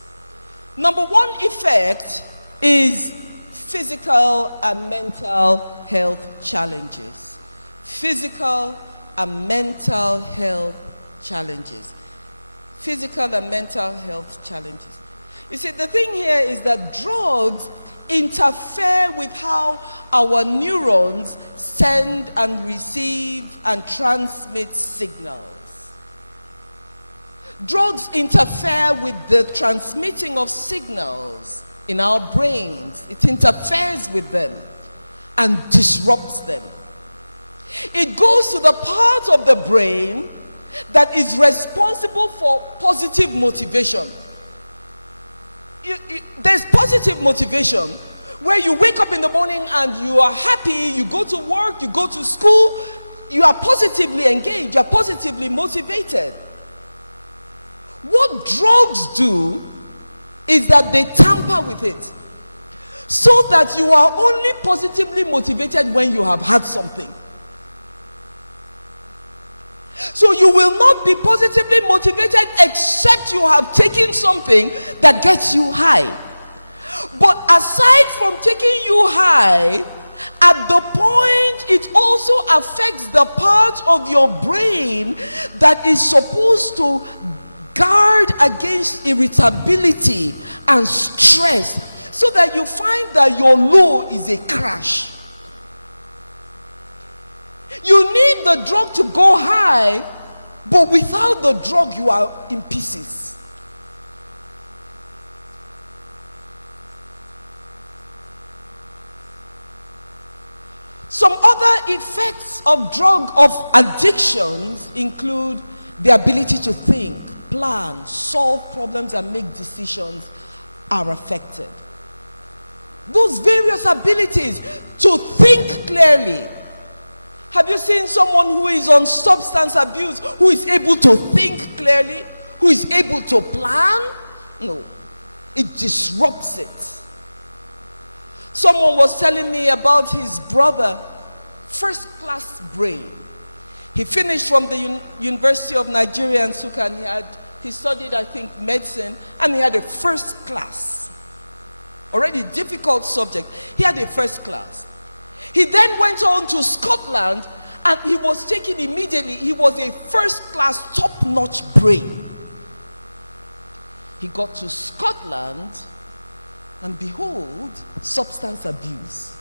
Number one effect is physical and mental health challenges. Physical and mental health challenges. Physical and mental health challenges. You see, the thing here is that drugs interfere with how our neurons send and receive and transmit signals. Drugs interfere with the transmitting of signals in our brains. It interferes with them and disrupts them. It goes to the part of the brain that is responsible for positive motivation. There's positive motivation where you wake up in the morning and you are happy, you go to work, you go to school, you are positively engaged, you are positively motivated. What drugs do is that they tamper with it so that you are only positively motivated when you have had something. So you will not be positively motivated except you have taken something that gets you high. But aside from taking you high, at the point it also affects the part of your brain that is supposed to guard against irritability and stress, so that you find that your low is a crash. You need the drug to go high, but without the drug you are in pieces. Some other effects of addictions include the ability to think, plan, solve problems, and make decisions are affected. Those various abilities to think clearly. Have you seen someone who is on substance abuse who is able to think clearly, who is able to plan? No, it disrupts it. Someone was telling me about his brother, first class brain. He finished from the University of Nigeria in Nsukka, and he studied, I think, medicine, and he had a first class. Already difficult subject. He had a first class. He then went on to Scotland And he was taken immediately. He was a first-class, top-notch brain. He got to Scotland, and behold, substance abuse.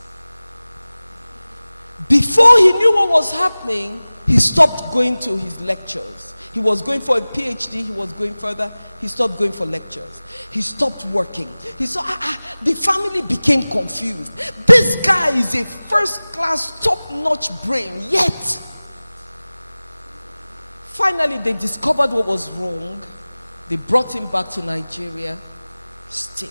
Before he knew what was happening, he stopped going to his lectures. He was going for a PhD, he was going further. He stopped going for lectures. He stopped working. He saw, the family became confused. This guy is a first-class, top-notch brain, yet finally they discovered what was wrong. They brought him back to Nigeria. Still,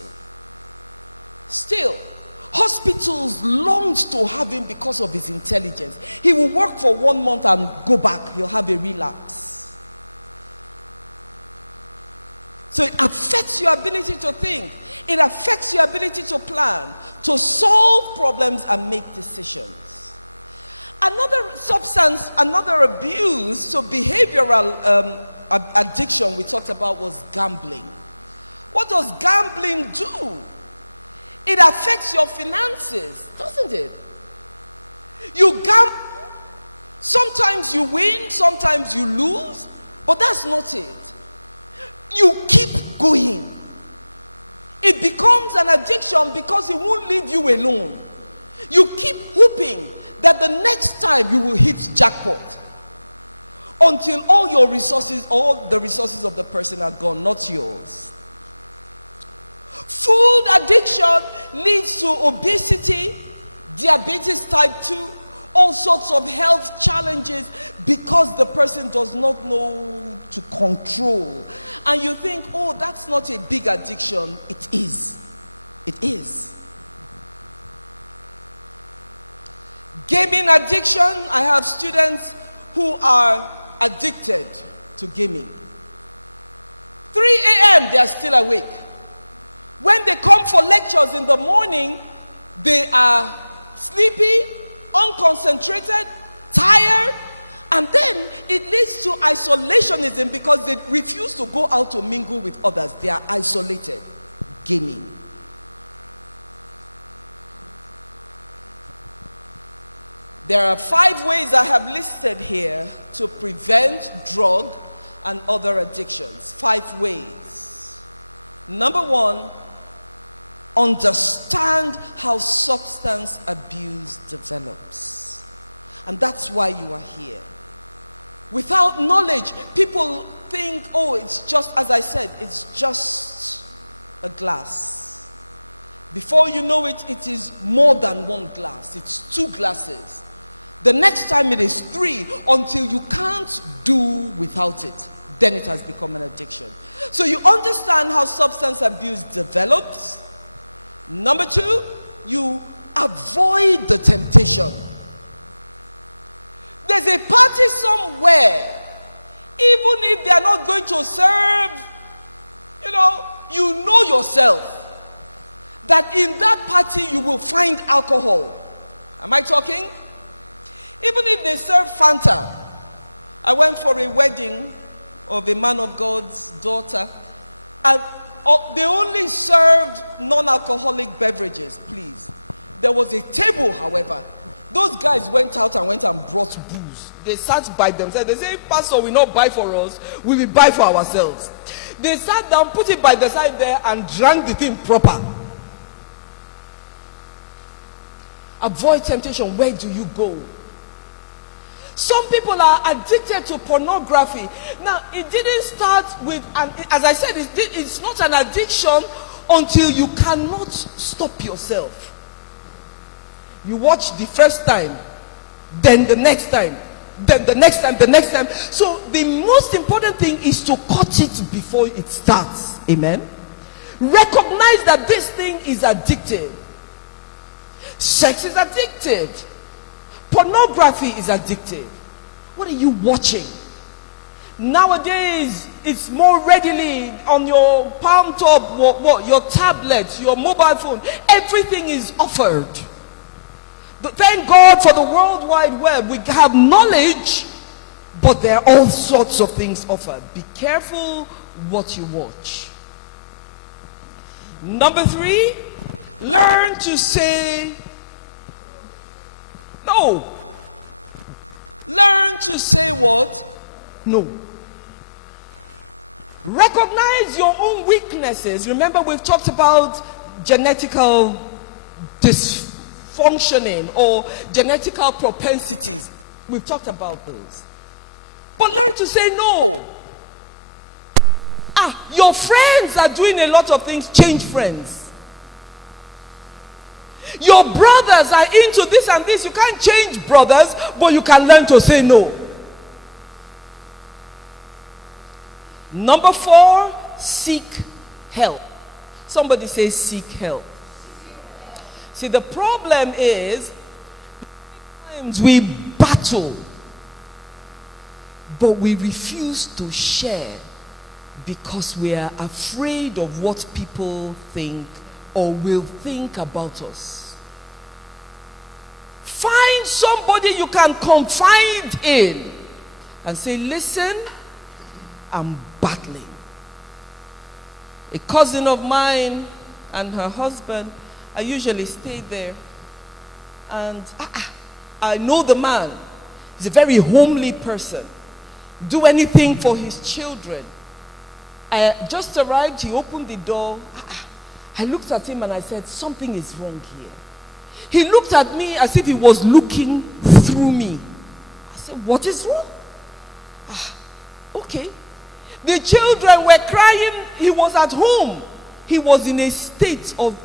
hospitals longed to have him because of his intelligence. He will work for 1 month and go back. He'll have a relapse. So it affects your ability to think. It affects your ability to plan, to solve problems and make decisions. Another substance, another abuse, so behavioral addiction we talked about was gambling. What does gambling do? It affects your finances, doesn't it? You gamble. Sometimes you win, sometimes you lose, but that's not it. You keep going. It becomes an addiction because it won't leave you alone. You keep hoping that the next time you will hit jackpot until all your resources, all the resources of the person are gone, not yours. Food addiction leads to obesity, diabetes type 2, all sorts of health challenges because the person does not know to control. And you think, oh, that's not a big addiction. It is. It is. Gaming addiction. I have students who are addicted to gaming. 3 a.m. they are still awake. When they come for lectures in the morning, they are sleepy, unconcentrated, tired, and then it leads to isolationism because they refuse to go out to mingle with others. They are isolated. Gaming. There are 5 ways I have listed here to prevent drug and other addictions. 5 ways. Number 1, understand how substance abuse develops. And that's why you are here. Without knowledge, people think, oh, it's just, as I said, it's just a glass. Before you know it, it is more than 1 glass. It's 2 glasses. The next time it is 3 until you can't do without it. Then it has become an addiction. So you understand how substance abuse develops. Number 2, you avoid the temptation. There's a party somewhere. Even if they are not going to serve, you know yourself that in that party you will find alcohol. Am I talking? Even if they serve Fanta. I went for a wedding of a man of God's daughter, and they only served non-alcoholic beverages, please. There was a table, however. Those guys went out and brought booze. They sat by themselves. They say, Pastor will not buy for us, we will buy for ourselves. They sat down, put it by the side there, and drank the thing proper. Avoid temptation. Where do you go? Some people are addicted to pornography. Now, it didn't start with, as I said, it's not an addiction until you cannot stop yourself. You watch the first time, then the next time, then the next time, the next time. So the most important thing is to cut it before it starts. Amen. Recognize that this thing is addictive. Sex is addictive. Pornography is addictive. What are you watching? Nowadays, it's more readily on your palm top, your tablet, your mobile phone. Everything is offered. Thank God for the World Wide Web. We have knowledge, but there are all sorts of things offered. Be careful what you watch. Number 3, learn to say no. Learn to say what? No. Recognize your own weaknesses. Remember, we've talked about genetical dysfunctioning or genetical propensities. We've talked about those. But learn to say no. Your friends are doing a lot of things. Change friends. Your brothers are into this and this. You can't change brothers, but you can learn to say no. Number 4, seek help. Somebody say seek help. See, the problem is, sometimes we battle, but we refuse to share because we are afraid of what people think or will think about us. Find somebody you can confide in and say, listen, I'm battling. A cousin of mine and her husband, I usually stay there, and I know the man. He's a very homely person. Do anything for his children. I just arrived, he opened the door. I looked at him and I said, something is wrong here. He looked at me as if he was looking through me. I said, what is wrong? Okay. The children were crying. He was at home. He was in a state of,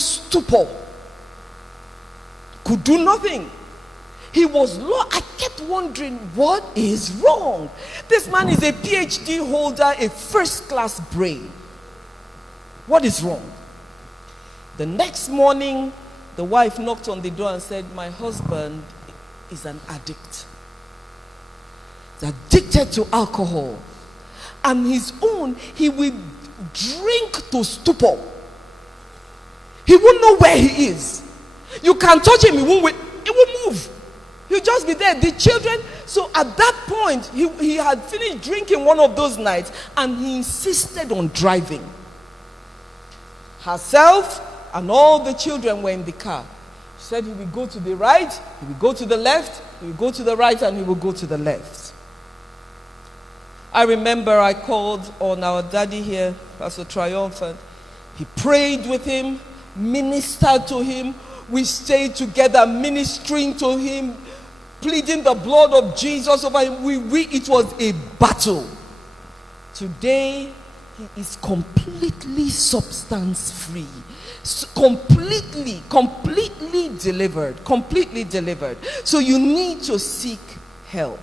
stupor. Could do nothing. He was low. I kept wondering, what is wrong? This man is a PhD holder, a first-class brain. What is wrong? The next morning, the wife knocked on the door and said, my husband is an addict. He's addicted to alcohol. And his own, he will drink to stupor. He won't know where he is. You can touch him, he won't move. He'll just be there. The children, so at that point, he had finished drinking one of those nights and he insisted on driving. Herself and all the children were in the car. She said he will go to the right, he will go to the left, he will go to the right, and he will go to the left. I remember I called on our daddy here, Pastor Triumphant. He prayed with him, ministered to him. We stayed together ministering to him, pleading the blood of Jesus over him. It was a battle. Today, he is completely substance-free. Completely delivered. Completely delivered. So you need to seek help.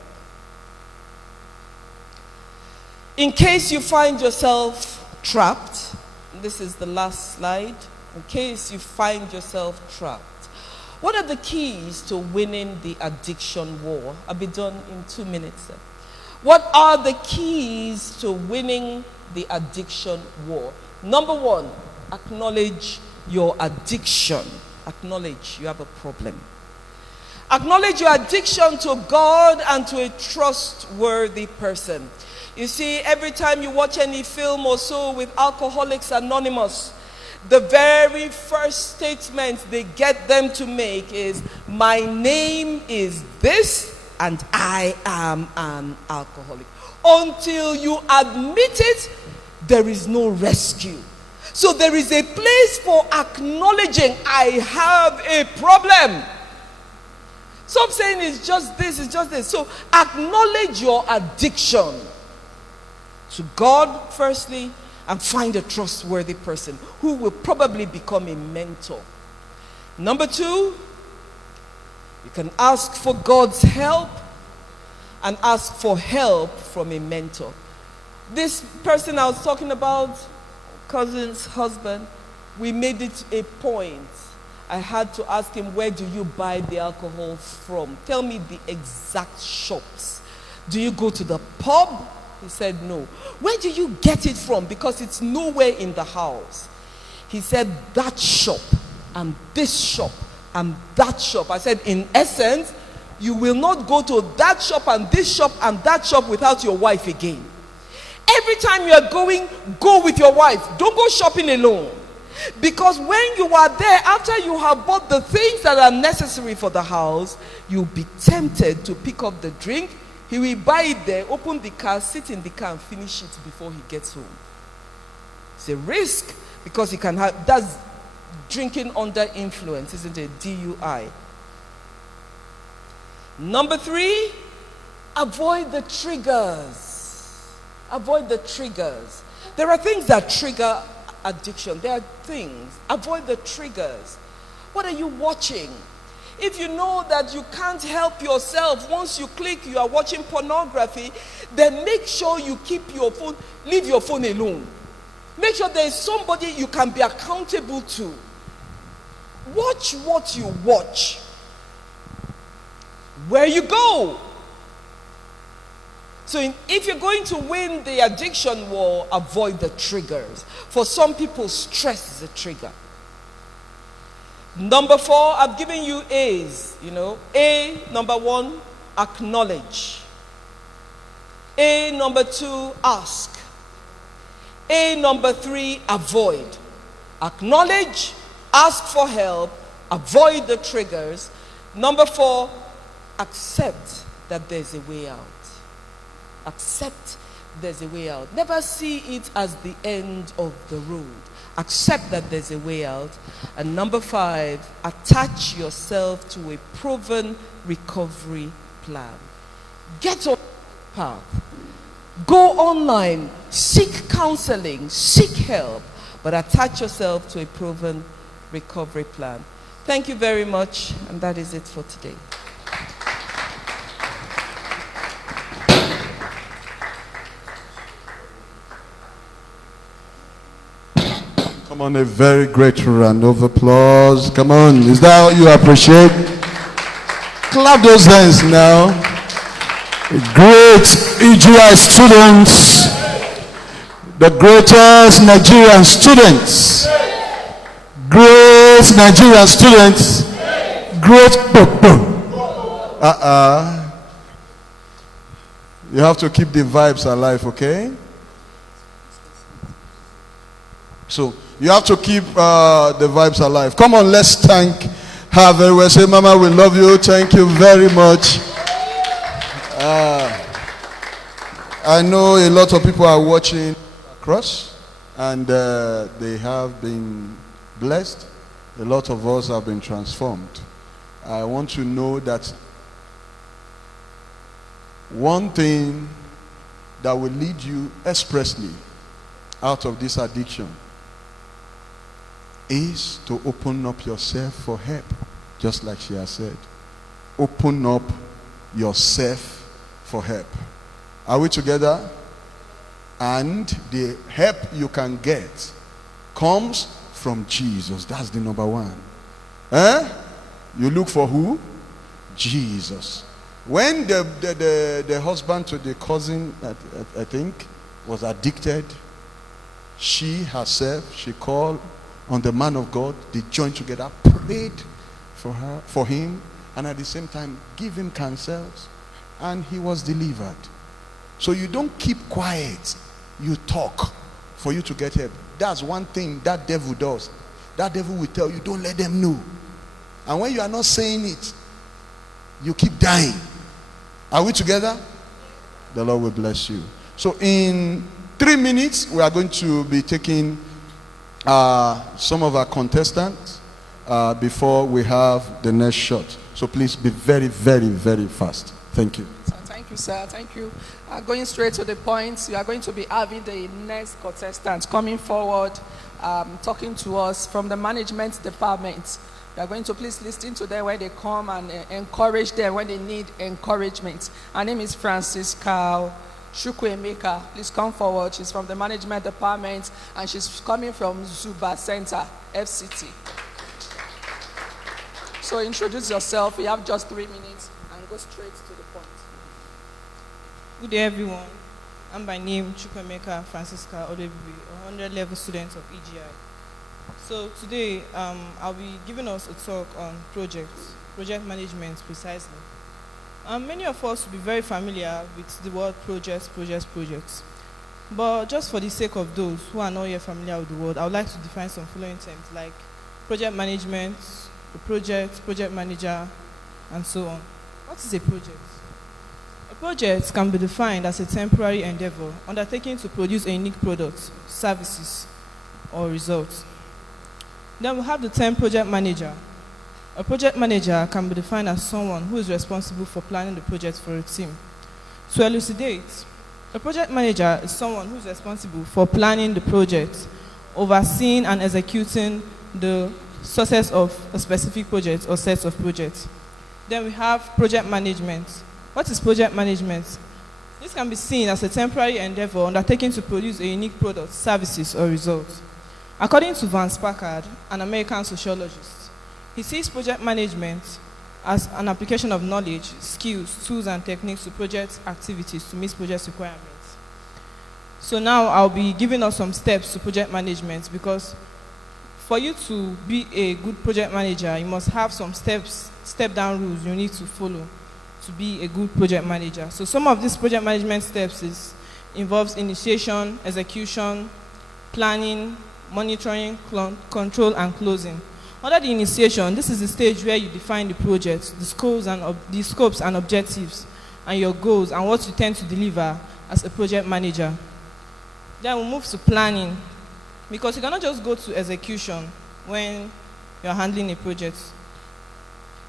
In case you find yourself trapped, this is the last slide. In case you find yourself trapped, what are the keys to winning the addiction war? I'll be done in 2 minutes. What are the keys to winning the addiction war? Number 1, acknowledge your addiction. Acknowledge you have a problem. Acknowledge your addiction to God and to a trustworthy person. You see, every time you watch any film or so with Alcoholics Anonymous, the very first statement they get them to make is, my name is this and I am an alcoholic. Until you admit it, there is no rescue. So there is a place for acknowledging, I have a problem. Stop saying it's just this, it's just this. So acknowledge your addiction to God firstly, and find a trustworthy person who will probably become a mentor. Number 2, you can ask for God's help and ask for help from a mentor. This person I was talking about, cousin's husband, we made it a point. I had to ask him, where do you buy the alcohol from? Tell me the exact shops. Do you go to the pub? He said, no. Where do you get it from? Because it's nowhere in the house. He said, that shop and this shop and that shop. I said, in essence, you will not go to that shop and this shop and that shop without your wife again. Every time you are going, go with your wife. Don't go shopping alone. Because when you are there, after you have bought the things that are necessary for the house, you'll be tempted to pick up the drink. He will buy it there, open the car, sit in the car and finish it before he gets home. It's a risk because he can have, that's drinking under influence, isn't it? DUI. Number 3, avoid the triggers. Avoid the triggers. There are things that trigger addiction. There are things. Avoid the triggers. What are you watching? If you know that you can't help yourself, once you click, you are watching pornography, then make sure you keep your phone, leave your phone alone. Make sure there is somebody you can be accountable to. Watch what you watch. Where you go. So if you're going to win the addiction war, avoid the triggers. For some people, stress is a trigger. Number 4, I've given you A's, A, number 1, acknowledge. A, number 2, ask. A, number 3, avoid. Acknowledge, ask for help, avoid the triggers. Number 4, accept that there's a way out. Accept there's a way out. Never see it as the end of the road. Accept that there's a way out. And number 5, attach yourself to a proven recovery plan. Get on the path. Go online. Seek counseling. Seek help. But attach yourself to a proven recovery plan. Thank you very much. And that is it for today. Come on, a very great round of applause. Come on, is that what you appreciate? Clap those hands now. Great EGI students, the greatest Nigerian students, great Nigerian students, great. You have to keep the vibes alive, okay? So you have to keep the vibes alive. Come on, let's thank her very well. Say, Mama, we love you. Thank you very much. I know a lot of people are watching across, and they have been blessed. A lot of us have been transformed. I want to know that one thing that will lead you expressly out of this addiction is to open up yourself for help, just like she has said. Open up yourself for help. Are we together? And the help you can get comes from Jesus. That's the number 1. You look for who? Jesus. When the husband to the cousin, I think, was addicted, she herself, she called on the man of God. They joined together, prayed for him, and at the same time give him counsels, and he was delivered. So you don't keep quiet, you talk for you to get help. That's one thing that devil does. That devil will tell you, don't let them know. And when you are not saying it, you keep dying. Are we together? The Lord will bless you. So in 3 minutes, we are going to be taking some of our contestants before we have the next shot. So please be very, very, very fast. Thank you. Thank you, sir. Thank you. Going straight to the point, we are going to be having the next contestant coming forward, talking to us from the management department. We are going to please listen to them when they come and encourage them when they need encouragement. Her name is Francisca Chukwuemeka. Please come forward. She's from the management department and she's coming from Zuba Center, FCT. So introduce yourself. You have just 3 minutes and go straight to the point. Good day, everyone. I'm by name Chukwuemeka Francisca Odebibi, a 100-level student of EGI. So today, I'll be giving us a talk on project management precisely. Many of us will be very familiar with the word projects. But just for the sake of those who are not yet familiar with the word, I would like to define some following terms like project management, the project manager, and so on. What is a project? A project can be defined as a temporary endeavor undertaken to produce a unique product, services, or results. Then we have the term project manager. A project manager can be defined as someone who is responsible for planning the project for a team. To elucidate, a project manager is someone who is responsible for planning the project, overseeing and executing the success of a specific project or sets of projects. Then we have project management. What is project management? This can be seen as a temporary endeavor undertaken to produce a unique product, services, or results. According to Vance Packard, an American sociologist, he sees project management as an application of knowledge, skills, tools, and techniques to project activities to meet project requirements. So now I'll be giving us some steps to project management, because for you to be a good project manager, you must have some step-down rules you need to follow to be a good project manager. So some of these project management steps involves initiation, execution, planning, monitoring, control, and closing. Under the initiation, this is the stage where you define the project, the scopes and objectives, and your goals, and what you tend to deliver as a project manager. Then we'll move to planning, because you cannot just go to execution when you're handling a project.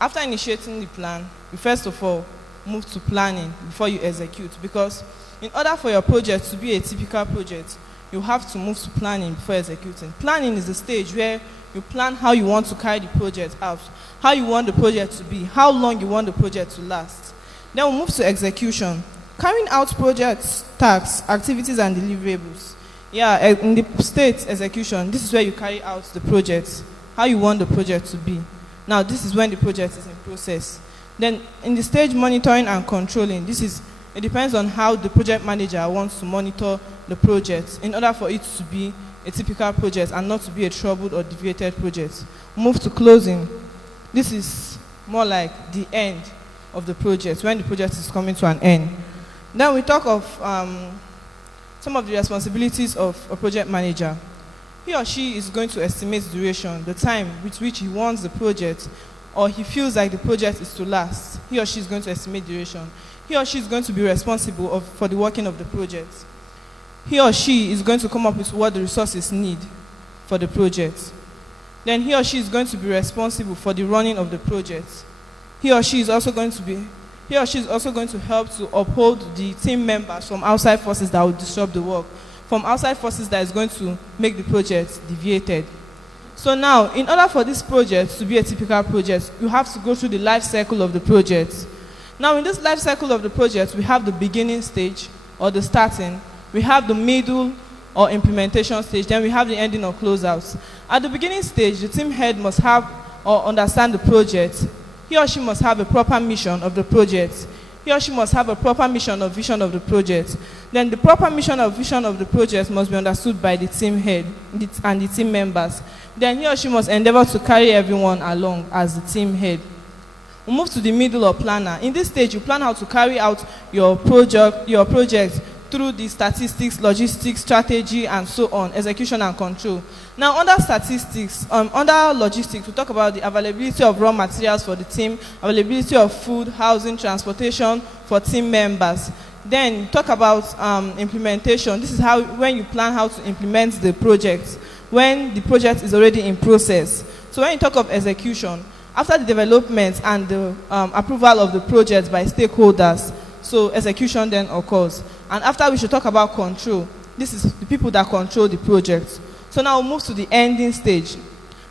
After initiating the plan, you first of all move to planning before you execute, because in order for your project to be a typical project, you have to move to planning before executing. Planning is the stage where you plan how you want to carry the project out, how you want the project to be, how long you want the project to last. Then we'll move to execution. Carrying out projects, tasks, activities, and deliverables. Yeah, in the state execution, this is where you carry out the project, how you want the project to be. Now, this is when the project is in process. Then, in the stage monitoring and controlling, it depends on how the project manager wants to monitor the project in order for it to be a typical project and not to be a troubled or deviated project. Move to closing. This is more like the end of the project, when the project is coming to an end. Then we talk of some of the responsibilities of a project manager. He or she is going to estimate duration, the time with which he wants the project, or he feels like the project is to last. He or she is going to estimate duration. He or she is going to be responsible for the working of the project. He or she is going to come up with what the resources need for the project. Then he or she is going to be responsible for the running of the project. He or she is also going to help to uphold the team members from outside forces that will disrupt the work, from outside forces that is going to make the project deviated. So now, in order for this project to be a typical project, you have to go through the life cycle of the project. Now, in this life cycle of the project, we have the beginning stage, or the starting. We have the middle, or implementation stage. Then we have the ending, or closeouts. At the beginning stage, the team head must have or understand the project. He or she must have a proper mission of the project. He or she must have a proper mission or vision of the project. Then the proper mission or vision of the project must be understood by the team head and the team members. Then he or she must endeavor to carry everyone along as the team head. We move to the middle, or planner. In this stage, you plan how to carry out your project through the statistics, logistics, strategy, and so on, execution and control. Now, under statistics, under logistics, we talk about the availability of raw materials for the team, availability of food, housing, transportation for team members. Then talk about implementation. This is when you plan how to implement the project, when the project is already in process. So when you talk of execution, after the development and the approval of the project by stakeholders, so execution then occurs. And after, we should talk about control. This is the people that control the project. So now we'll move to the ending stage.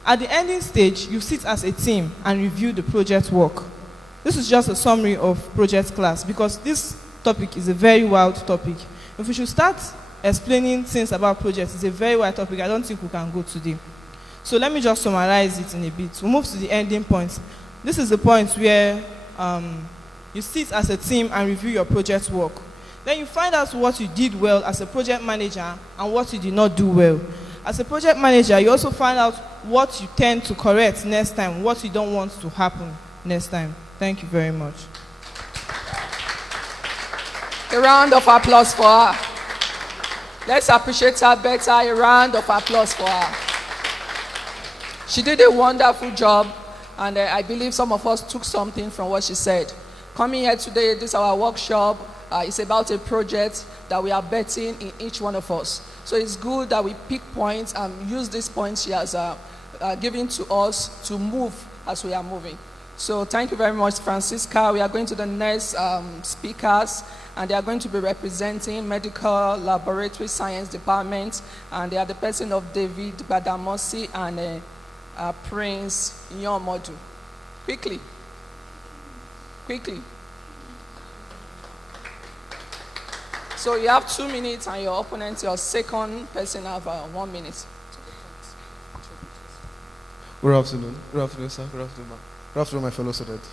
At the ending stage, you sit as a team and review the project work. This is just a summary of project class, because this topic is a very wild topic. If we should start explaining things about projects, it's a very wide topic. I don't think we can go today. So let me just summarize it in a bit. We'll move to the ending point. This is the point where you sit as a team and review your project work. Then you find out what you did well as a project manager and what you did not do well. As a project manager, you also find out what you tend to correct next time, what you don't want to happen next time. Thank you very much. A round of applause for her. Let's appreciate her better. A round of applause for her. She did a wonderful job, and I believe some of us took something from what she said. Coming here today, this is our workshop. It's about a project that we are betting in each one of us. So it's good that we pick points and use these points she has given to us to move as we are moving. So thank you very much, Francisca. We are going to the next speakers, and they are going to be representing Medical Laboratory Science Department, and they are the person of David Badamosi and Prince Yomodu. Quickly. So you have 2 minutes, and your opponent, your second person, have 1 minute. Good afternoon. Good afternoon, sir. Good afternoon, ma'am. Good afternoon, my fellow student.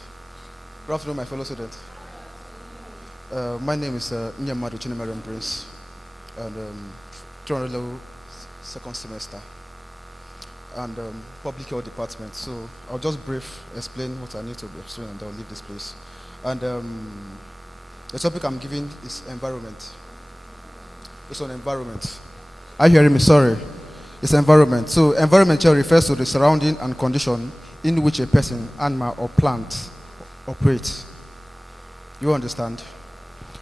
Good afternoon, my fellow student. My name is Nyamadu Chinemariam Prince, and 200 level second semester, and public health department. So I'll just explain what I need to be explained, and I'll leave this place. And the topic I'm giving is environment. It's on environment. Are you hearing me? Sorry. It's environment. So environment here refers to the surrounding and condition in which a person, animal, or plant operates. You understand?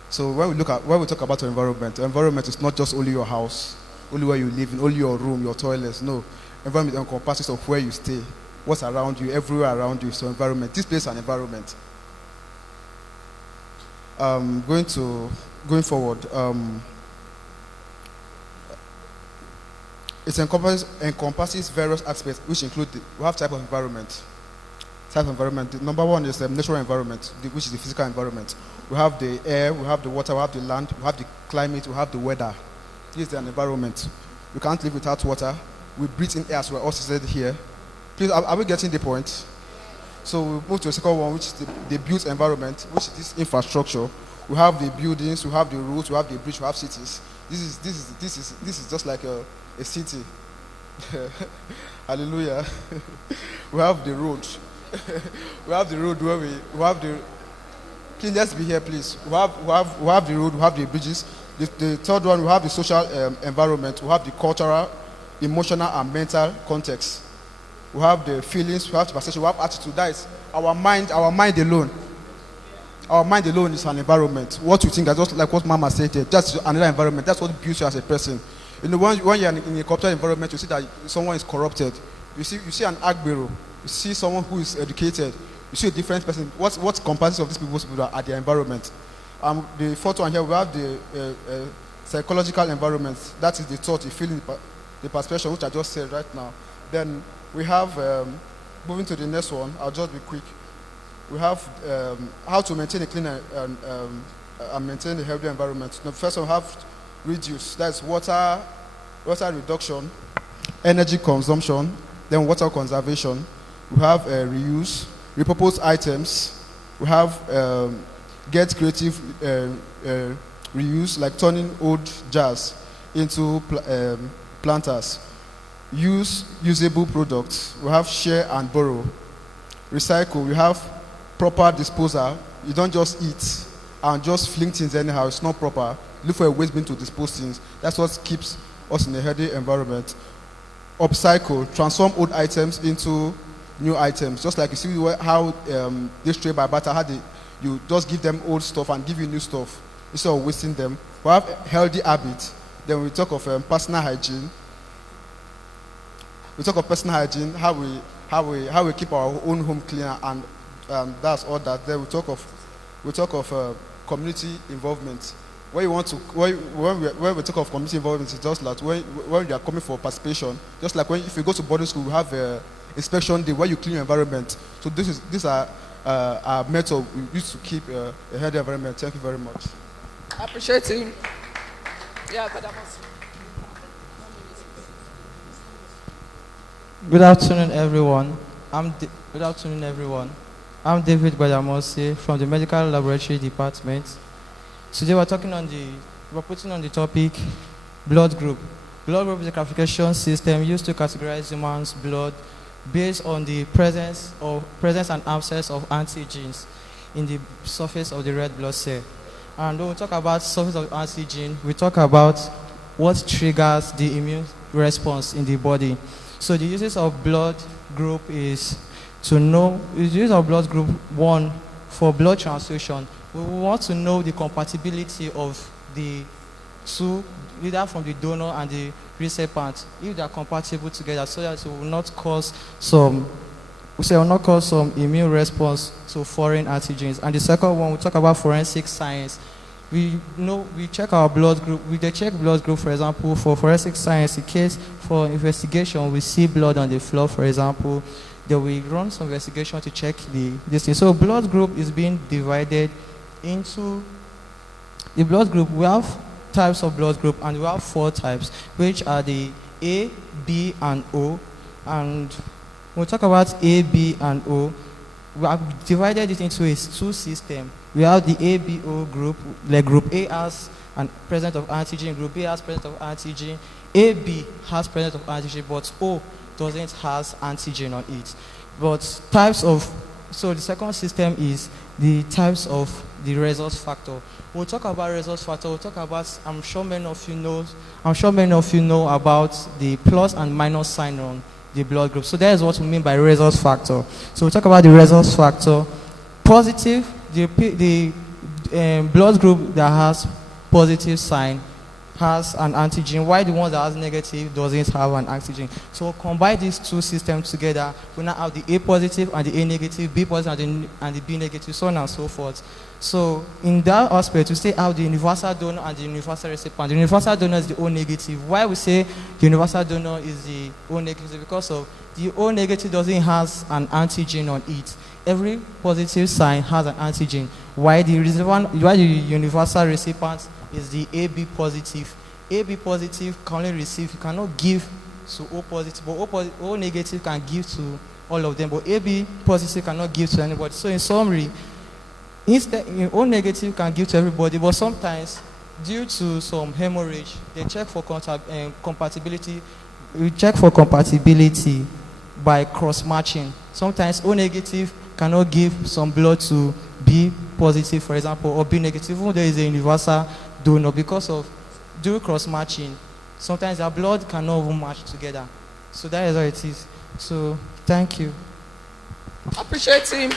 So when we talk about environment is not just only your house, only where you live in, only your room, your toilets. No. Environment encompasses of where you stay, what's around you, everywhere around you. So environment. This place is an environment. Going forward, it encompasses various aspects, which include we have type of environment. The number one is the natural environment, which is the physical environment. We have the air, we have the water, we have the land, we have the climate, we have the weather. This is an environment. We can't live without water. We breathe in air, as we're also said here. Please, are we getting the point? So we move to the second one, which is the built environment, which is this infrastructure. We have the buildings, we have the roads, we have the bridge, we have cities. This is just like a city. Hallelujah. We have the road. We have the road where we have the. Please, let's be here, please. We have the road, we have the bridges. The third one, we have the social environment. We have the cultural, emotional, and mental context. We have the feelings, we have the perception, we have attitude. That is our mind alone. Our mind alone is an environment. What you think, just like what Mama said, that's another environment. That's what builds you as a person. You know, when you're in a corrupted environment, you see that someone is corrupted. You see an agbero. You see someone who is educated. You see a different person. What comprises of these people are their environment? The fourth one here, we have the psychological environment. That is the thought, the feeling, the perception, which I just said right now. Then we have, moving to the next one, I'll just be quick. We have how to maintain a clean and maintain a healthy environment. The first one, we have reduce. That's water reduction, energy consumption, then water conservation. We have reuse, repurpose items. We have get creative reuse, like turning old jars into planters. Use usable products. We have share and borrow. Recycle. We have proper disposal. You don't just eat and just fling things anyhow. It's not proper. Look for a waste bin to dispose things. That's what keeps us in a healthy environment. Upcycle. Transform old items into new items. Just like you see how this trade by barter, you just give them old stuff and give you new stuff instead of wasting them. We have healthy habits. Then we talk of personal hygiene. We talk of personal hygiene, how we keep our own home clean, and that's all that. Then we talk of community involvement. When we talk of community involvement, it's just like when you are coming for participation. Just like if you go to boarding school, we have inspection day where you clean your environment. So these are our method we use to keep a healthy environment. Thank you very much. I appreciate it. Yeah, Badamos. Good afternoon, everyone. Good afternoon, everyone. I'm David Badamosi from the Medical Laboratory Department. Today we're putting on the topic blood group. Blood group is a classification system used to categorize humans' blood based on the presence and absence of antigens in the surface of the red blood cell. And when we talk about surface of antigen, we talk about what triggers the immune response in the body. So the uses of blood group is to know, the use of blood group 1 for blood transfusion. We want to know the compatibility of the two, either from the donor and the recipient, if they are compatible together, so that it will not cause some immune response to foreign antigens. And the second one, we talk about forensic science. We check our blood group. We check blood group, for example, for forensic science. In case for investigation, we see blood on the floor, for example, then we run some investigation to check this thing. So blood group is being divided into the blood group. We have types of blood group, and we have 4 types, which are the A, B, and O. And when we talk about A, B, and O, we have divided it into a 2 system. We have the ABO group, like group A has an presence of antigen, group B has presence of antigen, AB has presence of antigen, but O doesn't has antigen on it. But so the second system is the types of the resource factor. We'll talk about resource factor. We'll talk about, I'm sure many of you know about the plus and minus sign on the blood group. So that is what we mean by resource factor. So we'll talk about the resource factor. Positive, the blood group that has positive sign has an antigen, while the one that has negative doesn't have an antigen. So combine these 2 systems together, we now have the A positive and the A negative, B positive and the B negative, so on and so forth. So in that aspect, we say have the universal donor and the universal recipient. The universal donor is the O negative. Why we say the universal donor is the O negative? Because of the O negative doesn't have an antigen on it. Every positive sign has an antigen, while the universal recipient is the AB positive. AB positive can only receive, you cannot give to O positive, but O negative can give to all of them, but AB positive cannot give to anybody. So in summary, instead, O negative can give to everybody, but sometimes due to some hemorrhage, they check for compatibility. We check for compatibility by cross-matching. Sometimes O negative cannot give some blood to B positive, for example, or B negative, even there is a universal donor, because of due cross-matching. Sometimes their blood cannot even match together. So that is how it is. So thank you. Appreciate him.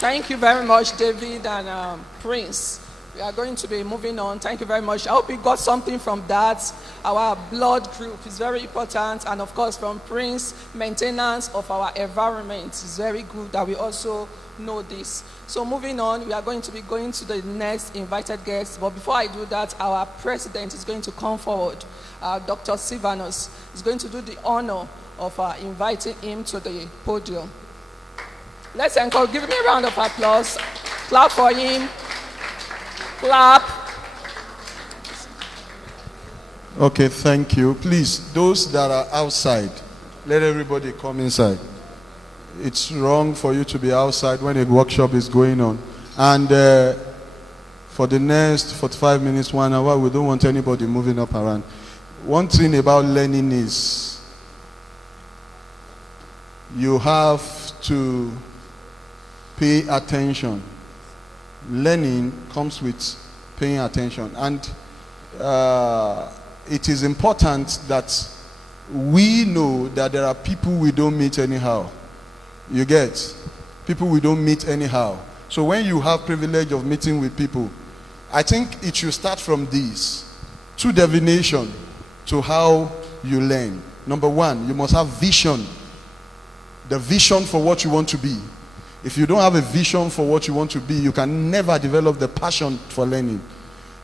Thank you very much, David and Prince. We are going to be moving on. Thank you very much. I hope you got something from that. Our blood group is very important. And of course, from Prince, maintenance of our environment is very good that we also know this. So moving on, we are going to be going to the next invited guest. But before I do that, our president is going to come forward. Dr. Silvanus is going to do the honor of inviting him to the podium. Let's encourage, give him a round of applause. Clap for him. Clap. Okay, thank you. Please, those that are outside, let everybody come inside. It's wrong for you to be outside when a workshop is going on. And for the next 45 minutes, 1 hour, we don't want anybody moving up around. One thing about learning is you have to pay attention. Learning comes with paying attention. And it is important that we know that there are people we don't meet anyhow. You get? People we don't meet anyhow. So when you have privilege of meeting with people, I think it should start from this. 2 definition to how you learn. Number 1, you must have vision. The vision for what you want to be. If you don't have a vision for what you want to be, you can never develop the passion for learning.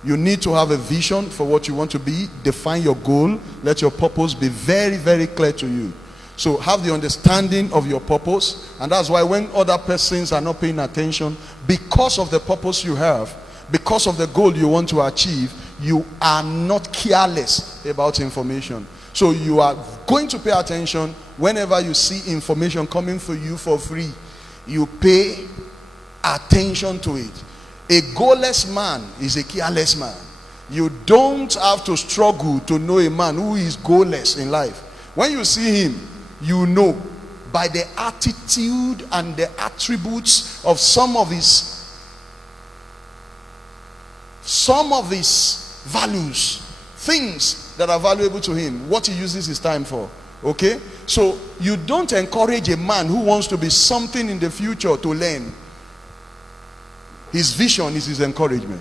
You need to have a vision for what you want to be. Define your goal. Let your purpose be very, very clear to you. So have the understanding of your purpose. And that's why when other persons are not paying attention, because of the purpose you have, because of the goal you want to achieve, you are not careless about information. So you are going to pay attention whenever you see information coming for you for free. You pay attention to it. A goalless man is a careless man. You don't have to struggle to know a man who is goalless in life. When you see him, you know by the attitude and the attributes of some of some of his values, things that are valuable to him, what he uses his time for. Okay? So you don't encourage a man who wants to be something in the future to learn. His vision is his encouragement.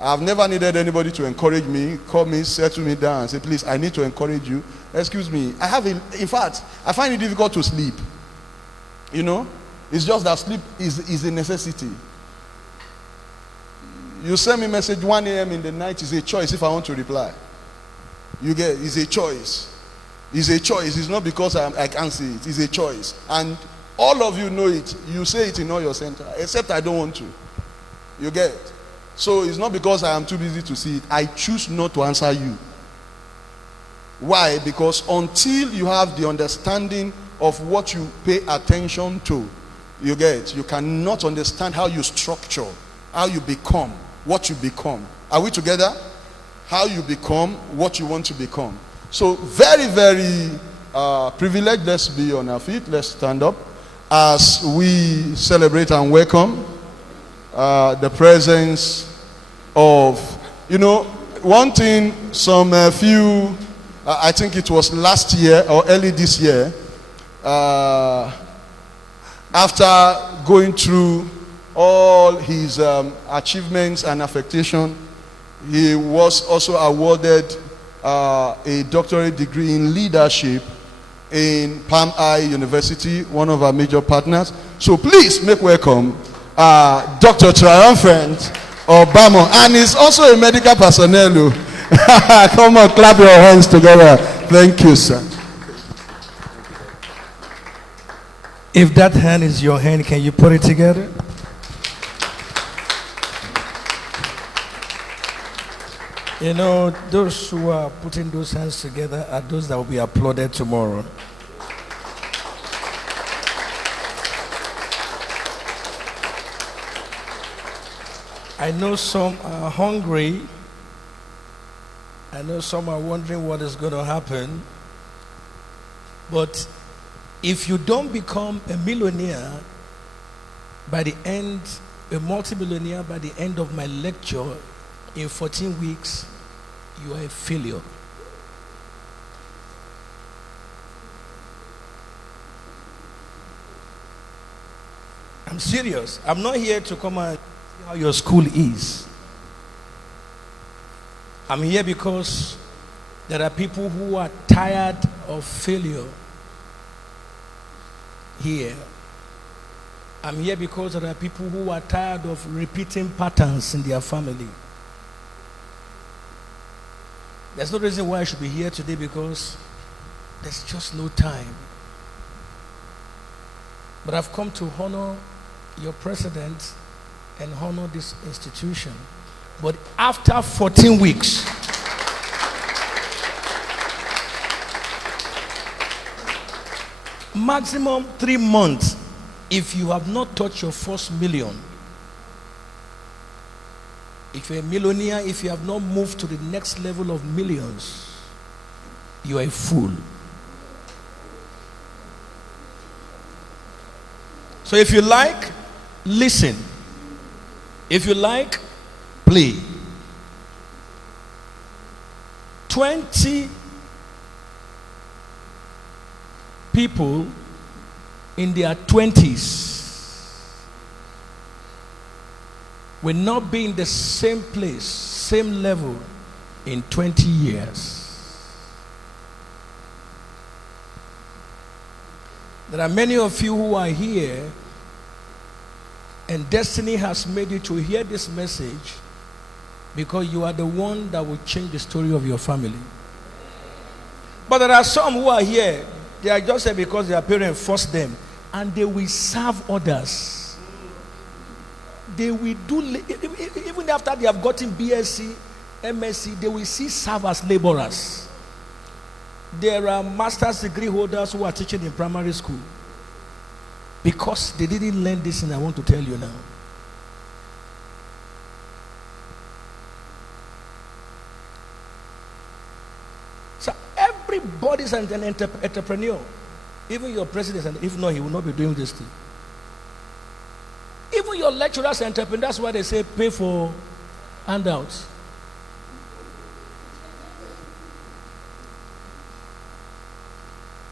I've never needed anybody to encourage me, call me, settle me down and say, please, I need to encourage you. Excuse me. In fact, I find it difficult to sleep. You know? It's just that sleep is a necessity. You send me a message 1 a.m. in the night, it's a choice if I want to reply. You get, it's a choice. It's a choice. It's not because I can't see it. It's a choice. And all of you know it. You say it in all your center, except I don't want to. You get it? So it's not because I am too busy to see it. I choose not to answer you. Why? Because until you have the understanding of what you pay attention to, you get it, you cannot understand how you structure, how you become, what you become. Are we together? How you become what you want to become. So very, very privileged. Let's be on our feet. Let's stand up as we celebrate and welcome the presence of, you know, one thing, I think it was last year or early this year, after going through all his achievements and affectation, he was also awarded a doctorate degree in leadership in Palm Eye University, one of our major partners. So please make welcome Dr. Triumphant Obama, and he's also a medical personnel. Come on, clap your hands together. Thank you, sir. If that hand is your hand, can you put it together? You know, those who are putting those hands together are those that will be applauded tomorrow. I know some are hungry. I know some are wondering what is going to happen. But if you don't become a millionaire by the end, a multimillionaire by the end of my lecture in 14 weeks, you are a failure. I'm serious. I'm not here to come and see how your school is. I'm here because there are people who are tired of failure here. I'm here because there are people who are tired of repeating patterns in their family. There's no reason why I should be here today because there's just no time. But I've come to honor your president and honor this institution. But after 14 weeks, maximum 3 months, if you have not touched your first million, if you're a millionaire, if you have not moved to the next level of millions, you are a fool. So if you like, listen. If you like, play. 20 people in their 20s will not be in the same place, same level in 20 years. There are many of you who are here and destiny has made you to hear this message because you are the one that will change the story of your family. But there are some who are here, they are just here because their parents forced them, and they will serve others. They will do, even after they have gotten BSc, MSc, they will still serve as laborers. There are master's degree holders who are teaching in primary school because they didn't learn this, and I want to tell you now. So everybody's an entrepreneur. Even your president, and if not, he will not be doing this thing. Even your lecturers are entrepreneurs. That's why they say pay for handouts.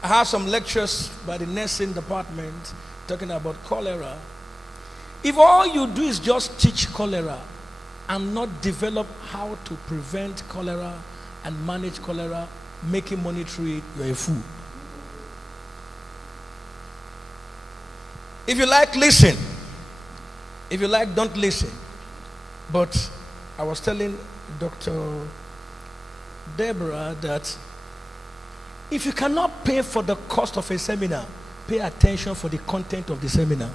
I have some lectures by the nursing department talking about cholera. If all you do is just teach cholera and not develop how to prevent cholera and manage cholera, making money through it, you're a fool. If you like, listen. If you like, don't listen. But I was telling Dr. Deborah that if you cannot pay for the cost of a seminar, pay attention for the content of the seminar.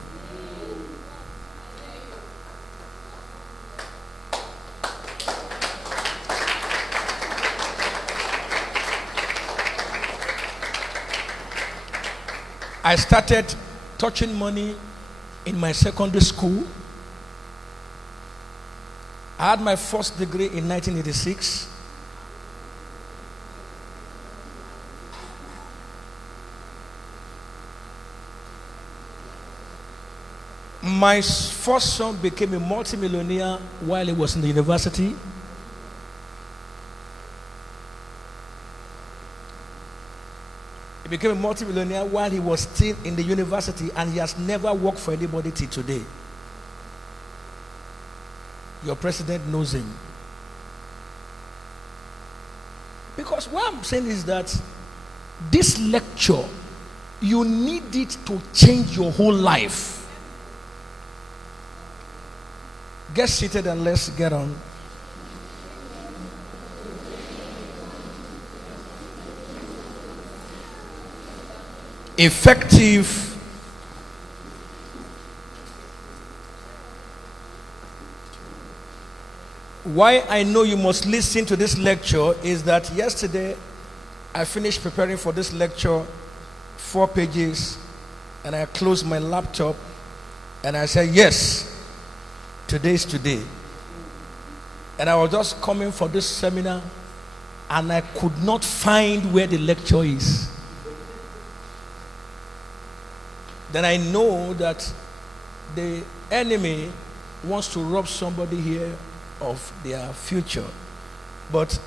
I started touching money in my secondary school. I had my first degree in 1986. My first son became a multimillionaire while he was in the university. He became a multimillionaire while he was still in the university, and he has never worked for anybody till today. Your president knows him. Because what I'm saying is that this lecture, you need it to change your whole life. Get seated and let's get on. Effective why I know you must listen to this lecture is that yesterday I finished preparing for this lecture 4 pages, and I closed my laptop and I said, yes, today is today. And I was just coming for this seminar and I could not find where the lecture is. Then I know that the enemy wants to rob somebody here of their future. But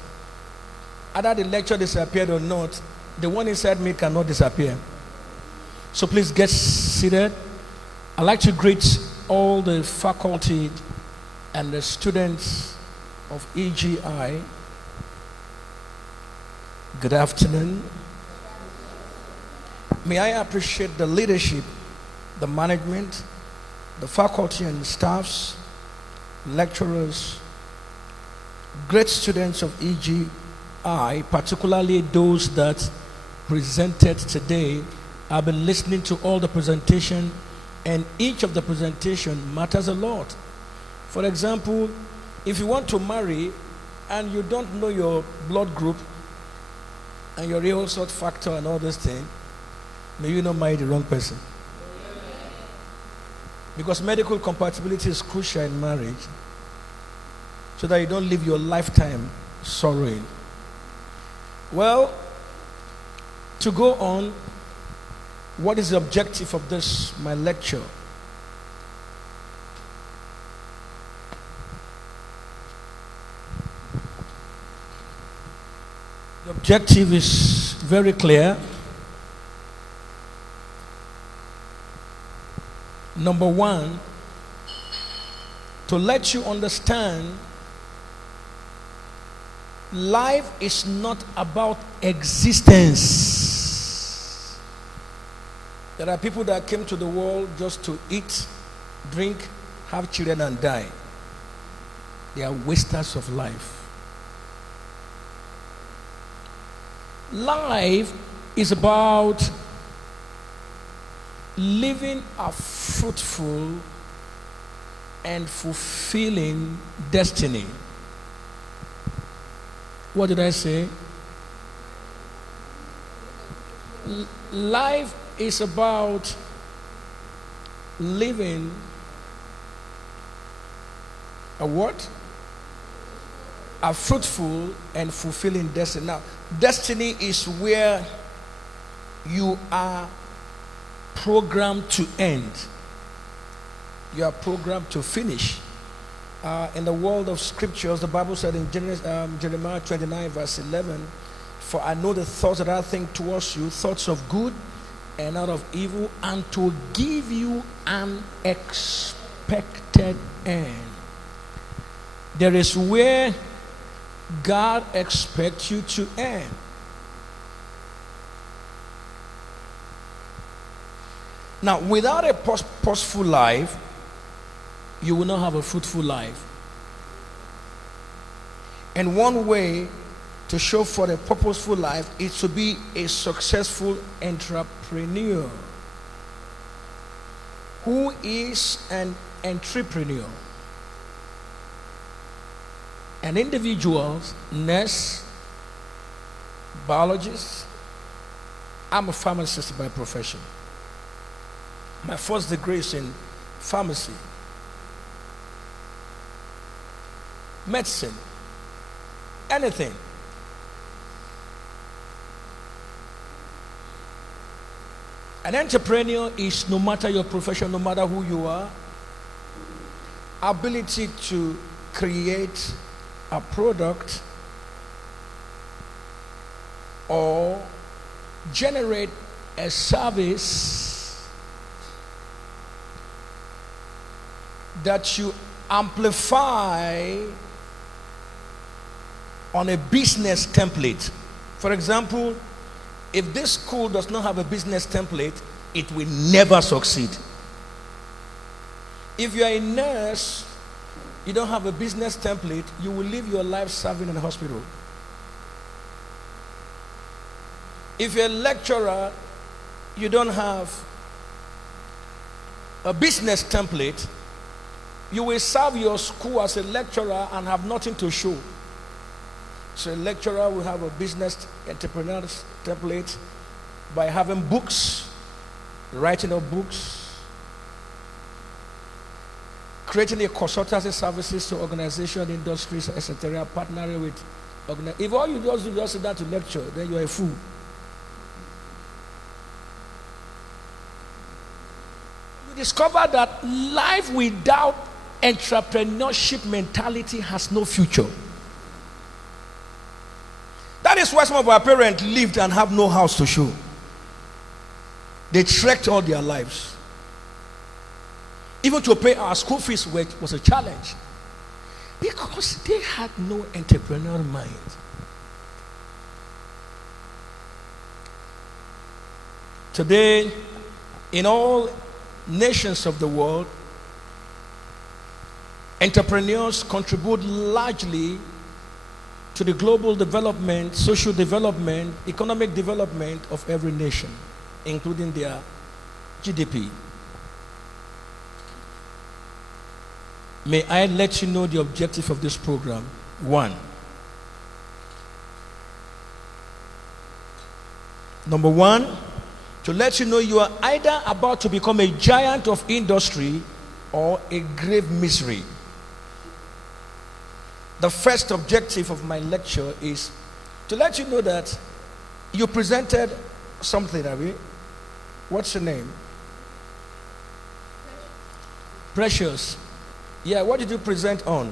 either the lecture disappeared or not, the one inside me cannot disappear. So please get seated. I'd like to greet all the faculty and the students of EGI. Good afternoon. May I appreciate the leadership, the management, the faculty and staffs, lecturers, great students of EGI, particularly those that presented today. I've been listening to all the presentation, and each of the presentation matters a lot. For example, if you want to marry and you don't know your blood group and your real sort factor and all this thing, may you not marry the wrong person. Because medical compatibility is crucial in marriage, so that you don't live your lifetime sorrowing. Well, to go on, what is the objective of this, my lecture? The objective is very clear. Number one, to let you understand life is not about existence. There are people that came to the world just to eat, drink, have children and die. They are wasters of life. Life is about living a fruitful and fulfilling destiny. What did I say? Life is about living a what? A fruitful and fulfilling destiny. Now, destiny is where you are programmed to end. You are programmed to finish. In the world of scriptures, the Bible said in Jeremiah 29, verse 11, "For I know the thoughts that I think towards you, thoughts of good and not of evil, and to give you an expected end." There is where God expects you to end. Now, without a purposeful life, you will not have a fruitful life. And one way to show for a purposeful life is to be a successful entrepreneur. Who is an entrepreneur? An individual, nurse, biologist. I'm a pharmacist by profession. My first degree is in pharmacy, medicine, anything. An entrepreneur is, no matter your profession, no matter who you are, ability to create a product or generate a service that you amplify on a business template. For example, if this school does not have a business template, it will never succeed. If you are a nurse, you don't have a business template, you will live your life serving in a hospital. If you're a lecturer, you don't have a business template, you will serve your school as a lecturer and have nothing to show. So a lecturer will have a business entrepreneur template by having books, writing of books, creating a consultancy services to organizations, industries, etc., partnering with organizations. If all you just do is sit down to lecture, then you are a fool. You discover that life without entrepreneurship mentality has no future. That is why some of our parents lived and have no house to show. They trekked all their lives. Even to pay our school fees was a challenge, because they had no entrepreneurial mind. Today, in all nations of the world, entrepreneurs contribute largely to the global development, social development, economic development of every nation, including their GDP. May I let you know the objective of this program? 1. Number 1, to let you know you are either about to become a giant of industry or a grave misery. The first objective of my lecture is to let you know that you presented something, Abby. What's your name? Precious. Yeah, what did you present on?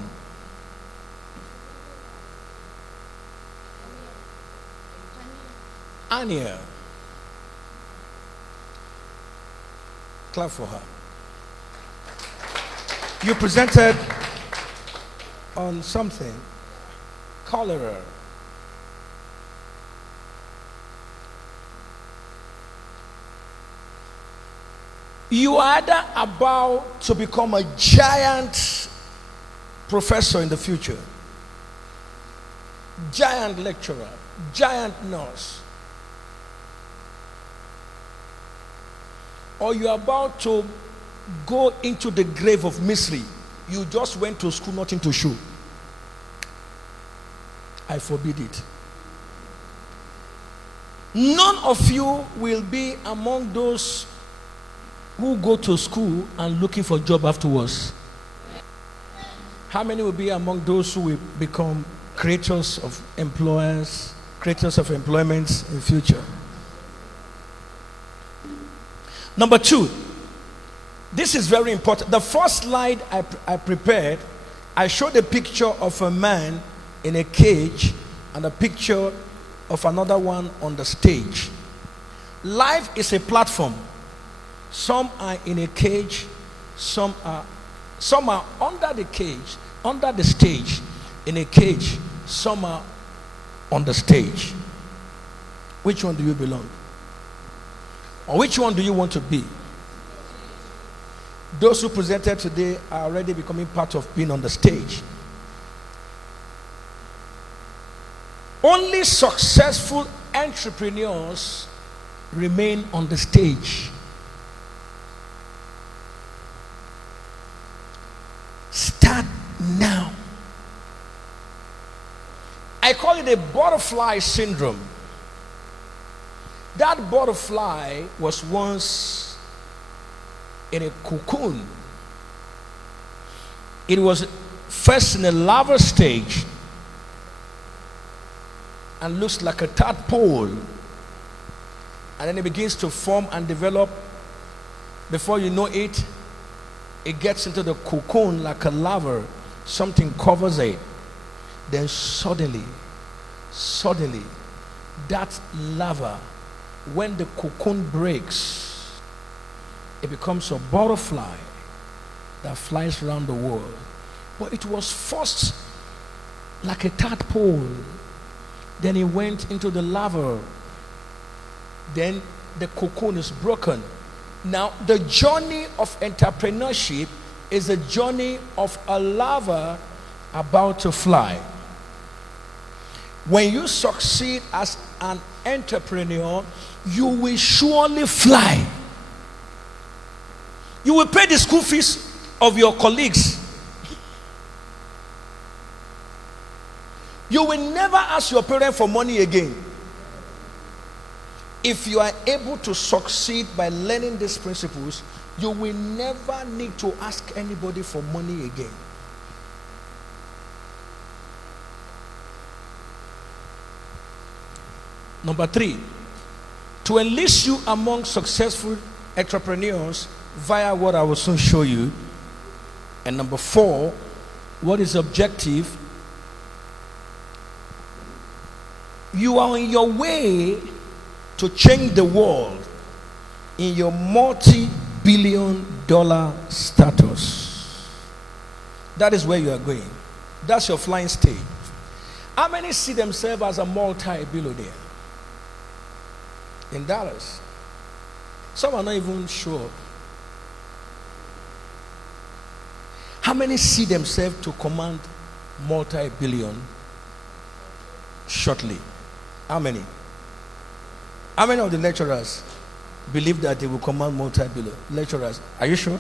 Anya. Clap for her. You presented on something, cholera. You are either about to become a giant professor in the future, giant lecturer, giant nurse, or you are about to go into the grave of misery. You just went to school, nothing to show. I forbid it. None of you will be among those who go to school and looking for a job afterwards. How many will be among those who will become creators of employers, creators of employment in future? Number 2, this is very important. The first slide I prepared I showed a picture of a man in a cage and a picture of another one on the stage. Life is a platform. Some are in a cage, some are under the cage, under the stage, in a cage, some are on the stage. Which one do you belong? Or which one do you want to be? Those who presented today are already becoming part of being on the stage. Only successful entrepreneurs remain on the stage. Start now. I call it a butterfly syndrome. That butterfly was once in a cocoon. It was first in a larva stage and looks like a tadpole, and then it begins to form and develop. Before you know it, it gets into the cocoon like a larva. Something covers it. Then suddenly, that larva, when the cocoon breaks, it becomes a butterfly that flies around the world. But it was first like a tadpole. Then it went into the larva. Then the cocoon is broken. Now, the journey of entrepreneurship is a journey of a larva about to fly. When you succeed as an entrepreneur, you will surely fly. You will pay the school fees of your colleagues. You will never ask your parents for money again. If you are able to succeed by learning these principles, you will never need to ask anybody for money again. Number 3, to enlist you among successful entrepreneurs via what I will soon show you. And number 4, what is objective? You are on your way to change the world in your multi-billion-dollar status. That is where you are going. That's your flying stage. How many see themselves as a multi-billionaire in Dallas? Some are not even sure. How many see themselves to command multi-billion shortly? How many? How many of the lecturers believe that they will command multi-billion? Lecturers, are you sure?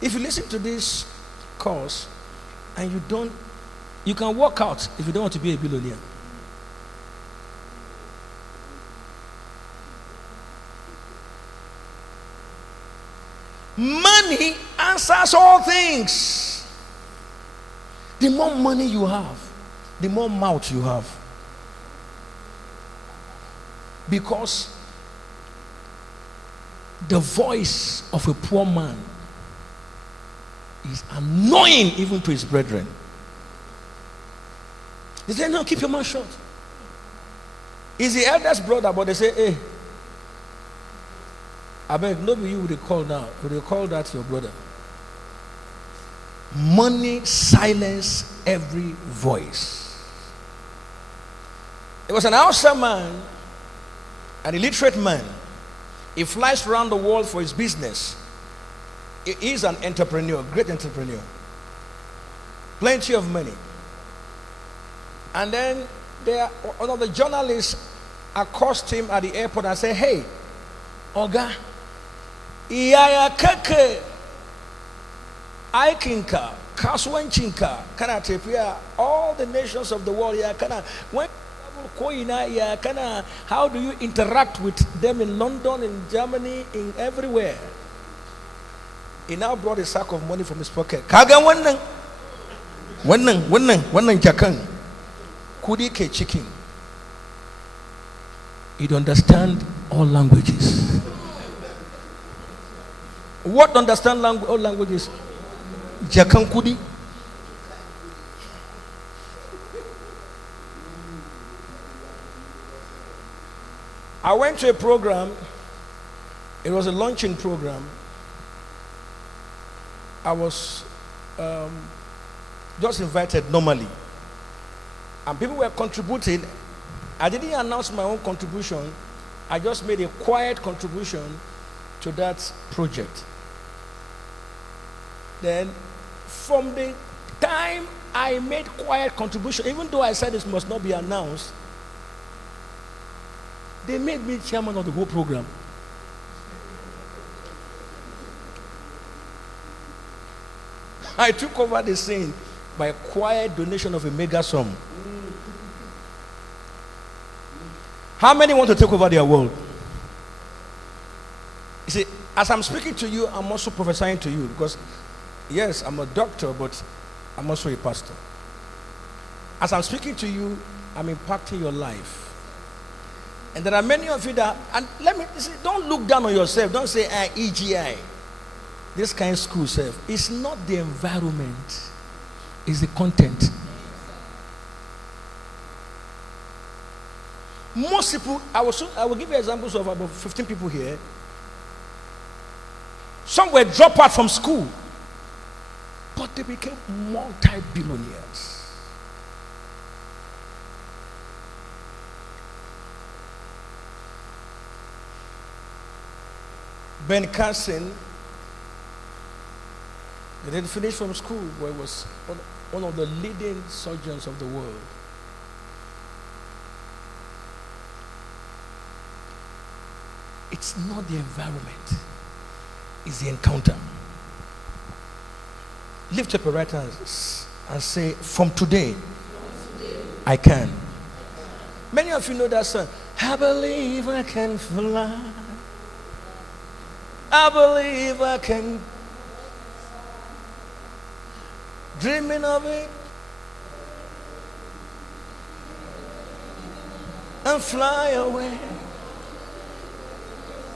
If you listen to this course and you can walk out if you don't want to be a billionaire. Money answers all things. The more money you have, the more mouth you have. Because the voice of a poor man is annoying even to his brethren. They say, no, keep your mouth shut. He's the eldest brother, but they say, hey, I beg, nobody you would call now. Would they call that your brother? Money silence every voice. It was an Hausa man, an illiterate man. He flies around the world for his business. He is an entrepreneur, great entrepreneur. Plenty of money. And then one of the journalists accosted him at the airport and said, hey, Oga, iyaya kake aikinka, kasuwancinka, kana tafiya all the nations of the world, ya kana, when how do you interact with them in London, in Germany, in everywhere? He now brought a sack of money from his pocket. Kaga wannan jakan kudi ke chicken. He'd understand all languages. What understand all languages? Jakankudi. I went to a program. It was a launching program. I was just invited normally. And people were contributing. I didn't announce my own contribution. I just made a quiet contribution to that project. Then, from the time I made quiet contribution, even though I said this must not be announced, they made me chairman of the whole program. I took over the scene by a quiet donation of a mega sum. How many want to take over their world? You see, as I'm speaking to you, I'm also prophesying to you because, yes, I'm a doctor, but I'm also a pastor. As I'm speaking to you, I'm impacting your life. And there are many of you that, and let me see, don't look down on yourself. Don't say, EGI. This kind of school self. It's not the environment, it's the content. Most people, I will give you examples of about 15 people here. Some were dropped out from school, but they became multi-billionaires. Ben Carson, he didn't finish from school, but he was one of the leading surgeons of the world. It's not the environment, it's the encounter. Lift up your right hand and say, from today, I can. Many of you know that song. I believe I can fly. I believe I can. Dreaming of it and fly away.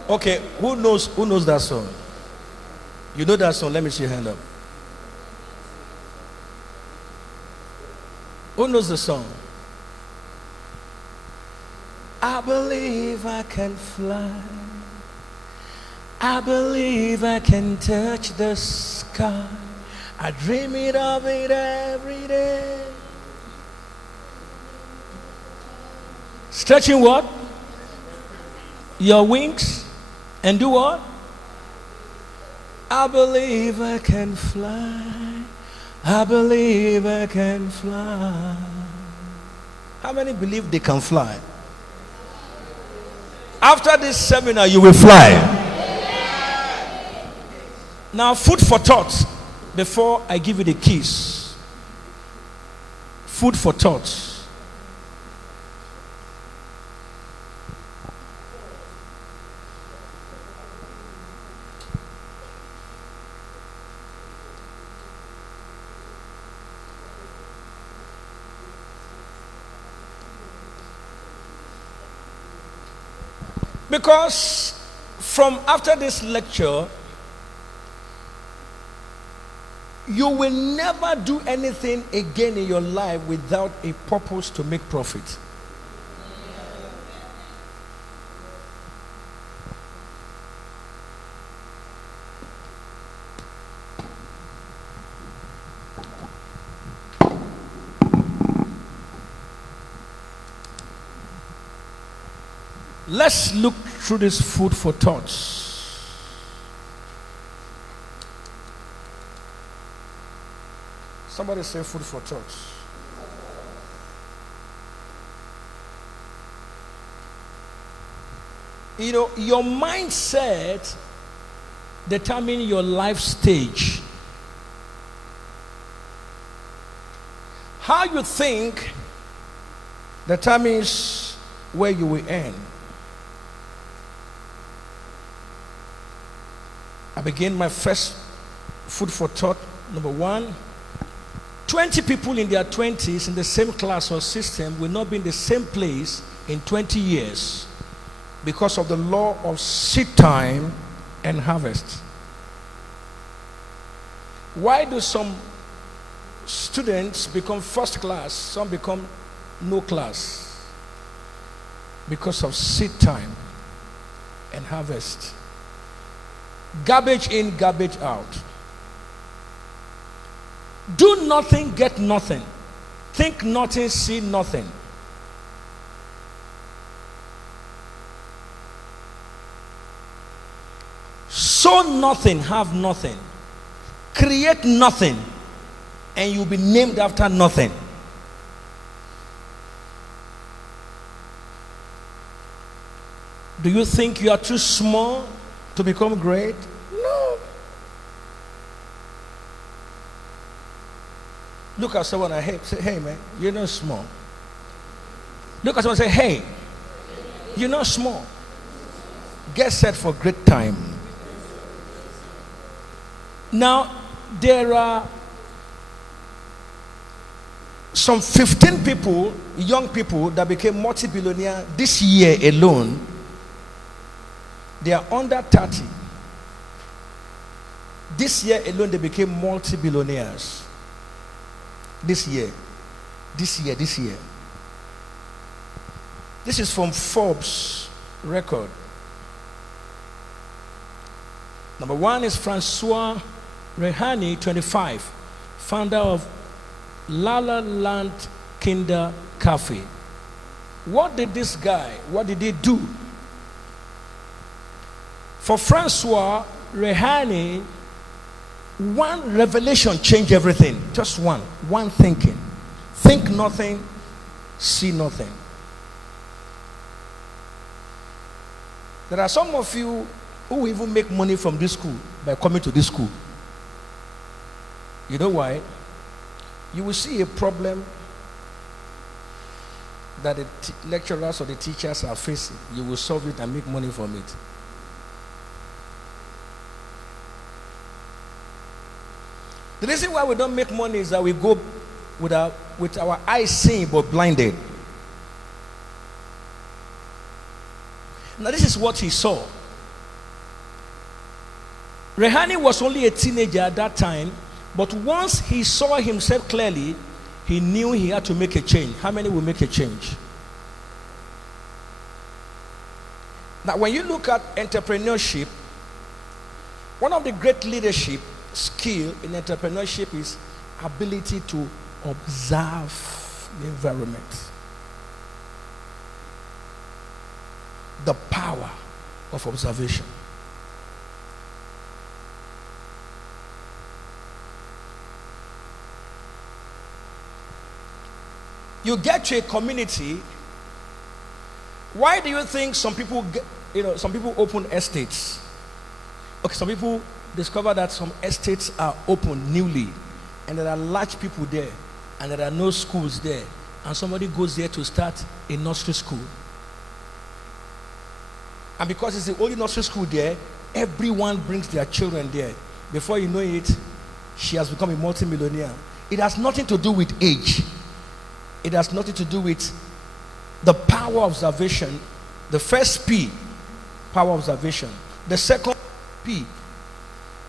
Okay, who knows that song? You know that song? Let me see your hand up. Who knows the song? I believe I can fly. I believe I can touch the sky. I dream it of it every day. Stretching what? Your wings and do what? I believe I can fly. I believe I can fly. How many believe they can fly? After this seminar, you will fly. Now, food for thought before I give you the keys. Food for thought. Because from after this lecture, you will never do anything again in your life without a purpose to make profit. Let's look through this food for thoughts. Somebody say food for thoughts. You know, your mindset determines your life stage. How you think determines where you will end. I begin my first food for thought. Number one, 20 people in their 20s in the same class or system will not be in the same place in 20 years because of the law of seed time and harvest. Why do some students become first class, some become no class? Because of seed time and harvest. Garbage in, garbage out. Do nothing, get nothing. Think nothing, see nothing. Sow nothing, have nothing. Create nothing, and you'll be named after nothing. Do you think you are too small to become great? No. Look at someone and say, hey man, you're not small. Look at someone and say, hey, you're not small. Get set for great time. Now, there are some 15 people, young people, that became multi-billionaire this year alone. They are under 30. This year alone, they became multi-billionaires. This year. This year. This is from Forbes record. Number one is Francois Rehani, 25, founder of La La Land Kinder Cafe. What did this guy, what did he do? For Francois Rehani, one revelation changed everything. Just one thinking. Think nothing, see nothing. There are some of you who even make money from this school by coming to this school. You know why? You will see a problem that the lecturers or the teachers are facing. You will solve it and make money from it. The reason why we don't make money is that we go with our eyes seeing but blinded. Now this is what he saw. Rehani was only a teenager at that time, but once he saw himself clearly, he knew he had to make a change. How many will make a change? Now when you look at entrepreneurship, one of the great leadership skill in entrepreneurship is ability to observe the environment. The power of observation. You get to a community. Why do you think some people some people open estates? Okay, some people discover that some estates are open newly and there are large people there and there are no schools there, and somebody goes there to start a nursery school. And because it's the only nursery school there, everyone brings their children there. Before you know it, she has become a multi-millionaire. It has nothing to do with age. It has nothing to do with the power of observation. The first P, power of observation. The second P,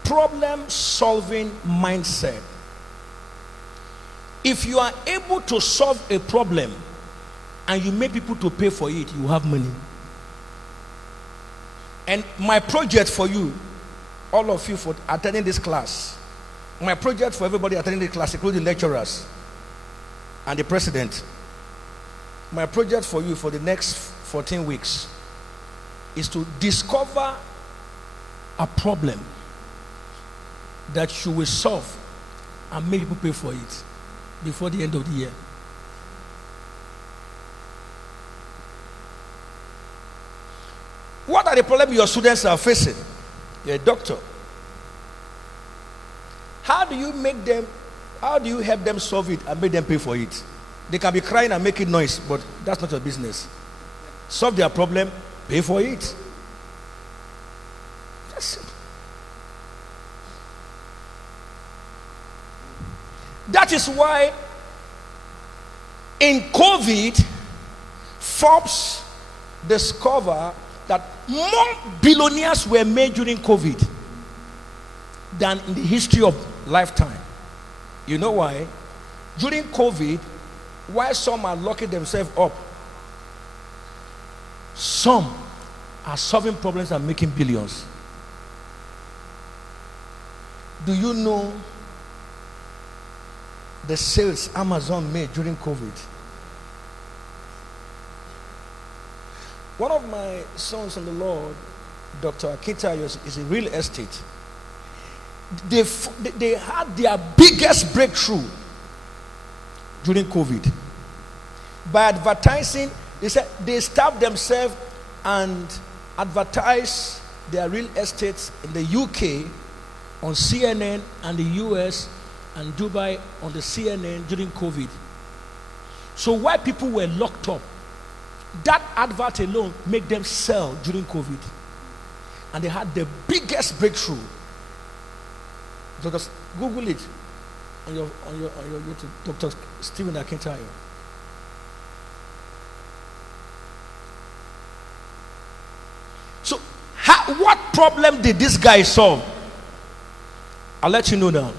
problem-solving mindset. If you are able to solve a problem and you make people to pay for it, you have money. And my project for you, all of you for attending this class, my project for everybody attending the class, including lecturers and the president, my project for you for the next 14 weeks is to discover a problem that you will solve and make people pay for it before the end of the year. What are the problems your students are facing? You're a doctor. How do you help them solve it and make them pay for it? They can be crying and making noise, but that's not your business. Solve their problem, pay for it. That's simple. That is why in COVID, Forbes discovered that more billionaires were made during COVID than in the history of lifetime. You know why? During COVID, while some are locking themselves up, some are solving problems and making billions. Do you know the sales Amazon made during COVID? One of my sons in the Lord, Dr. Akitayo, is in real estate. They had their biggest breakthrough during COVID. By advertising, they said they staffed themselves and advertised their real estates in the UK on CNN and the US and Dubai on the CNN during COVID. So while people were locked up, that advert alone made them sell during COVID. And they had the biggest breakthrough. Just Google it on your YouTube, Dr. Stephen Akintayo. So what problem did this guy solve? I'll let you know now.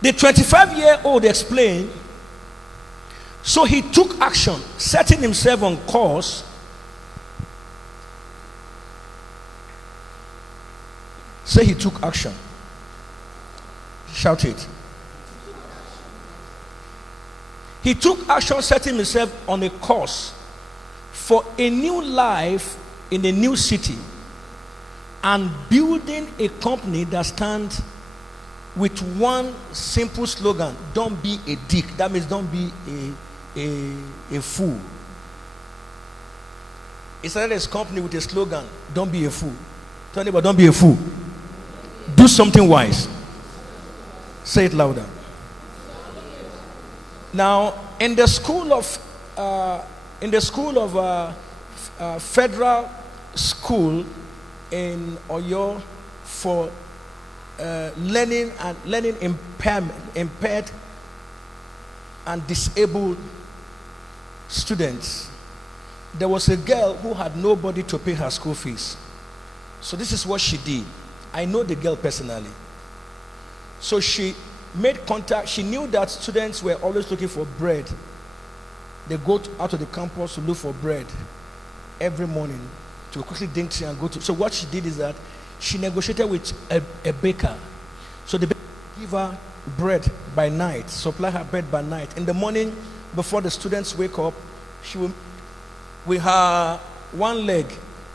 The 25-year-old explained, so he took action, setting himself on course. Say he took action. Shout it. He took action, setting himself on a course for a new life in a new city and building a company that stands with one simple slogan: don't be a dick. That means don't be a fool. He started his company with a slogan: don't be a fool. Tell anybody, don't be a fool. Do something wise. Say it louder. Now, in the school of federal school in Oyo for learning impaired and disabled students, there was a girl who had nobody to pay her school fees. So this is what she did. I know the girl personally. So she made contact. She knew that students were always looking for bread. They go out to the campus to look for bread every morning to quickly drink tea and go to. So what she did is that she negotiated with a baker. So the baker would give her bread by night, supply her bread by night. In the morning, before the students wake up, she will, with her one leg,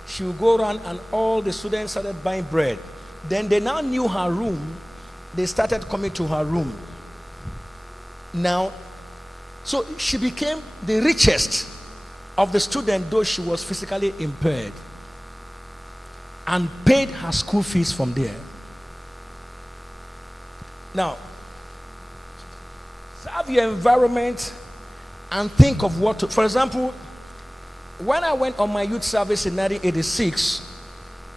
she will go around and all the students started buying bread. Then they now knew her room. They started coming to her room. Now, so she became the richest of the students, though she was physically impaired, and paid her school fees from there. Now, serve your environment and think of what to, for example, when I went on my youth service in 1986,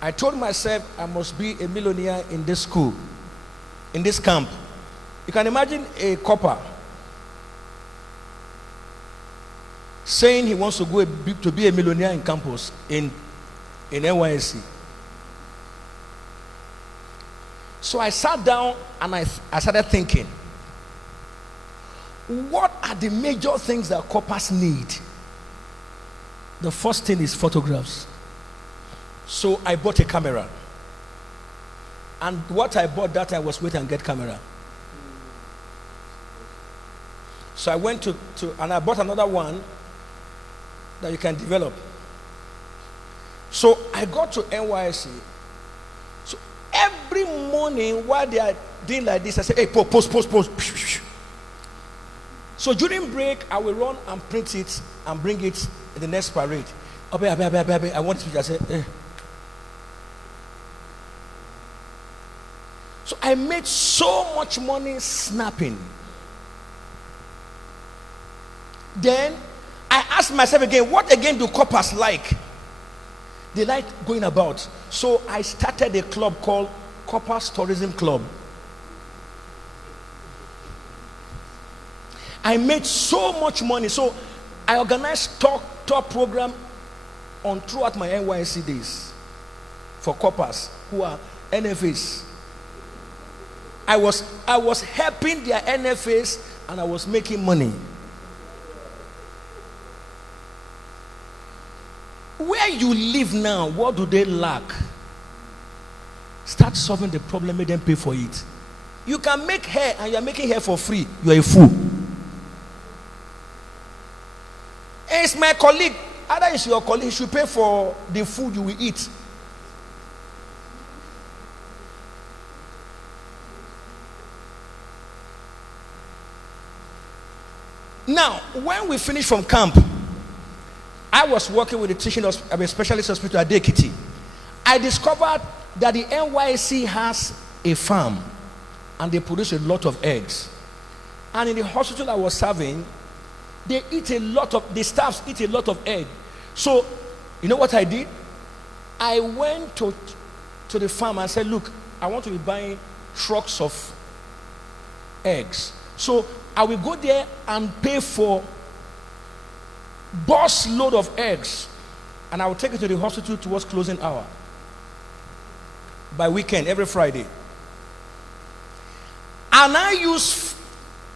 I told myself I must be a millionaire in this school, in this camp. You can imagine a copper saying he wants to go to be a millionaire in campus in NYSC. So I sat down and I started thinking, what are the major things that coppers need? The first thing is photographs. So I bought a camera. And what I bought that time was wait and get camera. So I went to and I bought another one that you can develop. So I got to NYSC. So every morning while they are doing like this, I say, hey, post. So during break, I will run and print it and bring it in the next parade. I want to just say, eh. So I made so much money snapping. Then I asked myself again, what again do coppers like? They like going about. So I started a club called Coppers Tourism Club. I made so much money. So I organized talk program on throughout my NYSC days. for coppers who are NFAs. I was helping their NFAs and I was making money. Where you live now, what do they lack? Start solving the problem, make them pay for it. You can make hair and you are making hair for free. You are a fool. It's my colleague. Either it's your colleague, he should pay for the food you will eat. Now, when we finished from camp, I was working with the teaching of a specialist hospital at Dekiti. I discovered that the NYC has a farm and they produce a lot of eggs. And in the hospital I was serving, the staffs eat a lot of egg. So, you know what I did? I went to the farm and said, look, I want to be buying trucks of eggs. So I will go there and pay for bus load of eggs, and I will take it to the hospital towards closing hour. By weekend, every Friday. And I use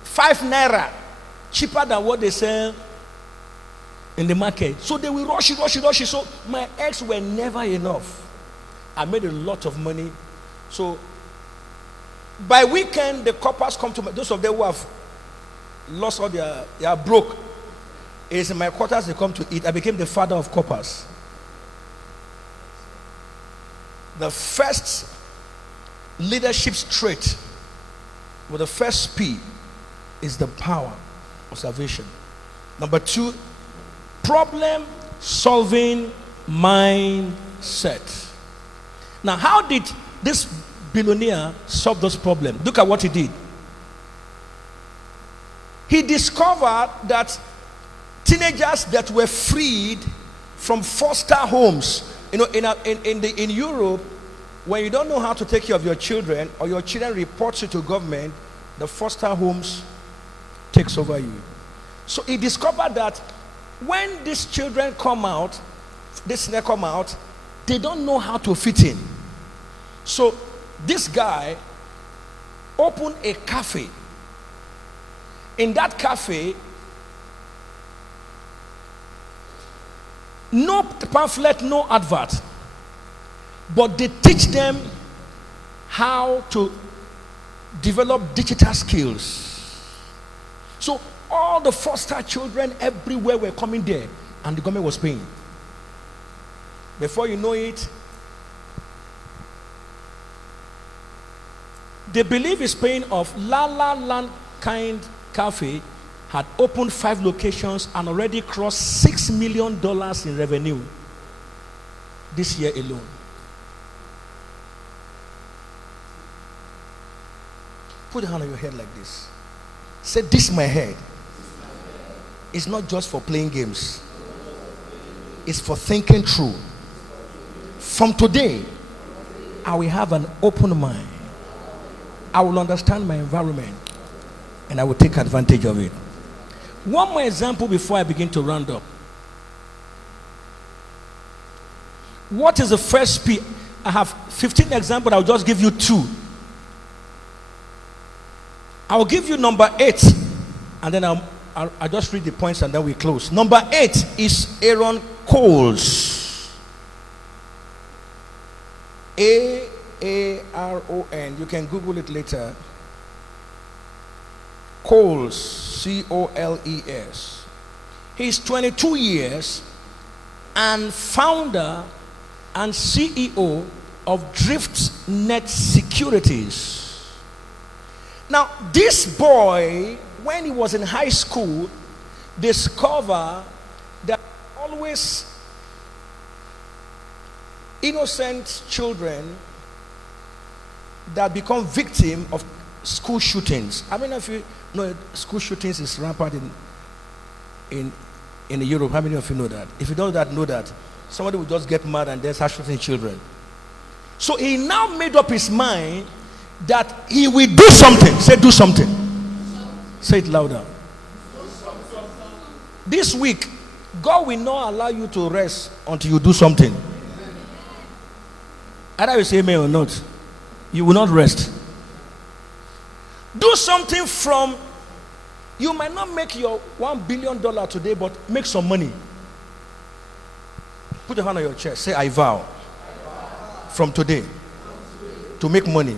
5 naira cheaper than what they sell in the market. So they will rush it. So my eggs were never enough. I made a lot of money. So by weekend, the coppers come to me. Those of them who have lost all they are broke. It's in my quarters they come to eat. I became the father of coppers. The first leadership trait with the first P is the power of salvation. Number 2, problem solving mindset. Now, how did this billionaire solve this problem? Look at what he did. He discovered that teenagers that were freed from foster homes, you know, in Europe, when you don't know how to take care of your children or your children report you to government, the foster homes takes over you. So he discovered that when these children come out, they don't know how to fit in. So this guy opened a cafe. In that cafe, no pamphlet, no advert, but they teach them how to develop digital skills. So all the foster children everywhere were coming there, and the government was paying. Before you know it, they believe it's paying off. La La Land Kind Cafe had opened 5 locations and already crossed $6 million in revenue this year alone. Put your hand on your head like this. Say, this is my head. It's not just for playing games. It's for thinking through. From today, I will have an open mind. I will understand my environment and I will take advantage of it. One more example before I begin to round up. What is the first P? I have 15 examples. I'll just give you 2. I'll give you number 8, and then I'll just read the points and then we close. Number 8 is Aaron Coles. A-A-R-O-N. You can Google it later. Coles, C-O-L-E-S. He's 22 years and founder and CEO of DriftNet Securities. Now, this boy, when he was in high school, discovered that always innocent children that become victim of school shootings. I mean, if you know, school shootings is rampant in Europe. How many of you know that? If you don't know that, somebody will just get mad and then start shooting children. So he now made up his mind that he will do something. Say, do something. Say it louder. This week, God will not allow you to rest until you do something. Either you say amen or not, you will not rest. Do something from, you might not make your $1 billion today, but make some money. Put your hand on your chest. Say, I vow from today to make money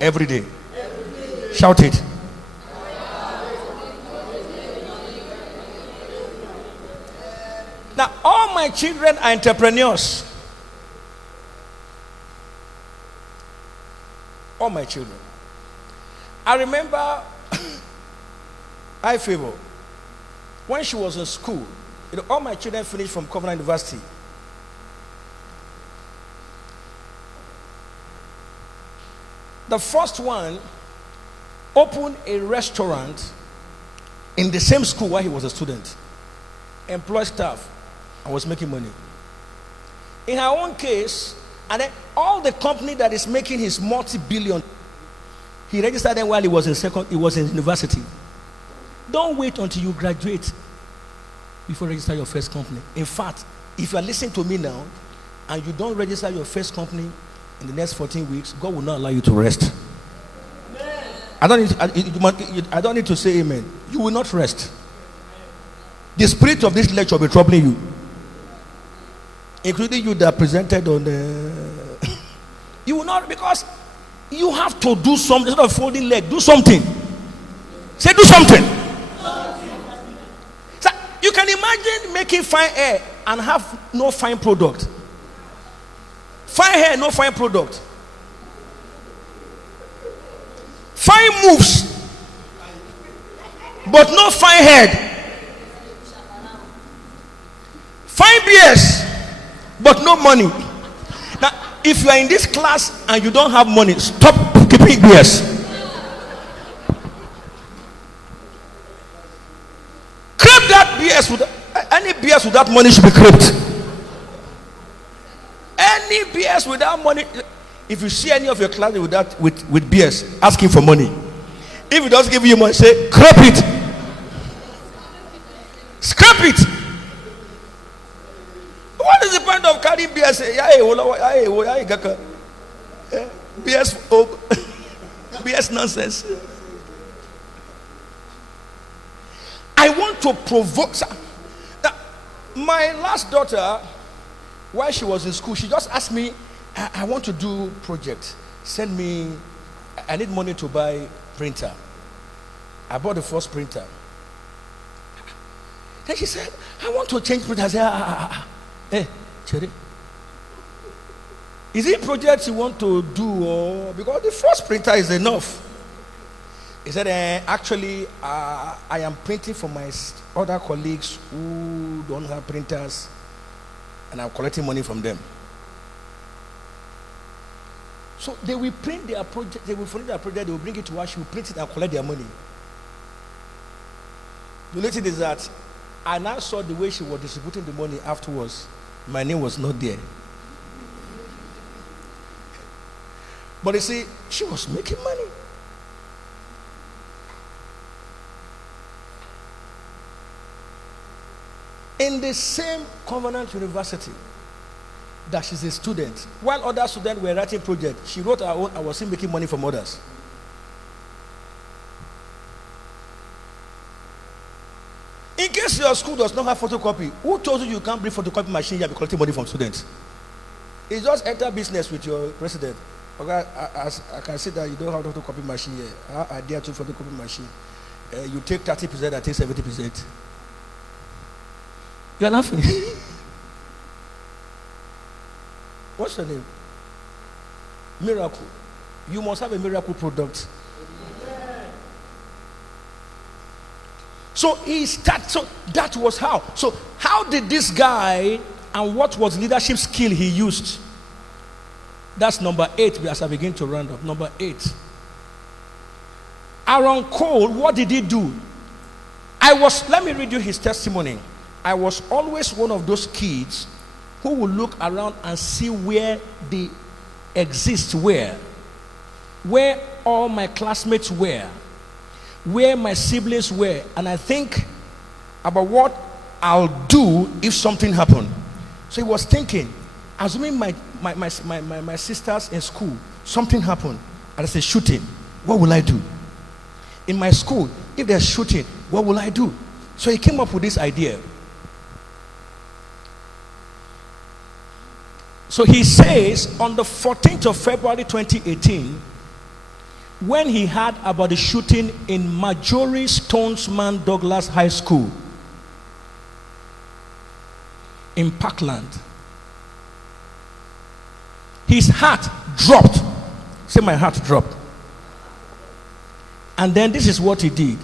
every day. Shout it. Now, all my children are entrepreneurs. All my children. I remember I favor when she was in school. You know, all my children finished from Covenant University. The first one opened a restaurant in the same school while he was a student, employed staff, and was making money. In her own case, and then all the company that is making his multi-billion, he registered them while he was in university. Don't wait until you graduate before you register your first company. In fact, if you are listening to me now and you don't register your first company in the next 14 weeks, God will not allow you to rest. I don't need to say amen. You will not rest. The spirit of this lecture will be troubling you, including you that presented on the you will not, because you have to do something. Instead of folding leg, do something. Say do something. So you can imagine making fine hair and have no fine product. Fine hair, no fine product. Fine moves, but no fine head. Fine beers, but no money. Now, if you are in this class and you don't have money, stop keeping beers. Crepe that beers with any beers without money should be creped. Any beers without money. If you see any of your class with beers, ask him for money. If he doesn't give you money, say, scrap it. Scrap it. What is the point of carrying beers? BS nonsense. I want to provoke. My last daughter, while she was in school, she just asked me, I want to do project. Send me, I need money to buy printer. I bought the first printer. Then she said, I want to change printer. I said, hey, Cherry, is it project you want to do, or because the first printer is enough? He said, actually, I am printing for my other colleagues who don't have printers, and I'm collecting money from them. So they will print their project, they will finish their project, they will bring it to us, she will print it and collect their money. The only thing is that I now saw the way she was distributing the money afterwards. My name was not there. But you see, she was making money. In the same Covenant University that she's a student, while other students were writing projects, she wrote her own. I was still making money from others. In case your school does not have photocopy, who told you you can't bring photocopy machine here and be collecting money from students? It's just enter business with your president. Okay, I can see that you don't have a photocopy machine here. I dare to photocopy machine. You take 30%, I take 70%. You are laughing. What's your name? Miracle. You must have a miracle product. So he started. So that was how. So how did this guy, and what was leadership skill he used? That's number 8 as I begin to round up. Number 8. Aaron Cole, what did he do? Let me read you his testimony. I was always one of those kids who would look around and see where they exist, where all my classmates were, where my siblings were, and I think about what I'll do if something happened. So he was thinking, assuming my sisters in school, something happened, and there's a shooting, what will I do? In my school, if there's shooting, what will I do? So he came up with this idea. So he says on the 14th of February 2018, when he heard about the shooting in Marjorie Stoneman Douglas High School in Parkland, his heart dropped. Say, my heart dropped. And then this is what he did.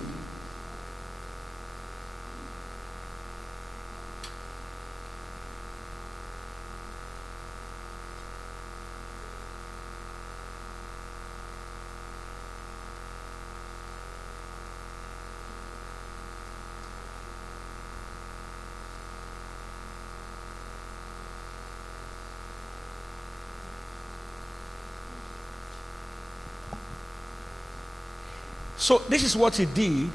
So this is what he did.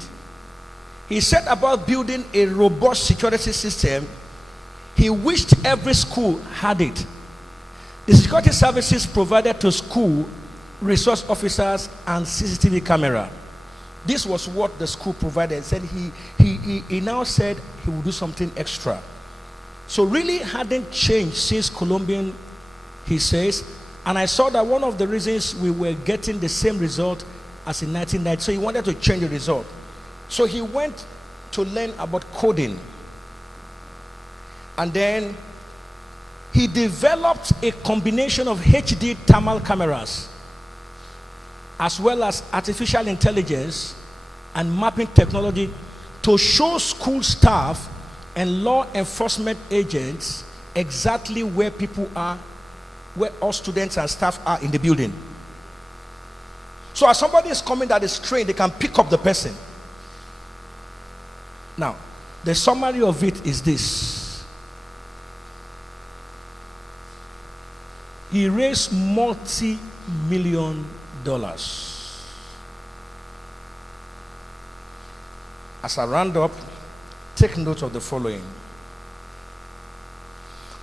He set about building a robust security system. He wished every school had it. The security services provided to school resource officers and CCTV camera. This was what the school provided. Said he now said he would do something extra. So really hadn't changed since Colombian, he says. And I saw that one of the reasons we were getting the same result as in 1990, so he wanted to change the result. So he went to learn about coding. And then he developed a combination of HD thermal cameras as well as artificial intelligence and mapping technology to show school staff and law enforcement agents exactly where people are, where all students and staff are in the building. So as somebody is coming that is trained, they can pick up the person. Now, the summary of it is this. He raised multi-million dollars. As I round up, take note of the following.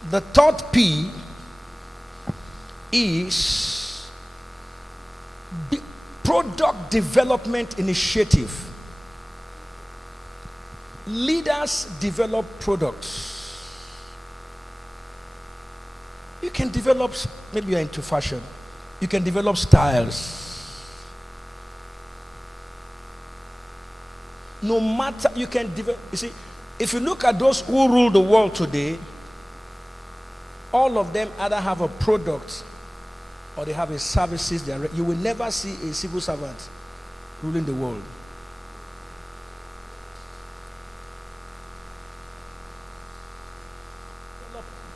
The third P is Product Development Initiative. Leaders develop products. You can develop, maybe you're into fashion, you can develop styles. No matter, you can develop, you see, if you look at those who rule the world today, all of them either have a product or they have a services. You will never see a civil servant ruling the world.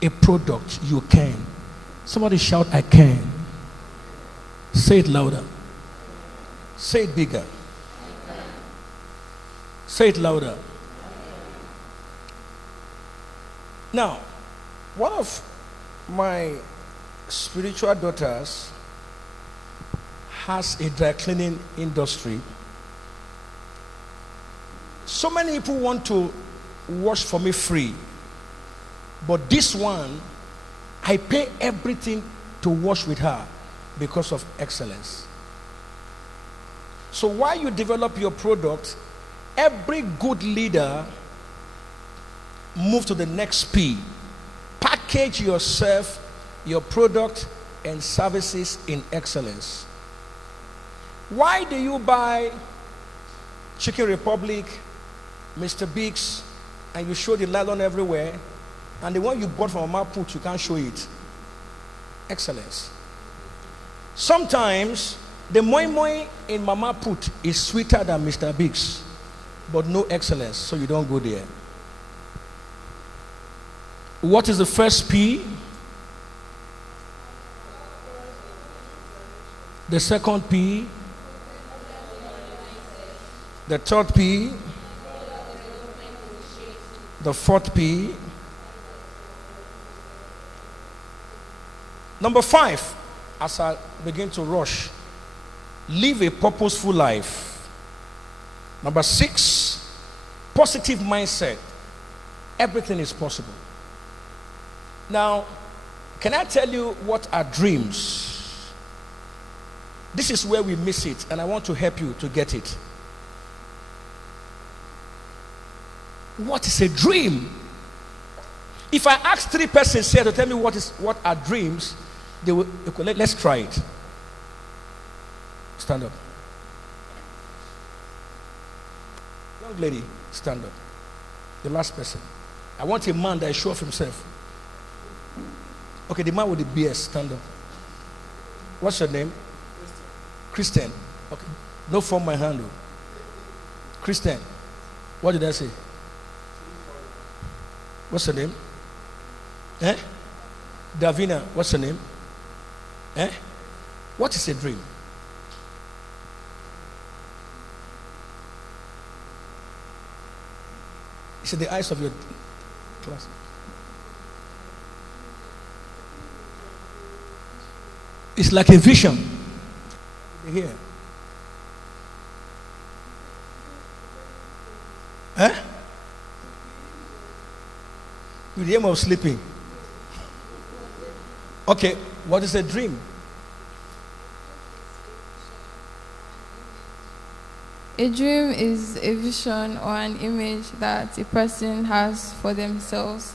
A product, you can. Somebody shout, I can. Say it louder. Say it bigger. Say it louder. Now, one of my spiritual daughters has a dry cleaning industry. So many people want to wash for me free, but this one, I pay everything to wash with her because of excellence. So while you develop your product, every good leader move to the next P. Package yourself, your product and services in excellence. Why do you buy Chicken Republic, Mr. Biggs, and you show the nylon everywhere, and the one you bought from Mama Put, you can't show it? Excellence. Sometimes the moi moi in Mama Put is sweeter than Mr. Biggs, but no excellence, so you don't go there. What is the first P? The second P? The third P? The fourth P? Number 5, as I begin to rush, live a purposeful life. Number 6, positive mindset. Everything is possible. Now, Can I tell you what are dreams? This is where we miss it, and I want to help you to get it. What is a dream? If I ask 3 persons here to tell me what are dreams, they will, okay, let's try it. Stand up. Young lady, stand up. The last person. I want a man that is sure of himself. Okay, the man with the beard, stand up. What's your name? Christian. Okay. No form my hand. Christian. What did I say? What's your name? Eh? Davina. What's your name? Eh? What is a dream? It's in the eyes of your class. It's like a vision. Here. Huh? With the aim of sleeping. Okay, what is a dream? A dream is a vision or an image that a person has for themselves,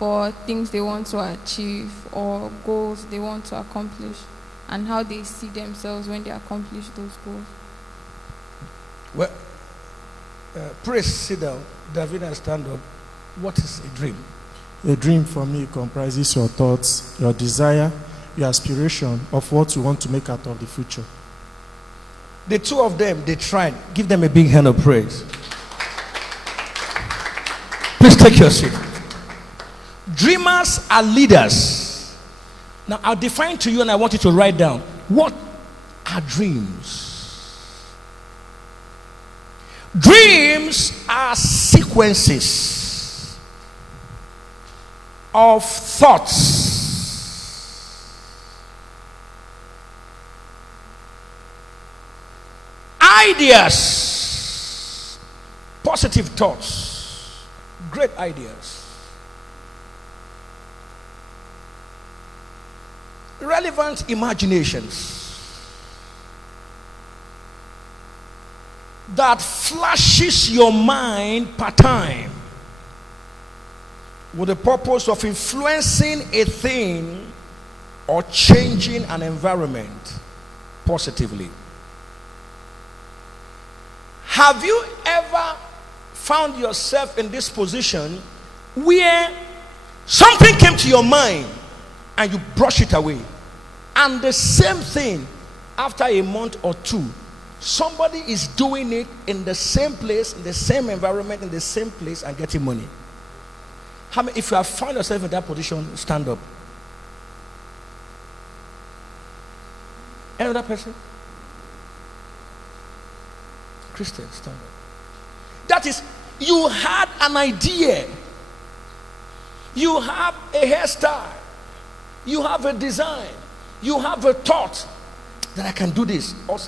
for things they want to achieve or goals they want to accomplish, and how they see themselves when they accomplish those goals. Well, please sit down. David, and stand up. What is a dream? A dream for me comprises your thoughts, your desire, your aspiration of what you want to make out of the future. The two of them, they tried. Give them a big hand of praise. Please take your seat. Dreamers are leaders. Now, I'll define to you and I want you to write down. What are dreams? Dreams are sequences of thoughts, ideas, positive thoughts, great ideas, relevant imaginations that flashes your mind per time with the purpose of influencing a thing or changing an environment positively. Have you ever found yourself in this position where something came to your mind and you brush it away, and the same thing after a month or two, somebody is doing it in the same place, in the same environment, in the same place, and getting money? How many, if you have found yourself in that position, stand up. Any other person? Christian, stand up. That is, you had an idea. You have a hairstyle. You have a design. You have a thought that I can do this. Or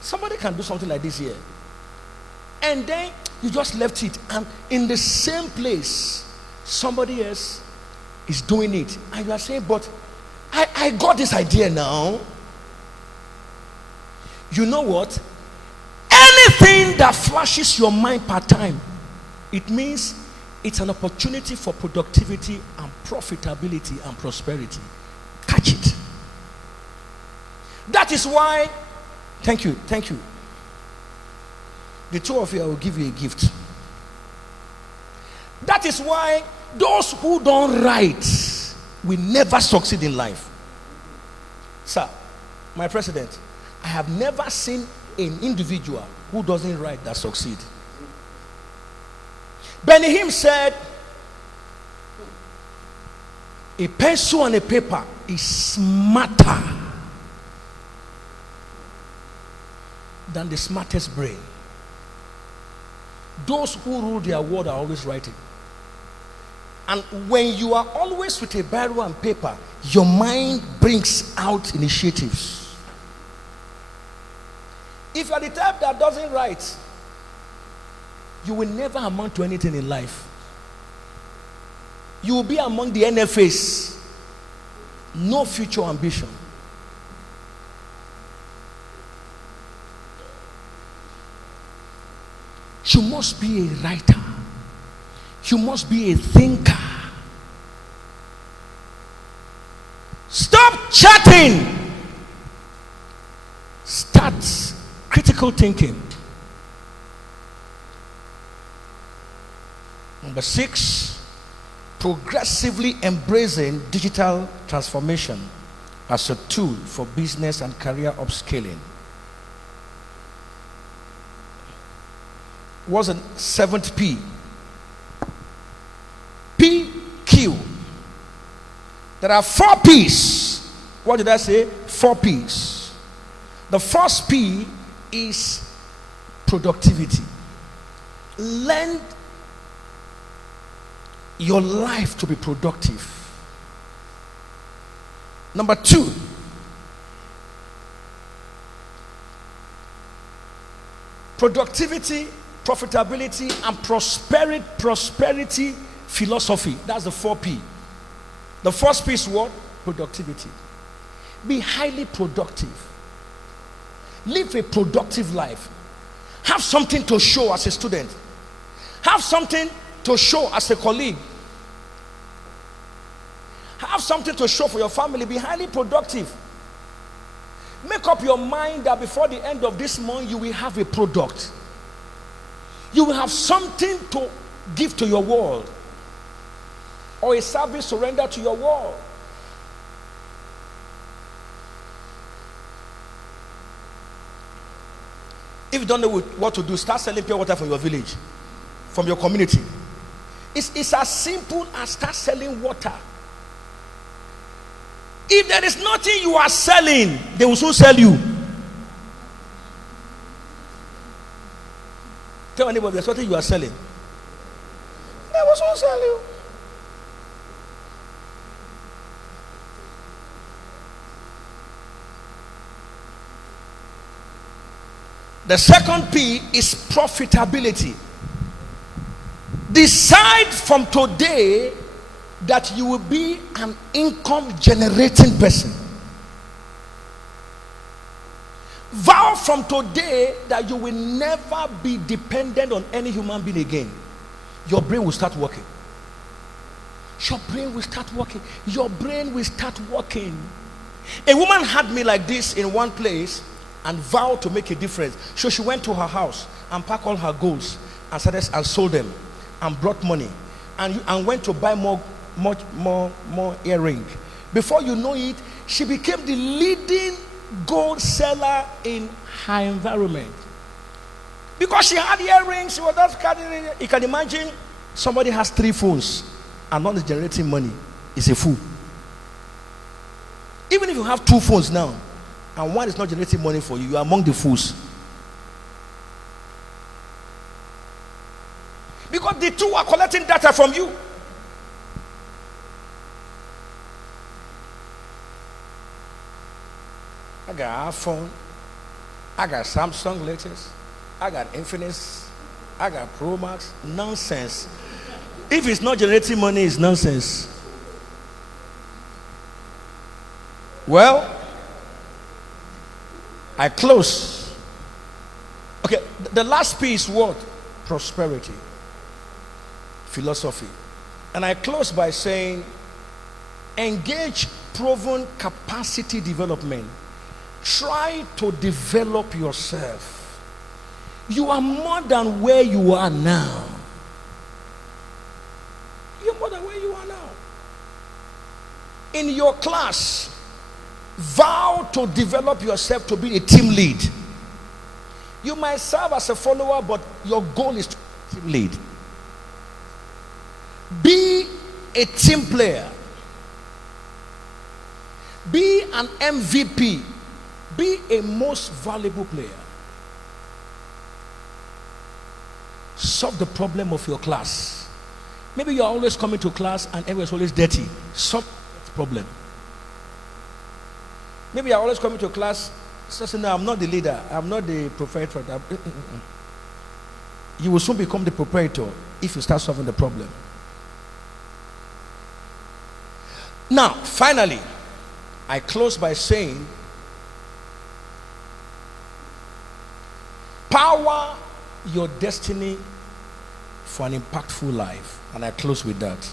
somebody can do something like this here. And then you just left it. And in the same place, somebody else is doing it. And you are saying, but I got this idea now. You know what? Anything that flashes your mind part time, it means it's an opportunity for productivity and profitability and prosperity. Catch it. That is why, thank you. The two of you, I will give you a gift. That is why those who don't write will never succeed in life. Sir, my president, I have never seen an individual who doesn't write that succeed. Benny Hinn said, a pencil and a paper is smarter than the smartest brain. Those who rule their world are always writing. And when you are always with a biro and paper, your mind brings out initiatives. If you are the type that doesn't write, you will never amount to anything in life. You will be among the NFAs. no future ambition. You must be a writer. You must be a thinker. Stop chatting. Start critical thinking. Number 6, progressively embracing digital transformation as a tool for business and career upscaling. What's the 7th P? PQ. There are 4 P's. What did I say? 4 P's. The first P is productivity. Learn your life to be productive. Number 2, productivity, profitability, and prosperity philosophy. That's the 4P. The first P is what? Productivity. Be highly productive. Live a productive life. Have something to show as a student. Have something to show as a colleague. Have something to show for your family. Be highly productive. Make up your mind that before the end of this month, you will have a product. You will have something to give to your world, or a service surrender to your world. If you don't know what to do, start selling pure water from your village, from your community. It's as simple as start selling water. If there is nothing you are selling, they will soon sell you. Tell anybody there's nothing you are selling, they will soon sell you. The second P is profitability. Decide from today that you will be an income generating person. Vow from today that you will never be dependent on any human being again. Your brain will start working. Your brain will start working. Your brain will start working. A woman had me like this in one place and vowed to make a difference. So she went to her house and packed all her goals and started and sold them and brought money and went to buy more earring. Before you know it, she became the leading gold seller in her environment. Because she had earrings, she was not carrying it. You can imagine somebody has 3 phones and not is generating money. Is a fool. Even if you have 2 phones now and one is not generating money for you, you are among the fools. Because the 2 are collecting data from you. I got iPhone, I got Samsung latest, I got Infinix, I got Pro Max. Nonsense. If it's not generating money, it's nonsense. Well, I close. Okay, the last piece, what? Prosperity. Philosophy. And I close by saying, engage proven capacity development. Try to develop yourself. You are more than where you are now. You're more than where you are now. In your class, vow to develop yourself to be a team lead. You might serve as a follower, but your goal is to be a team lead. Be a team player. Be an MVP. Be a most valuable player. Solve the problem of your class. Maybe you're always coming to class and everyone's always dirty. Solve the problem. Maybe you're always coming to class, saying, no, I'm not the leader, I'm not the proprietor. You will soon become the proprietor if you start solving the problem. Now, finally, I close by saying, power your destiny for an impactful life. And I close with that.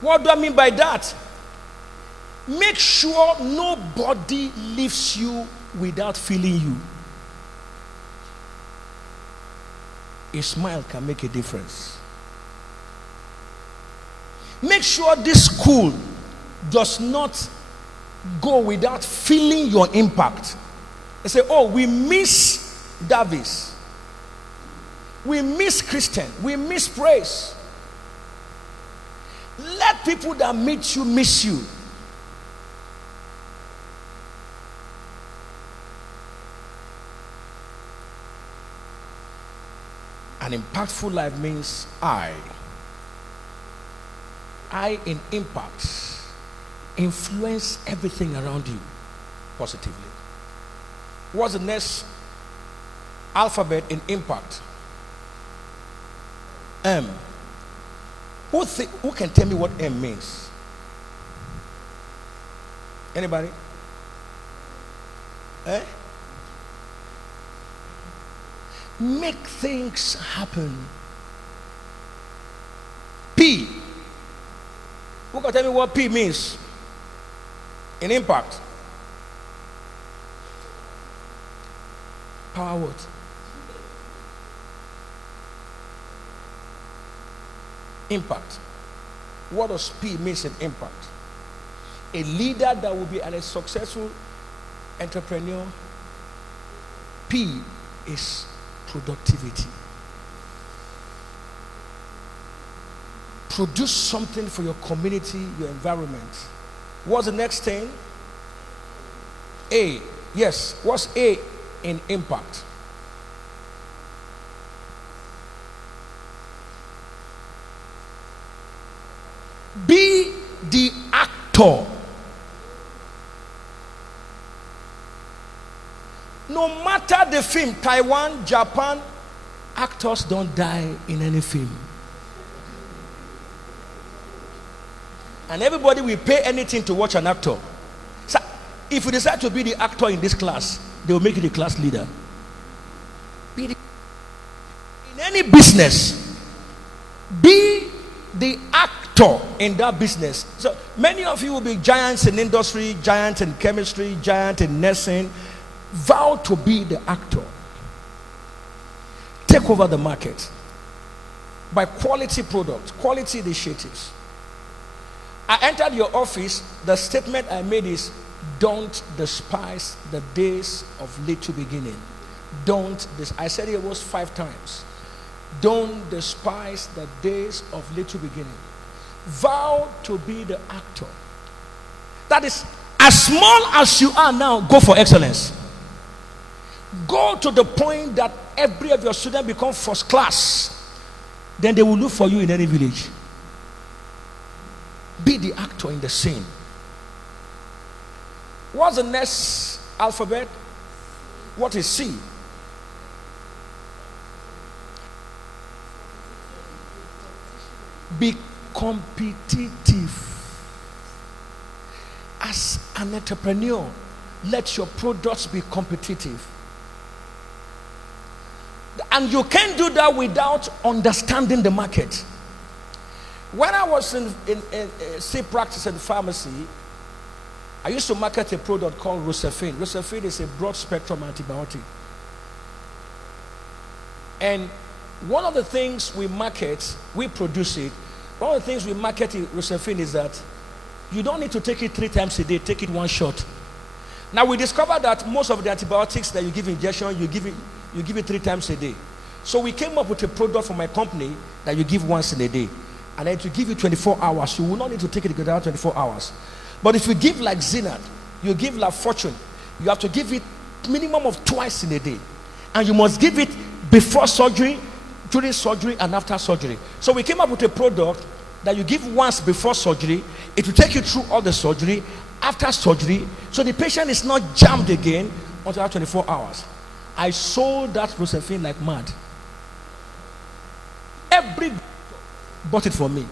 What do I mean by that? Make sure nobody leaves you without feeling you. A smile can make a difference. Make sure this school does not go without feeling your impact. They say, oh, we miss Davis. We miss Christian. We miss Praise. Let people that meet you miss you. An impactful life means I in impact influence everything around you positively. What's the next alphabet in impact? M. Who can tell me what M means? Anybody? Eh? Make things happen. P. Who can tell me what P means in impact? Power what? Impact. What does P mean in impact? A leader that will be a successful entrepreneur. P is productivity. Produce something for your community, your environment. What's the next thing? A. Yes, what's A in impact? Be the actor. No matter the film, Taiwan, Japan, actors don't die in any film. And everybody will pay anything to watch an actor. So if you decide to be the actor in this class, they will make you the class leader. In any business, be the actor in that business. So many of you will be giants in industry, giants in chemistry, giants in nursing. Vow to be the actor. Take over the market by quality products, quality initiatives. I entered your office. The statement I made is, don't despise the days of little beginning. I said it was 5 times. Don't despise the days of little beginning. Vow to be the actor. That is, as small as you are now, go for excellence. Go to the point that every of your students become first class. Then they will look for you in any village. Be the actor in the scene. What's the next alphabet? What is C? Be competitive. As an entrepreneur, let your products be competitive. And you can't do that without understanding the market. When I was in practice in pharmacy, I used to market a product called Rocephin. Rocephin is a broad spectrum antibiotic. And one of the things we market, we produce it. One of the things we market in Rocephin is that you don't need to take it 3 times a day, take it 1 shot. Now we discovered that most of the antibiotics that you give injection, you give it 3 times a day. So we came up with a product for my company that you give once in a day. And then to give you 24 hours, you will not need to take it without 24 hours. But if you give like Zinat, you give like Fortune, you have to give it minimum of 2 in a day. And you must give it before surgery, during surgery, and after surgery. So we came up with a product that you give once before surgery. It will take you through all the surgery, after surgery, so the patient is not jammed again until 24 hours. I sold that Rocephin like mad. Every bought it for me.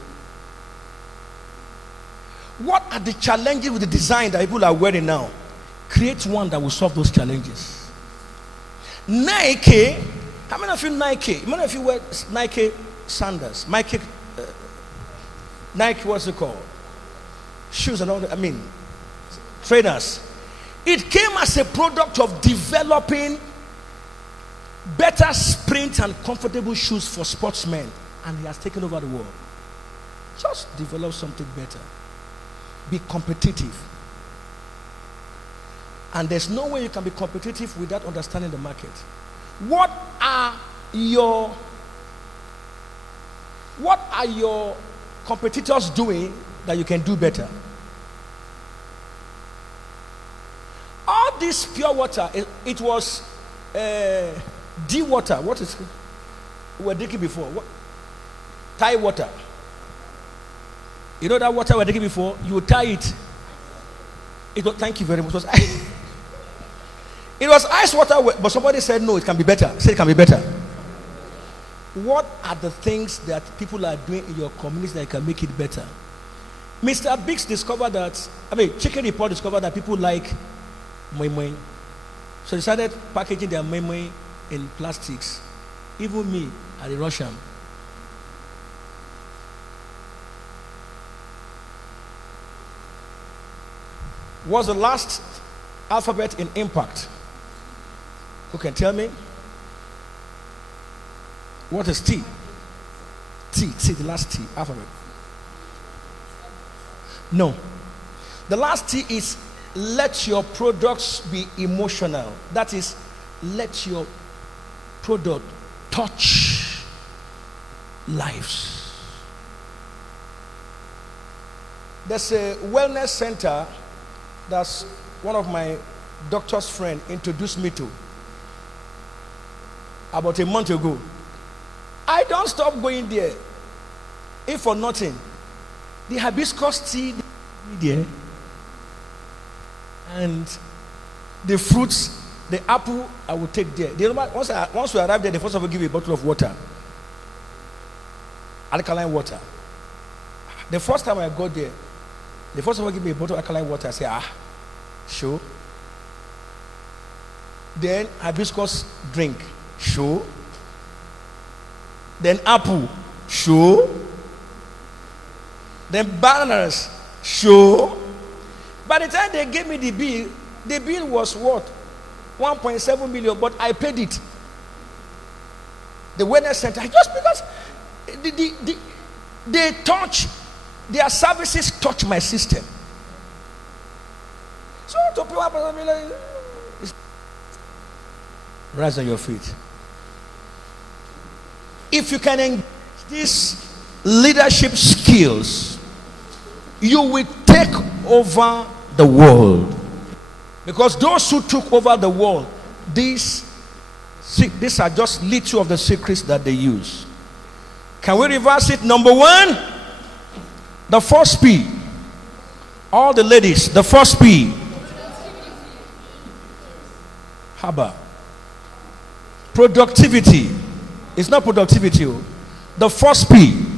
What are the challenges with the design that people are wearing now? Create one that will solve those challenges. Nike, how many of you Nike? How many of you wear Nike sandals? Nike, what's it called? Shoes and all that. I mean, trainers. It came as a product of developing better sprint and comfortable shoes for sportsmen, and he has taken over the world. Just develop something better. Be competitive. And there's no way you can be competitive without understanding the market. What are your competitors doing that you can do better? All this pure water, it was D water. What is it? We were drinking before. What? Thai water. You know that water we were drinking before? You would tie it. Thank you very much. It was ice water, but somebody said no, it can be better. Say it can be better. What are the things that people are doing in your community that can make it better? Mr. Biggs discovered that, Chicken Report discovered that people like moi moi. So they started packaging their moi moi in plastics. Even me, at the Russian. What's the last alphabet in impact? Who can tell me? What is T? T, the last T alphabet. No. The last T is let your products be emotional. That is, let your product touch lives. There's a wellness center that's one of my doctor's friend introduced me to about a month ago. I don't stop going there. If for nothing, the hibiscus tea there, and the fruits, the apple, I will take there. Once we arrive there, they first of all give you a bottle of water, alkaline water. The first time I got there, they first of all give me a bottle of alkaline water. I say, sure. Then hibiscus drink, sure. Then apple, sure. Then bananas, sure. By the time they gave me the bill was what? 1.7 million, but I paid it. The wellness center, just because they touch, their services touch my system. So to people, rise on your feet. If you can engage these leadership skills, you will take over the world. Because those who took over the world, these are just little of the secrets that they use. Can we reverse it? Number one, the first P. All the ladies, the first P. Haba. Productivity. It's not productivity. The first P.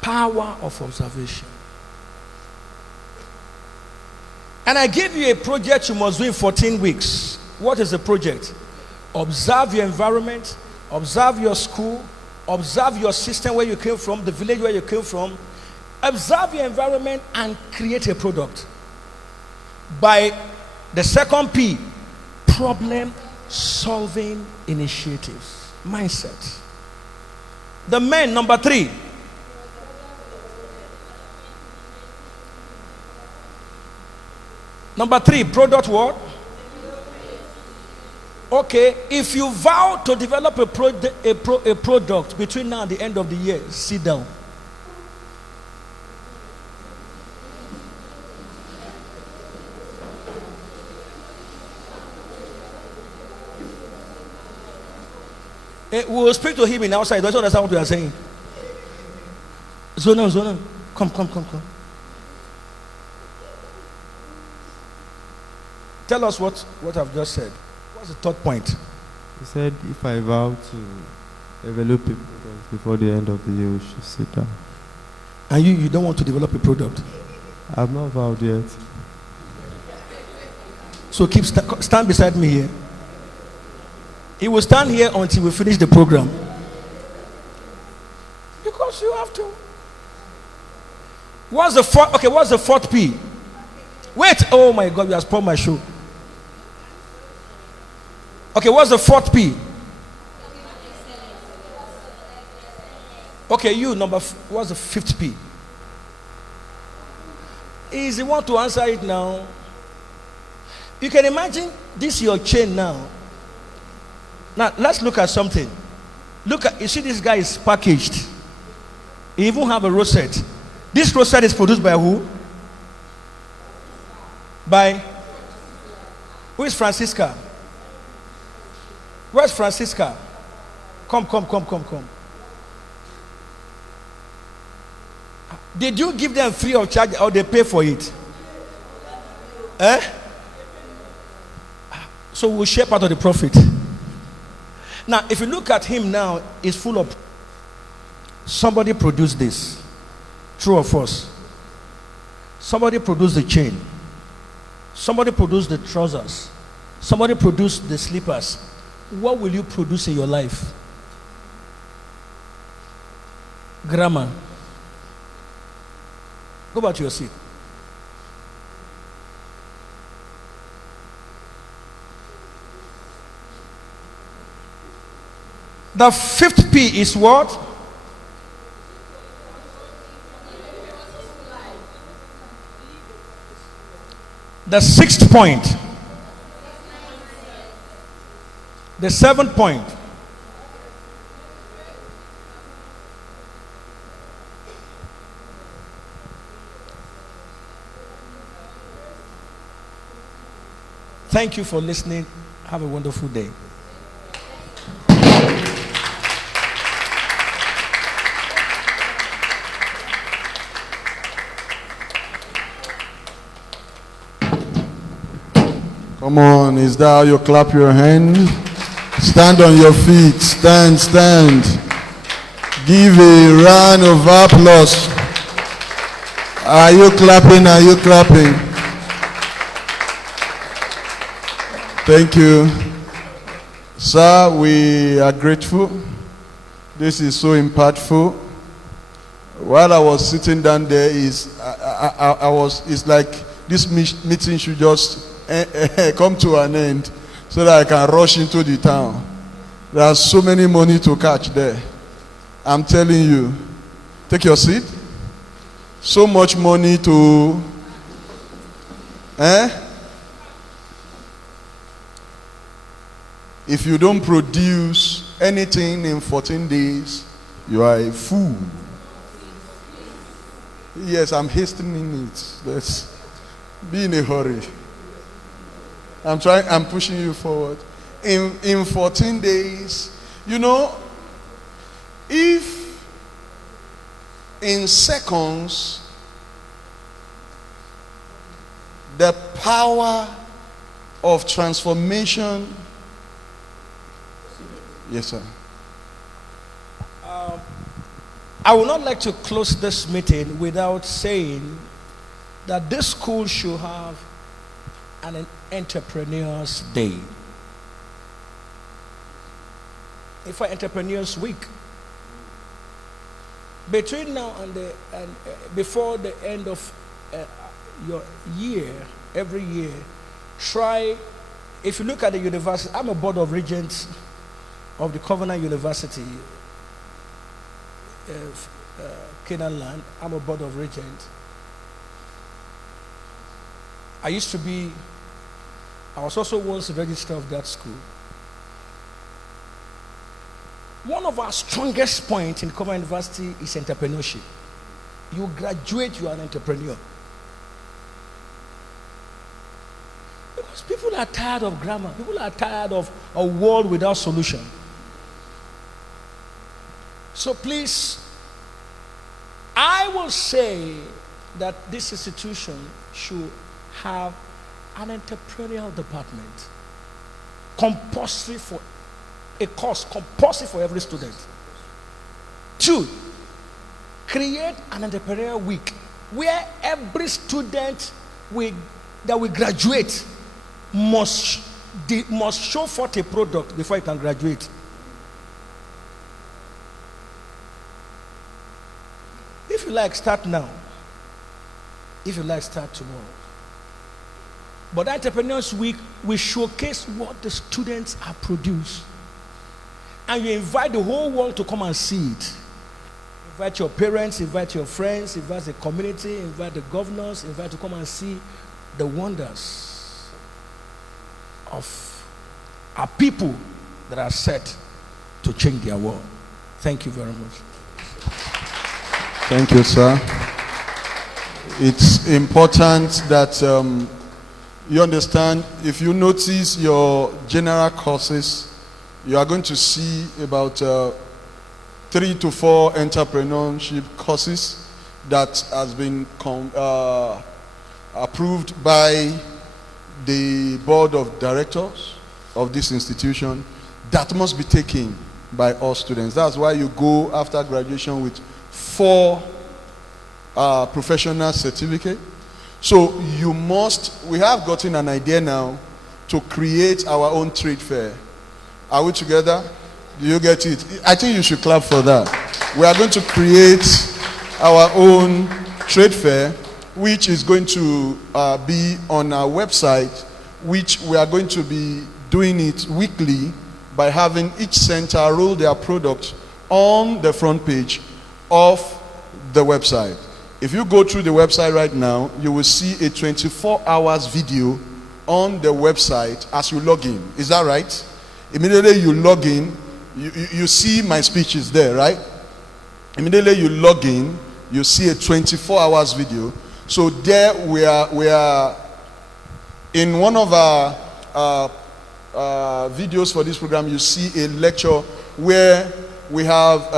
Power of observation. And I give you a project you must do in 14 weeks. What is the project? Observe your environment, observe your school, observe your system where you came from, the village where you came from. Observe your environment and create a product. By the second P, problem solving initiatives, mindset. The men, number 3. Number 3, product what? Okay, if you vow to develop a product between now and the end of the year, sit down. We will speak to him in outside. Doesn't understand what we are saying. Zona. Come. Tell us what I've just said. What's the third point? He said, if I vow to develop a product before the end of the year, we should sit down. And you don't want to develop a product. I've not vowed yet. So stand beside me here. He will stand here until we finish the program. Because you have to. What's the fourth? Okay, what's the fourth P? Wait! Oh my God, you have spoiled my show. Okay, what's the fourth P? Okay, what's the fifth P? Easy one to answer it now. You can imagine this your chain now. Now let's look at something. You see this guy is packaged. He even have a rosette. This rosette is produced by who? Who is Francisca? Where's Francisca? Come. Did you give them free of charge or they pay for it? So we'll share part of the profit. Now, if you look at him now, he's full of. Somebody produced this. True or false? Somebody produced the chain. Somebody produced the trousers. Somebody produced the slippers. What will you produce in your life? Grammar. Go back to your seat. The fifth P is what? The sixth point. The seventh point. Thank you for listening. Have a wonderful day. Come on, is that how you clap your hand? Stand on your feet. Stand. Give a round of applause. Are you clapping? Are you clapping? Thank you. Sir, we are grateful. This is so impactful. While I was sitting down there, it's like this meeting should just come to an end so that I can rush into the town. There's so many money to catch there. I'm telling you. Take your seat. So much money to if you don't produce anything in 14 days, you are a fool. Yes, I'm hastening it. Let's be in a hurry. I'm pushing you forward. In 14 days, if in seconds the power of transformation. Yes, sir. I would not like to close this meeting without saying that this school should have an Entrepreneurs Day. In fact, Entrepreneurs Week. Between now and before the end of your year, every year, try. If you look at the university, I'm a board of regents of the Covenant University, Canaan Land. I'm a board of regent. I was also once a registrar of that school. One of our strongest points in Covenant University is entrepreneurship. You graduate, you are an entrepreneur. Because people are tired of grammar. People are tired of a world without solution. So please, I will say that this institution should have an entrepreneurial department, compulsory for a course, compulsory for every student. 2, create an entrepreneur week where every student that will graduate must show forth a product before he can graduate. If you like, start now. If you like, start tomorrow. But Entrepreneurs Week will showcase what the students have produced. And you invite the whole world to come and see it. Invite your parents, invite your friends, invite the community, invite the governors, invite to come and see the wonders of our people that are set to change their world. Thank you very much. Thank you, sir. It's important that you understand, if you notice your general courses, you are going to see about 3 to 4 entrepreneurship courses that has been approved by the board of directors of this institution that must be taken by all students. That's why you go after graduation with 4 professional certificates. So we have gotten an idea now to create our own trade fair. Are we together? Do you get it? I think you should clap for that. We are going to create our own trade fair, which is going to be on our website, which we are going to be doing it weekly by having each center roll their product on the front page of the website. If you go through the website right now, you will see a 24 hours video on the website as you log in. Is that right? Immediately you log in, you see my speech is there, right? Immediately you log in, you see a 24 hours video. So there we are in one of our videos for this program. You see a lecture where we have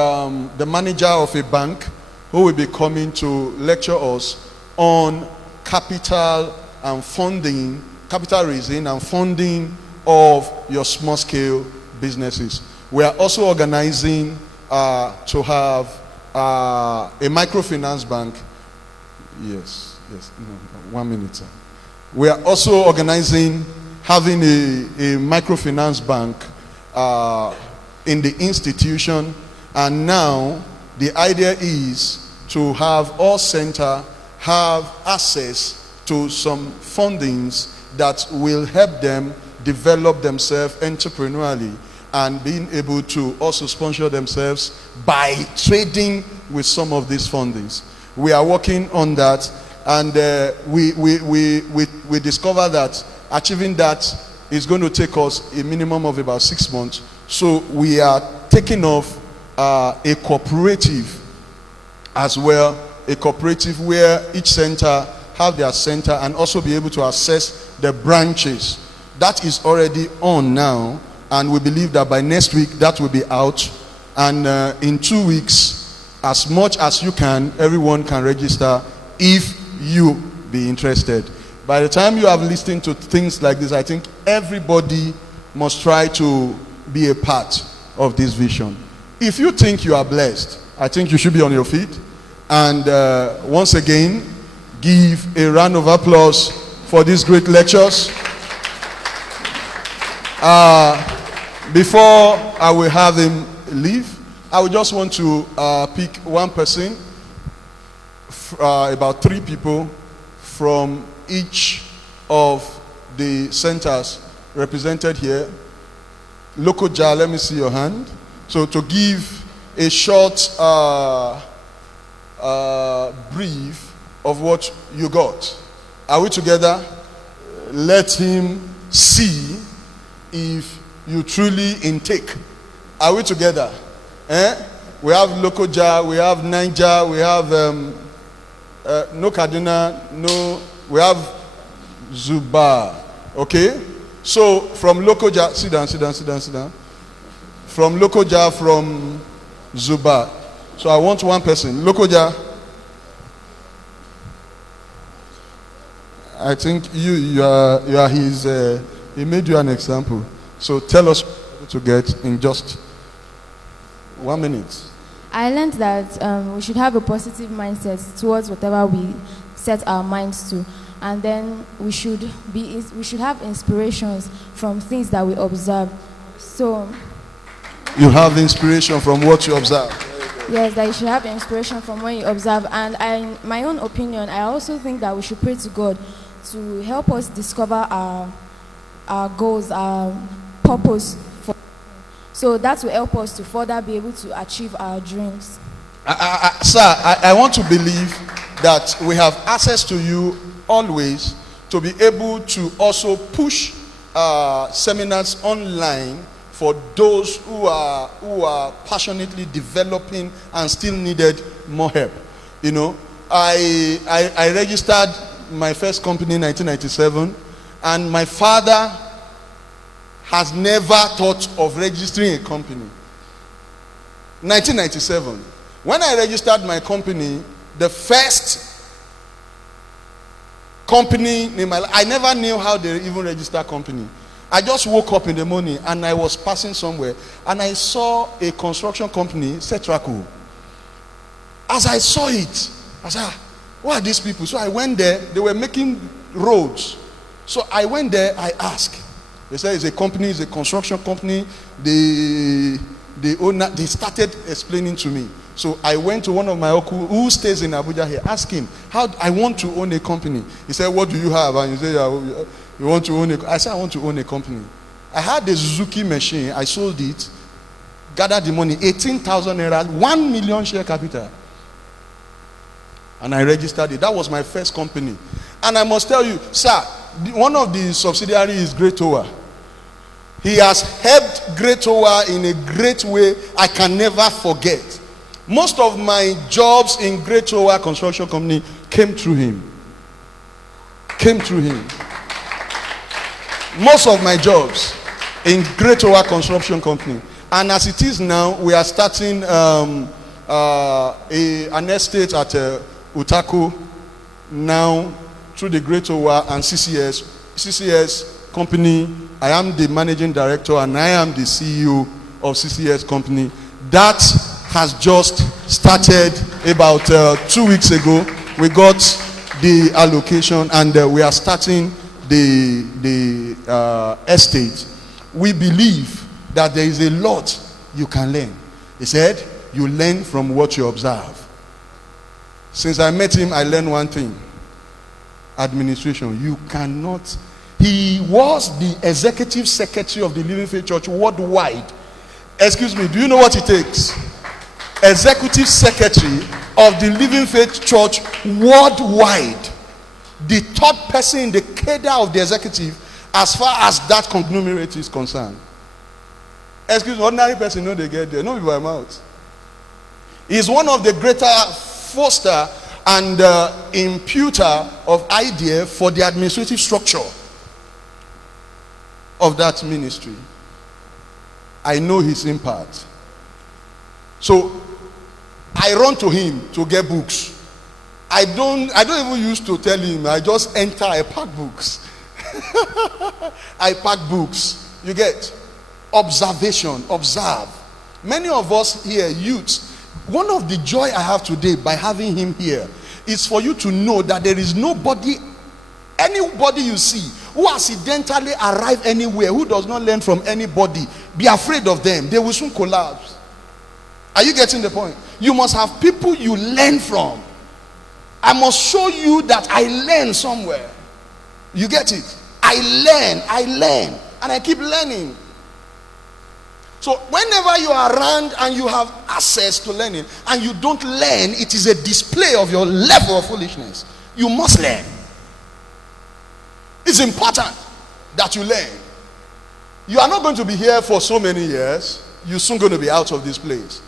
the manager of a bank who will be coming to lecture us on capital raising and funding of your small scale businesses. We are also organizing to have a microfinance bank. Yes, no, 1 minute, sir. We are also organizing having a microfinance bank in the institution, and now the idea is to have all center have access to some fundings that will help them develop themselves entrepreneurially and being able to also sponsor themselves by trading with some of these fundings. We are working on that, and we discover that achieving that is going to take us a minimum of about 6 months. So we are taking off a cooperative as well, a cooperative where each center have their center and also be able to access the branches. That is already on now, and we believe that by next week that will be out, and in 2 weeks, as much as you can, everyone can register if you be interested. By the time you have listened to things like this, I think everybody must try to be a part of this vision. If you think you are blessed, I think you should be on your feet. And once again, give a round of applause for these great lectures. Before I will have him leave, I would just want to pick one person, about 3 people from each of the centers represented here. Lokoja, let me see your hand. So to give a short brief of what you got. Are we together? Let him see if you truly intake. Are we together? We have Lokoja, we have Niger, we have no Kaduna, no, we have Zuba. Okay? So from Lokoja, sit down. From Lokoja, from Zuba. So I want one person. Lokoja. I think you are his, he made you an example. So tell us what to get in just 1 minute. I learned that we should have a positive mindset towards whatever we set our minds to, and then we should have inspirations from things that we observe. So You have inspiration from what you observe. yes, that you should have inspiration from when you observe. And my own opinion, I also think that we should pray to God to help us discover our goals, our purpose. So that will help us to further be able to achieve our dreams. Sir, I want to believe that we have access to you always to be able to also push seminars online for those who are passionately developing and still needed more help. You know, I registered my first company in 1997, and my father has never thought of registering a company. 1997. When I registered my company, the first company in my life, I never knew how they even register company. I just woke up in the morning and I was passing somewhere and I saw a construction company, Setraco. As I saw it, I said, who are these people? So I went there. They were making roads. So I went there. I asked. They said it's a company, it's a construction company. The owner, they started explaining to me. So I went to one of my uncle who stays in Abuja here. Asked him, how I want to own a company. He said, what do you have? And you say, you want to own I said, I want to own a company. I had the Suzuki machine. I sold it, gathered the money, 18,000 naira, 1 million share capital. And I registered it. That was my first company. And I must tell you, sir, one of the subsidiaries is Great Tower. He has helped Great Tower in a great way I can never forget. Most of my jobs in Great Tower Construction Company came through him. Came through him. Most of my jobs in Great Tower Construction Company. And as it is now, we are starting an estate at Utako now through the Great Tower and CCS company. I am the managing director and I am the CEO of CCS company. That has just started about 2 weeks ago. We got the allocation and we are starting the estate. We believe that there is a lot you can learn. He said, you learn from what you observe. Since I met him, I learned one thing. Administration. You cannot. He was the executive secretary of the Living Faith Church worldwide. Excuse me, do you know what it takes? Executive secretary of the Living Faith Church worldwide. The third person in the cadre of the executive as far as that conglomerate is concerned. Excuse me, ordinary person know they get there. No be by mouth. He's one of the greater foster and imputer of idea for the administrative structure of that ministry. I know his impact. So I run to him to get books. I don't even used to tell him. I just enter, I pack books. I pack books. You get observation, observe. Many of us here, youths, one of the joy I have today by having him here is for you to know that there is nobody, anybody you see who accidentally arrive anywhere, who does not learn from anybody. Be afraid of them. They will soon collapse. Are you getting the point? You must have people you learn from. I must show you that I learn somewhere. You get it? I learn, and I keep learning. So whenever you are around and you have access to learning and you don't learn, it is a display of your level of foolishness. You must learn. It's important that you learn. You are not going to be here for so many years. You're soon going to be out of this place.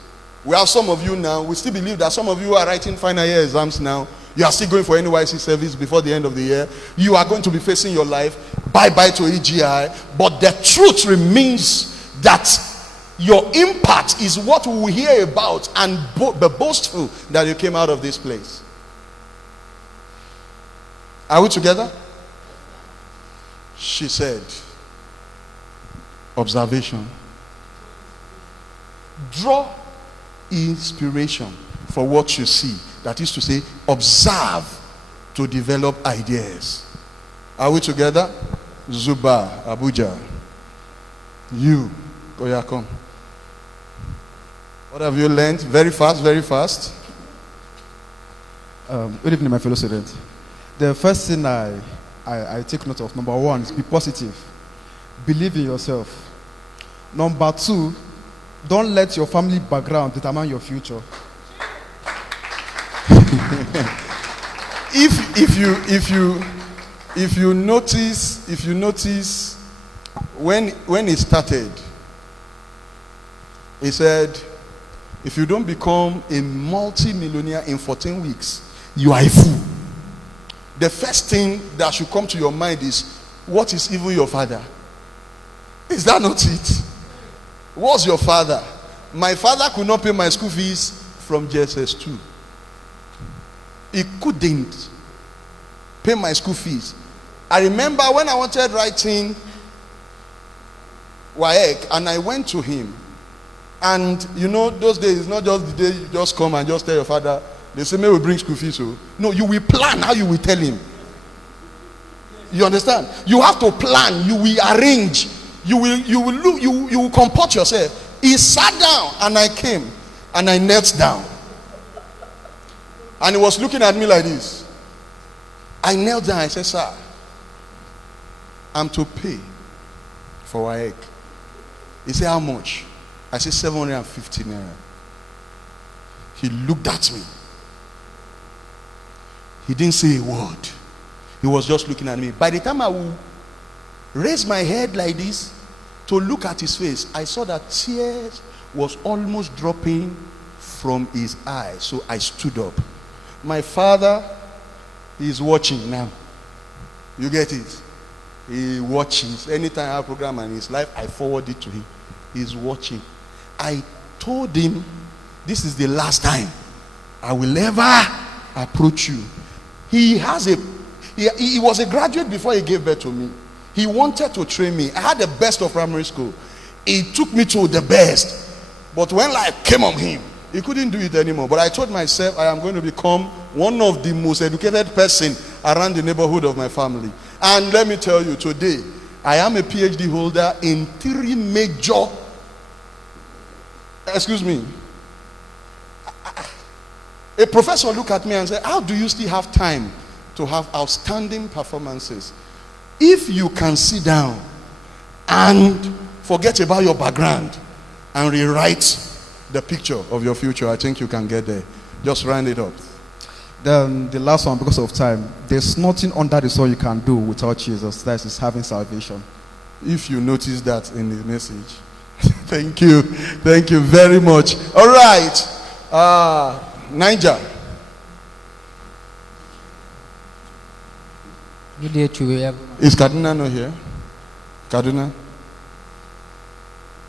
We have some of you now. We still believe that some of you are writing final year exams now. You are still going for NYC service before the end of the year. You are going to be facing your life. Bye-bye to EGI. But the truth remains that your impact is what we will hear about and be boastful that you came out of this place. Are we together? She said, observation. Draw inspiration for what you see. That is to say, observe to develop ideas. Are we together? Zuba, Abuja. You, Koyakon. What have you learned? Very fast, very fast. Good evening, my fellow students. The first thing I take note of, number one, is be positive. Believe in yourself. Number two, don't let your family background determine your future. If you notice when he started, he said, if you don't become a multi-millionaire in 14 weeks, you are a fool. The first thing that should come to your mind is, what is even your father? Is that not it? What's your father? My father could not pay my school fees from JSS 2. He couldn't pay my school fees. I remember when I wanted writing WAEC, and I went to him. And you know, those days, it's not just the day you just come and just tell your father, they say, may we bring school fees. So, no, you will plan how you will tell him. You understand? You have to plan, you will arrange, you will comport yourself. He sat down and I came and I knelt down. And he was looking at me like this. I knelt down, I said, sir, I'm to pay for WAEC. He said, how much? I said, 750 naira. He looked at me. He didn't say a word. He was just looking at me. By the time I would raise my head like this to look at his face, I saw that tears was almost dropping from his eyes. So I stood up. My father is watching now. You get it? He watches. Anytime I have a program in his life, I forward it to him. He's watching. I told him, this is the last time I will ever approach you. He was a graduate before he gave birth to me. He wanted to train me. I had the best of primary school. He took me to the best. But when life came on him, he couldn't do it anymore. But I told myself, I am going to become one of the most educated person around the neighborhood of my family. And let me tell you, today, I am a PhD holder in 3 major, a professor looked at me and said, how do you still have time to have outstanding performances? If you can sit down and forget about your background and rewrite the picture of your future, I think you can get there. Just round it up. Then the last one, because of time, there's nothing under the sun you can do without Jesus. That is having salvation. If you notice that in the message. Thank you. Thank you very much. All right. Niger. Good day to you. Is Kaduna not here? Kaduna?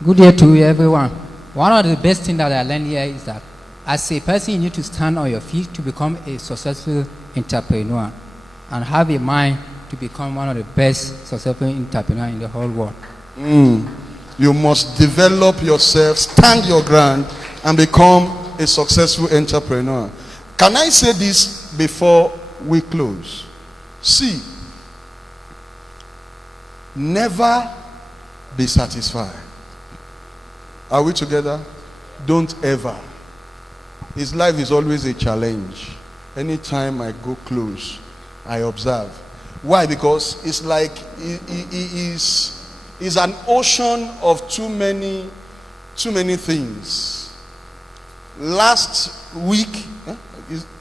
Good day to you, everyone. One of the best things that I learned here is that as a person, you need to stand on your feet to become a successful entrepreneur and have a mind to become one of the best successful entrepreneurs in the whole world. You must develop yourself, stand your ground, and become a successful entrepreneur. Can I say this before we close? See, never be satisfied. Are we together? Don't ever. His life is always a challenge. Anytime I go close, I observe. Why? Because it's like it's an ocean of too many things. Last week,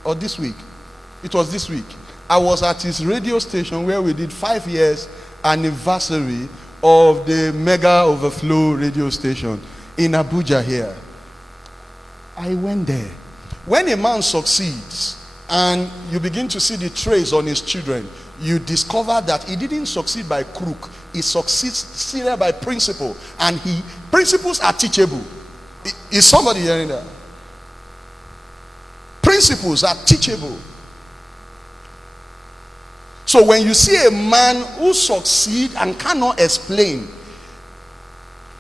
or this week, it was this week, I was at his radio station where we did 5 years anniversary of the Mega Overflow radio station in Abuja here. I went there. When a man succeeds and you begin to see the trace on his children, you discover that he didn't succeed by crook. He succeeded by principle. And principles are teachable. Is somebody hearing that? Principles are teachable. So when you see a man who succeeds and cannot explain,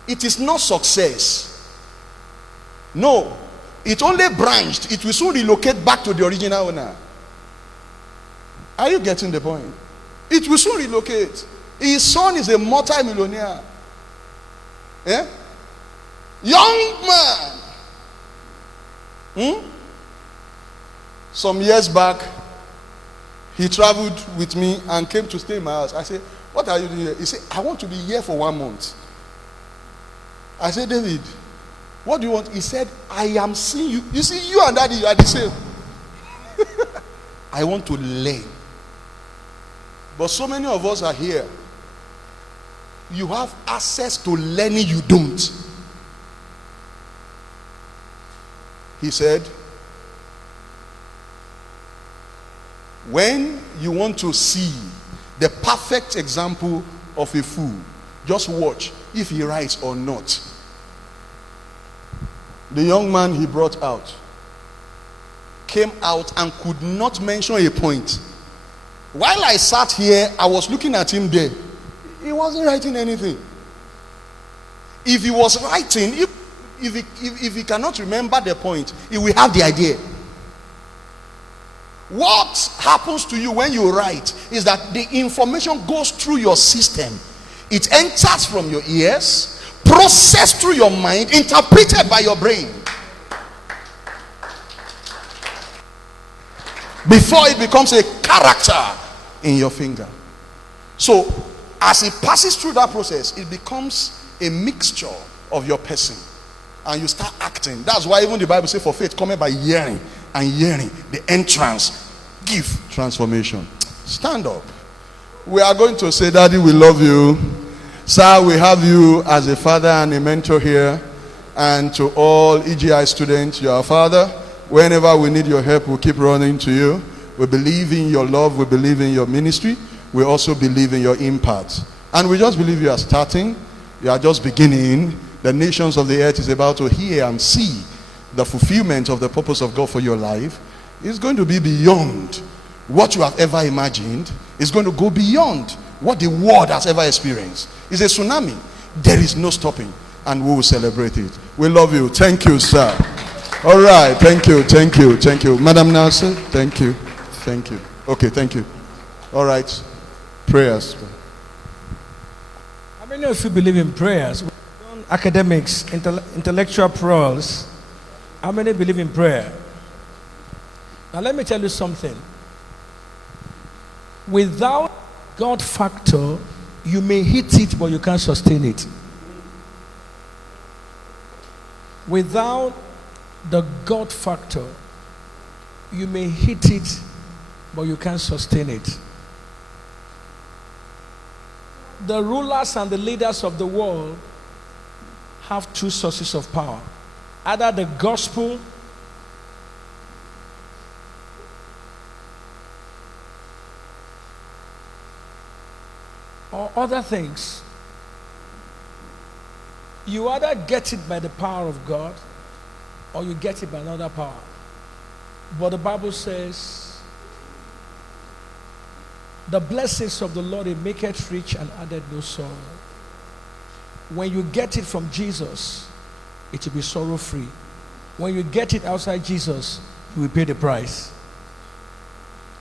it is not success. No. It only branched. It will soon relocate back to the original owner. Are you getting the point? It will soon relocate. His son is a multi-millionaire. Yeah? Young man. Some years back, he traveled with me and came to stay in my house. I said, what are you doing here? He said, I want to be here for 1 month. I said, David, what do you want? He said, I am seeing you. You see, you and daddy, you are the same. I want to learn. But so many of us are here. You have access to learning, you don't. He said, when you want to see the perfect example of a fool, just watch if he writes or not. The young man he brought out came out and could not mention a point. While I sat here, I was looking at him there. He wasn't writing anything. If he was writing, if he cannot remember the point, he will have the idea. What happens to you when you write is that the information goes through your system. It enters from your ears, processed through your mind, interpreted by your brain, before it becomes a character in your finger. So as it passes through that process, it becomes a mixture of your person, and you start acting. That's why even the Bible says, for faith cometh by hearing, and hearing, the entrance, give transformation. Stand up. We are going to say, Daddy, we love you. Sir, we have you as a father and a mentor here. And to all EGI students, you are a father. Whenever we need your help, we'll keep running to you. We believe in your love. We believe in your ministry. We also believe in your impact. And we just believe you are starting. You are just beginning. The nations of the earth is about to hear and see the fulfillment of the purpose of God for your life. It's going to be beyond what you have ever imagined. It's going to go beyond what the world has ever experienced. It's a tsunami. There is no stopping, and we will celebrate it. We love you. Thank you, sir. All right. Thank you. Thank you. Thank you. Madam Nelson, thank you. Thank you. Okay, thank you. All right. Prayers. How many of you believe in prayers? Academics, intellectual prose. How many believe in prayer? Now let me tell you something. Without God factor, you may hit it, but you can't sustain it. Without the God factor, you may hit it, but you can't sustain it. The rulers and the leaders of the world have two sources of power. Either the gospel or other things. You either get it by the power of God or you get it by another power. But the Bible says, the blessings of the Lord, it maketh rich and added no sorrow. When you get it from Jesus, it will be sorrow-free. When you get it outside Jesus, you will pay the price.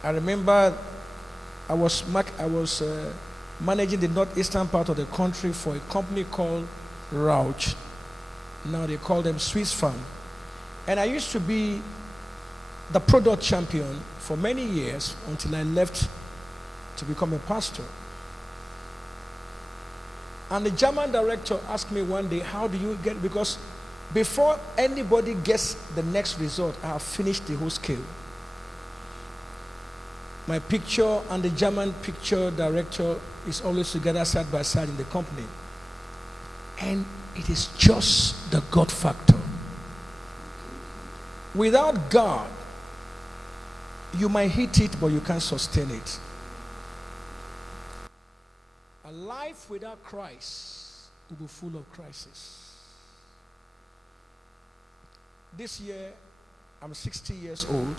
I remember I was managing the northeastern part of the country for a company called Rauch. Now they call them Swiss Farm. And I used to be the product champion for many years until I left to become a pastor. And the German director asked me one day, how do you get, because before anybody gets the next result, I have finished the whole scale. My picture and the German picture director is always together side by side in the company. And it is just the God factor. Without God, you might hit it, but you can't sustain it. A life without Christ will be full of crisis. This year, I'm 60 years old.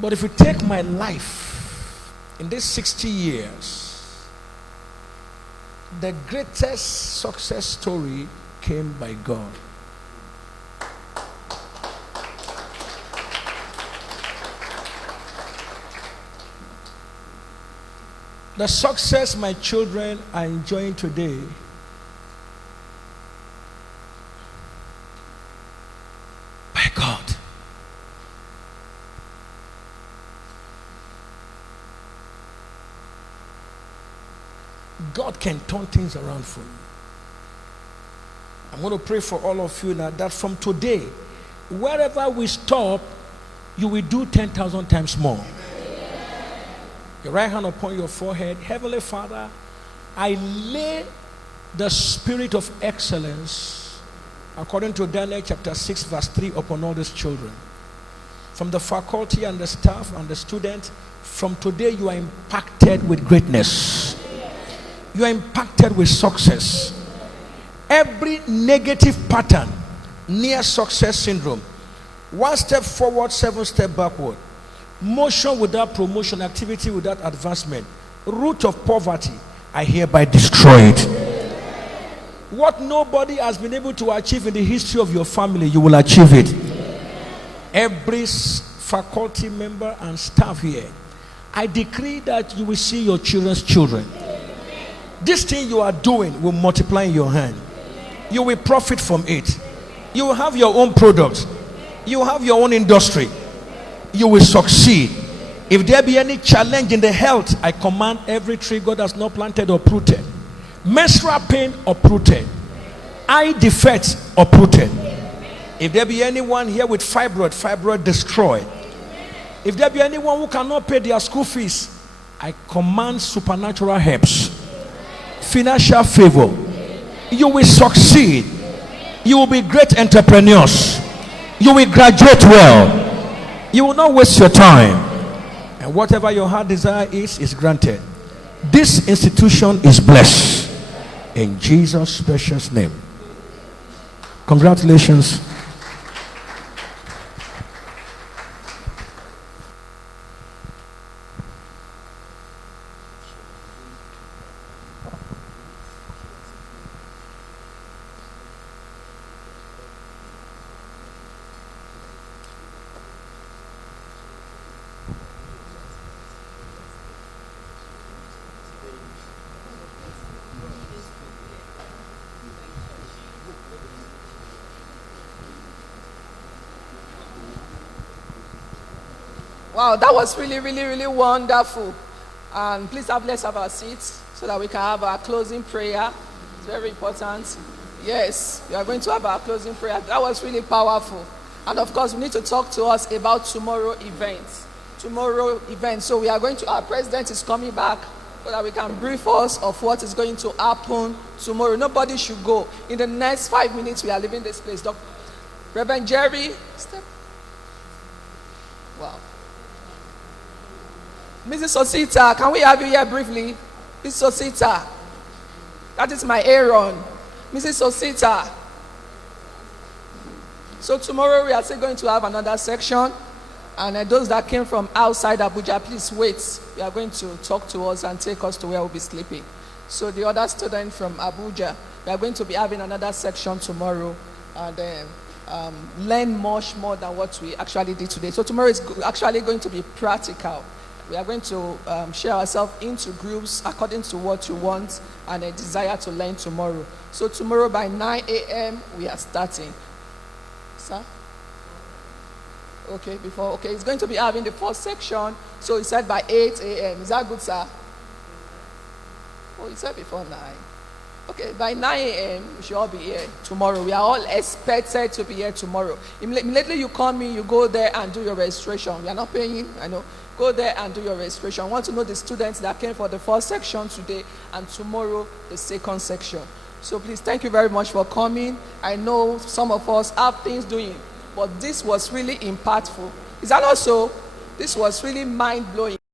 But if you take my life in these 60 years, the greatest success story came by God. the success my children are enjoying today by God. God can turn things around for you. I'm going to pray for all of you now that from today, wherever we stop, you will do 10,000 times more. Your right hand upon your forehead. Heavenly Father, I lay the spirit of excellence, according to Daniel chapter 6, verse 3, upon all these children. From the faculty and the staff and the students, from today you are impacted with greatness. You are impacted with success. Every negative pattern, near success syndrome, 1 step forward, 7 steps backward, motion without promotion, activity without advancement, root of poverty, I hereby destroy it. What nobody has been able to achieve in the history of your family, you will achieve it. Every faculty member and staff here, I decree that you will see your children's children. This thing you are doing will multiply in your hand. You will profit from it. You will have your own product. You will have your own industry. You will succeed. If there be any challenge in the health, I command every tree God has not planted or uprooted. Menstrual pain uprooted. Eye defects uprooted. If there be anyone here with fibroid destroyed. If there be anyone who cannot pay their school fees, I command supernatural helps, financial favor. You will succeed. You will be great entrepreneurs. You will graduate well. You will not waste your time. And whatever your heart desire is granted. This institution is blessed. In Jesus' precious name. Congratulations. Wow, that was really wonderful. And please let's have our seats so that we can have our closing prayer. It's very important. Yes, we are going to have our closing prayer. That was really powerful. And of course, we need to talk to us about tomorrow events. So we are going to, our president is coming back so that we can brief us of what is going to happen tomorrow. Nobody should go. In the next 5 minutes, we are leaving this place. Reverend Jerry, step. Wow. Mrs. Osita, can we have you here briefly? Mrs. Osita. That is my Aaron. Mrs. Osita. So tomorrow we are still going to have another section. And those that came from outside Abuja, please wait. You are going to talk to us and take us to where we'll be sleeping. So the other student from Abuja, we are going to be having another section tomorrow. And learn much more than what we actually did today. So tomorrow is actually going to be practical. We are going to share ourselves into groups according to what you want and a desire to learn tomorrow. So tomorrow by 9 a.m. we are starting. Sir? Okay, it's going to be having the first section. So he said by 8 a.m. Is that good, sir? Oh, he said before 9. Okay, by 9 a.m. we should all be here tomorrow. We are all expected to be here tomorrow. Immediately you come in, you go there and do your registration. We are not paying, I know. Go there and do your registration. I want to know the students that came for the first section today and tomorrow the second section. So please, thank you very much for coming. I know some of us have things doing, but this was really impactful. Is that also? This was really mind-blowing.